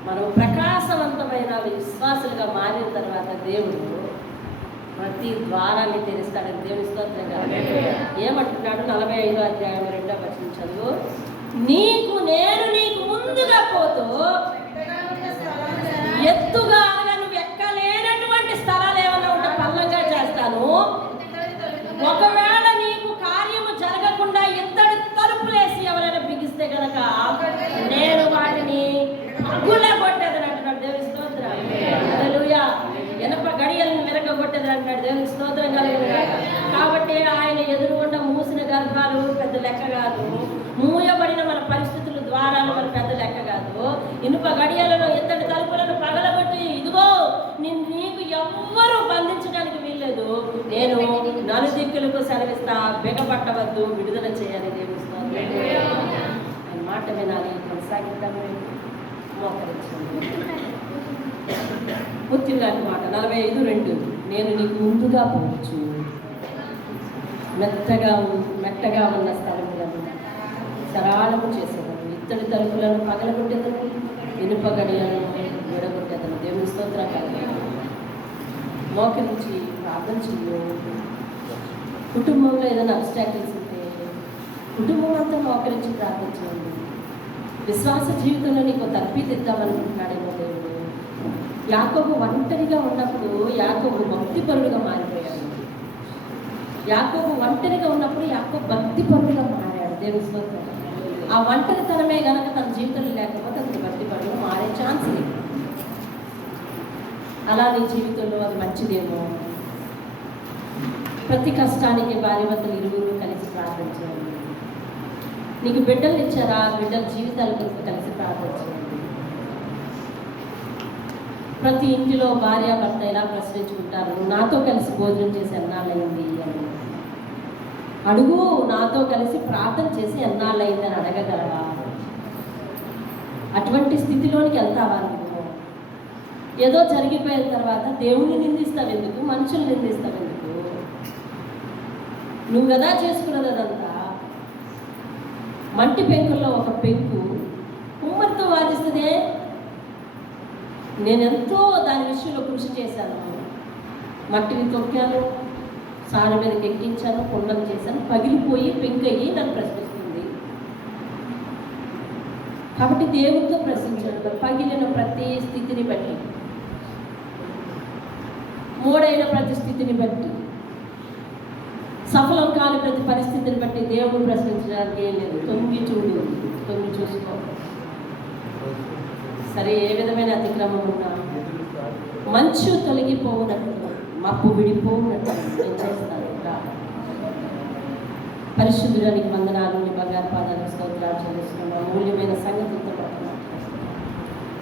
మనం ప్రకాశవంతమైన విశ్వాసులుగా మారిన తర్వాత దేవుడు ప్రతి ద్వారాన్ని తెరుస్తాడని. దేవుని స్తోత్రంగా. ఏమంటున్నాడు? 45వ అధ్యాయం 2వ వచనం చదువు. నీకు ముందుగా పోతూ ఎత్తుగా నువ్వు ఎక్కలేనటువంటి స్థలాలు ఏమైనా ఉంటే పల్లంగా చేస్తాను. ఒకవేళ నీకు కార్యము జరగకుండా ఇత్తడి తలుపులేసి ఎవరైనా బిగిస్తే కనుక నేను వాటిని గుల్లగొట్టేదని అంటున్నాడు. దేవుని స్తోత్రం. హల్లెలూయా. ఎనప గడియలను వెనకగొట్టేదని అంటున్నాడు. దేవుని స్తోత్రం కలుగునుగాక. కాబట్టి ఆయన ఎదురుగుండా మూసిన గర్భాలు పెద్ద లెక్క కాదు, మూయబడిన మన పరిస్థితుల ద్వారా మన పెద్ద లెక్క కాదు. ఇనుప గడియలను, ఇత్తడి తలుపులను పగలగొట్టి, ఇదిగో నీకు ఎవ్వరూ బంధించడానికి వీల్లేదు, నేను నలుదిక్కులకు సెలవిస్తా, బిగపట్టవద్దు, విడుదల చేయాలి. దేవుని స్తోత్రం. ఆయన మాట వినాలి, కొనసాగిద్దాము. మోకరించండి. ముత్యం లాంటి మాట 45:2. నేను నీకు ముందుగా పోవచ్చు, మెట్టగా ఉన్న స్థలములను సరాళము చేసేదాన్ని, ఇత్తడి తలుపులను పగలగొట్టేదను, ఇనుప గడియలను విడగొట్టేదను. దేవుని స్తోత్రం కలుగును. మోకరించి ప్రార్థన చెయ్యు. కుటుంబంలో ఏదైనా అబ్స్టాకిల్స్ ఉంటే కుటుంబం అంతా మోకరించి ప్రార్థన చేయండి. విశ్వాస జీవితంలో నీకు తర్పీదిద్దామనుకుంటున్నాడేమో దేవుడు. యాకోబు ఒంటరిగా ఉన్నప్పుడు యాకోబు భక్తిపరుడుగా మారిపోయాడు. యాకోబు ఒంటరిగా ఉన్నప్పుడు యాకోబు భక్తిపరుడుగా మారాడు. దేవుని స్తోత్రం. ఆ ఒంటరితనమే గనక తన జీవితంలో లేకపోతే అతను భక్తిపరుడుగా మారే ఛాన్స్ లేదు. అలా నీ జీవితంలో అది మంచిదేమో. ప్రతి కష్టానికి భార్యాభర్తలు ఇరువురు కలిసి ప్రార్థన చేయండి. నీకు బిడ్డలు ఇచ్చారా, బిడ్డల జీవితాల గురించి కలిసి ప్రార్థన చేయండి. ప్రతి ఇంటిలో భార్యాభర్త ఎలా ప్రశ్నించుకుంటారు, నాతో కలిసి భోజనం చేసి ఎన్నాళ్ళయింది అని అడుగు. నాతో కలిసి ప్రార్థన చేసి ఎన్నాళ్ళయింది అని అడగగలవా? అటువంటి స్థితిలోనికి వెళ్తావా నువ్వు? ఏదో జరిగిపోయిన తర్వాత దేవుణ్ణి నిందిస్తావు ఎందుకు, మనుషులు నిందిస్తావు ఎందుకు? నువ్వు కదా చేసుకున్నది అదంతా. మంటి పెంకుల్లో ఒక పెంకు ఉమ్మడితో వాదిస్తుందే. నేనెంతో దాని విషయంలో కృషి చేశాను, మట్టిని తొక్కాను, సార మీదకి ఎక్కించాను, కుండం చేశాను, పగిలిపోయి పెంకయ్యి నన్ను ప్రశ్నిస్తుంది. కాబట్టి దేవుడితో ప్రశ్నించాడు. పగిలిన ప్రతి స్థితిని బట్టి, మూడైన ప్రతి స్థితిని బట్టి, సఫలం కాని ప్రతి పరిస్థితిని బట్టి దేవుడు ప్రశ్నించడానికి ఏం లేదు. తొంగి చూడు, తొంగి చూసుకో. సరే, ఏ విధమైన అతిక్రమం ఉన్నా మంచు తొలగిపోవునట్లు, మబ్బు విడిపోవునట్లు నేను చేస్తాను. పరిశుద్ధుడానికి వందనాలు, నీ బంగారు పాదాలకు స్తోత్రాలు చెల్లిస్తున్నాను. అమూల్యమైన సంగతులతో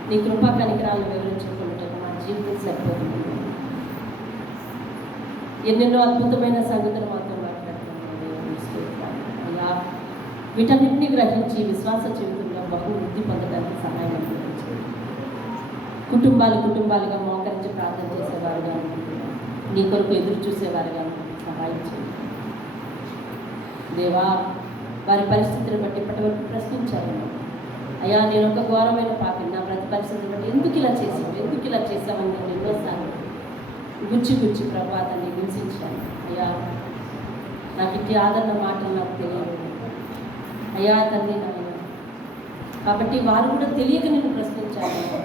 నీ కృపా కనికరాలను వివరించుకున్నాను. జీవితం సరిపోతుంది. ఎన్నెన్నో అద్భుతమైన సంగతులు మాతో మాట్లాడుతున్నాం. అయ్యా వీటన్నింటినీ గ్రహించి విశ్వాస జీవితంలో బహు వృద్ధి పొందడానికి సహాయం అందించండి. కుటుంబాలుగా మోకరించి ప్రార్థన చేసేవారుగా, నీ కొరకు ఎదురు చూసేవారుగా సహాయం చేయండి దేవా. వారి పరిస్థితిని బట్టి ఇప్పటి వరకు ప్రశ్నించారు. అయ్యా నేను ఒక ఘోరమైన పాపిని, నా ప్రతి పరిస్థితిని బట్టి ఎందుకు ఇలా చేసామని నేను ఎన్నోసార్లు గుచ్చి ప్రభాతాన్ని హింసించాను. అయ్యా నాకు ఇట్టి ఆదరణ మాటలు నాకు తెలియదు అయ్యా తండ్రి నాయన. కాబట్టి వారు కూడా తెలియక నిన్ను ప్రశ్నించారు.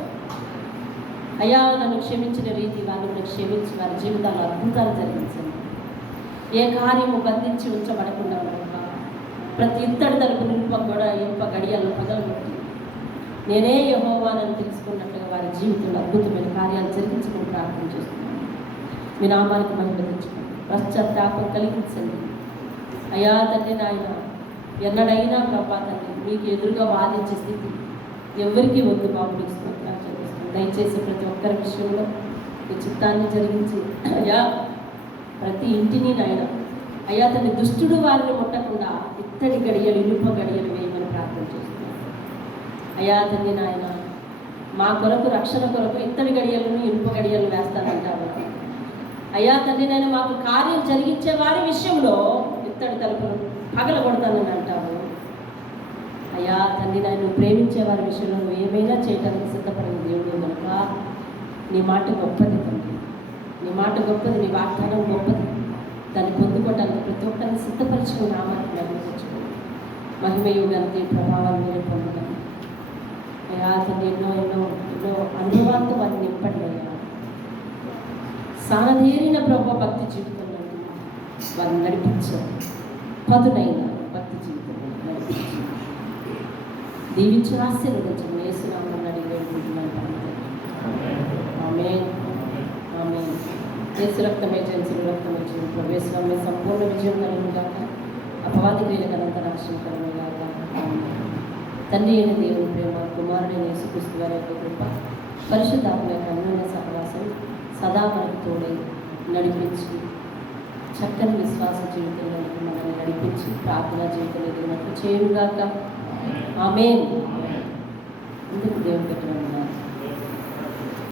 అయ్యా నన్ను క్షమించిన రీతి వారిని కూడా క్షమించి వారి జీవితాల్లో అద్భుతాలు జరిగించండి. ఏ కార్యము బంధించి ఉంచబడకుండా ప్రతి ఇత్తడి తలుపు ఇనుప గడియాలను పగలగొట్టి నేనే యెహోవానని తెలుసుకున్నట్టుగా వారి జీవితంలో అద్భుతమైన కార్యాలు జరిగించుకుని ప్రార్థన చేస్తున్నాను. మీ నామానికి మహిమ తెచ్చుకోండి, పశ్చాత్తాపం కలిగించండి. అయ్యా తండ్రి నాయన, ఎన్నడైనా ప్రభాతాన్ని మీకు ఎదురుగా వాదించే స్థితి ఎవరికి వద్దు బాబు. మీకు స్తోత్రాలు చెల్లిస్తున్నాను. దయచేసి ప్రతి ఒక్కరి విషయంలో మీ చిత్తాన్ని జరిగించి అయ్యా ప్రతి ఇంటిని నాయన అయ్యా తన దుష్టుడు వారిని ముట్టకుండా ఇత్తడి గడియలు ఇనుప గడియలు వేయమని ప్రార్థన చేస్తున్నాను. అయ్యా తండ్రి నాయన, మా కొరకు రక్షణ కొరకు ఇత్తడి గడియలను ఇనుప గడియలు వేస్తానంటారు. అయ్యా తండ్రి నాయన, మాకు కార్యం జరిగించే వారి విషయంలో ఇత్తడి తలుపులు పగలగొడతానని అంటావు. అయ్యా తండ్రి నాయన, నువ్వు ప్రేమించే వారి విషయంలో నువ్వు ఏమైనా చేయడానికి సిద్ధపడిన దేవుడు కనుక నీ మాట గొప్పది తండ్రి, నీ మాట గొప్పది, నీ వాగ్దానం గొప్పది. దాన్ని పొందుకోవడానికి ప్రతి ఒక్కరిని సిద్ధపరచుకుని నామాన్ని నిర్మించుకోండి. మహిమయు గంతి ప్రభావాన్ని మీరు పొందగలను. అయ్యా తండ్రి ఎన్నో అనుభవాలతో వారిని నింపండి. అయ్యా సానదేరిన ప్రభు భక్తి జీవితంలో వారిని నడిపించారు. పదునైన భక్తి జీవితంలో నడిపించారు. దీవించి ఆశీర్వదించండి. యేసునామమున అడిగి వేడుకుంటున్నాను. ఆమేన్. ఆమేన్. యేసు రక్తమే జయించిన రక్తమే జయించిన ప్రవేశమే సంపూర్ణ విజయం కలుగుగాక. అపవాది క్రియలకంత రక్షణ కలుగుగాక. తండ్రి అయిన దేవుని ప్రేమ, కుమారుడైన యేసుక్రీస్తు వారి యొక్క కృప, పరిశుద్ధాత్మ యొక్క అన్యోన్య సహవాసం సదా మనకు తోడై నడిపించి చక్కని విశ్వాస జీవితంలోకి మనల్ని నడిపించి ప్రార్థనా జీవితంలో ఎదిగినట్లు చేరుగాక. ఆమేన్. ఎందుకు దేవుని పెట్టడం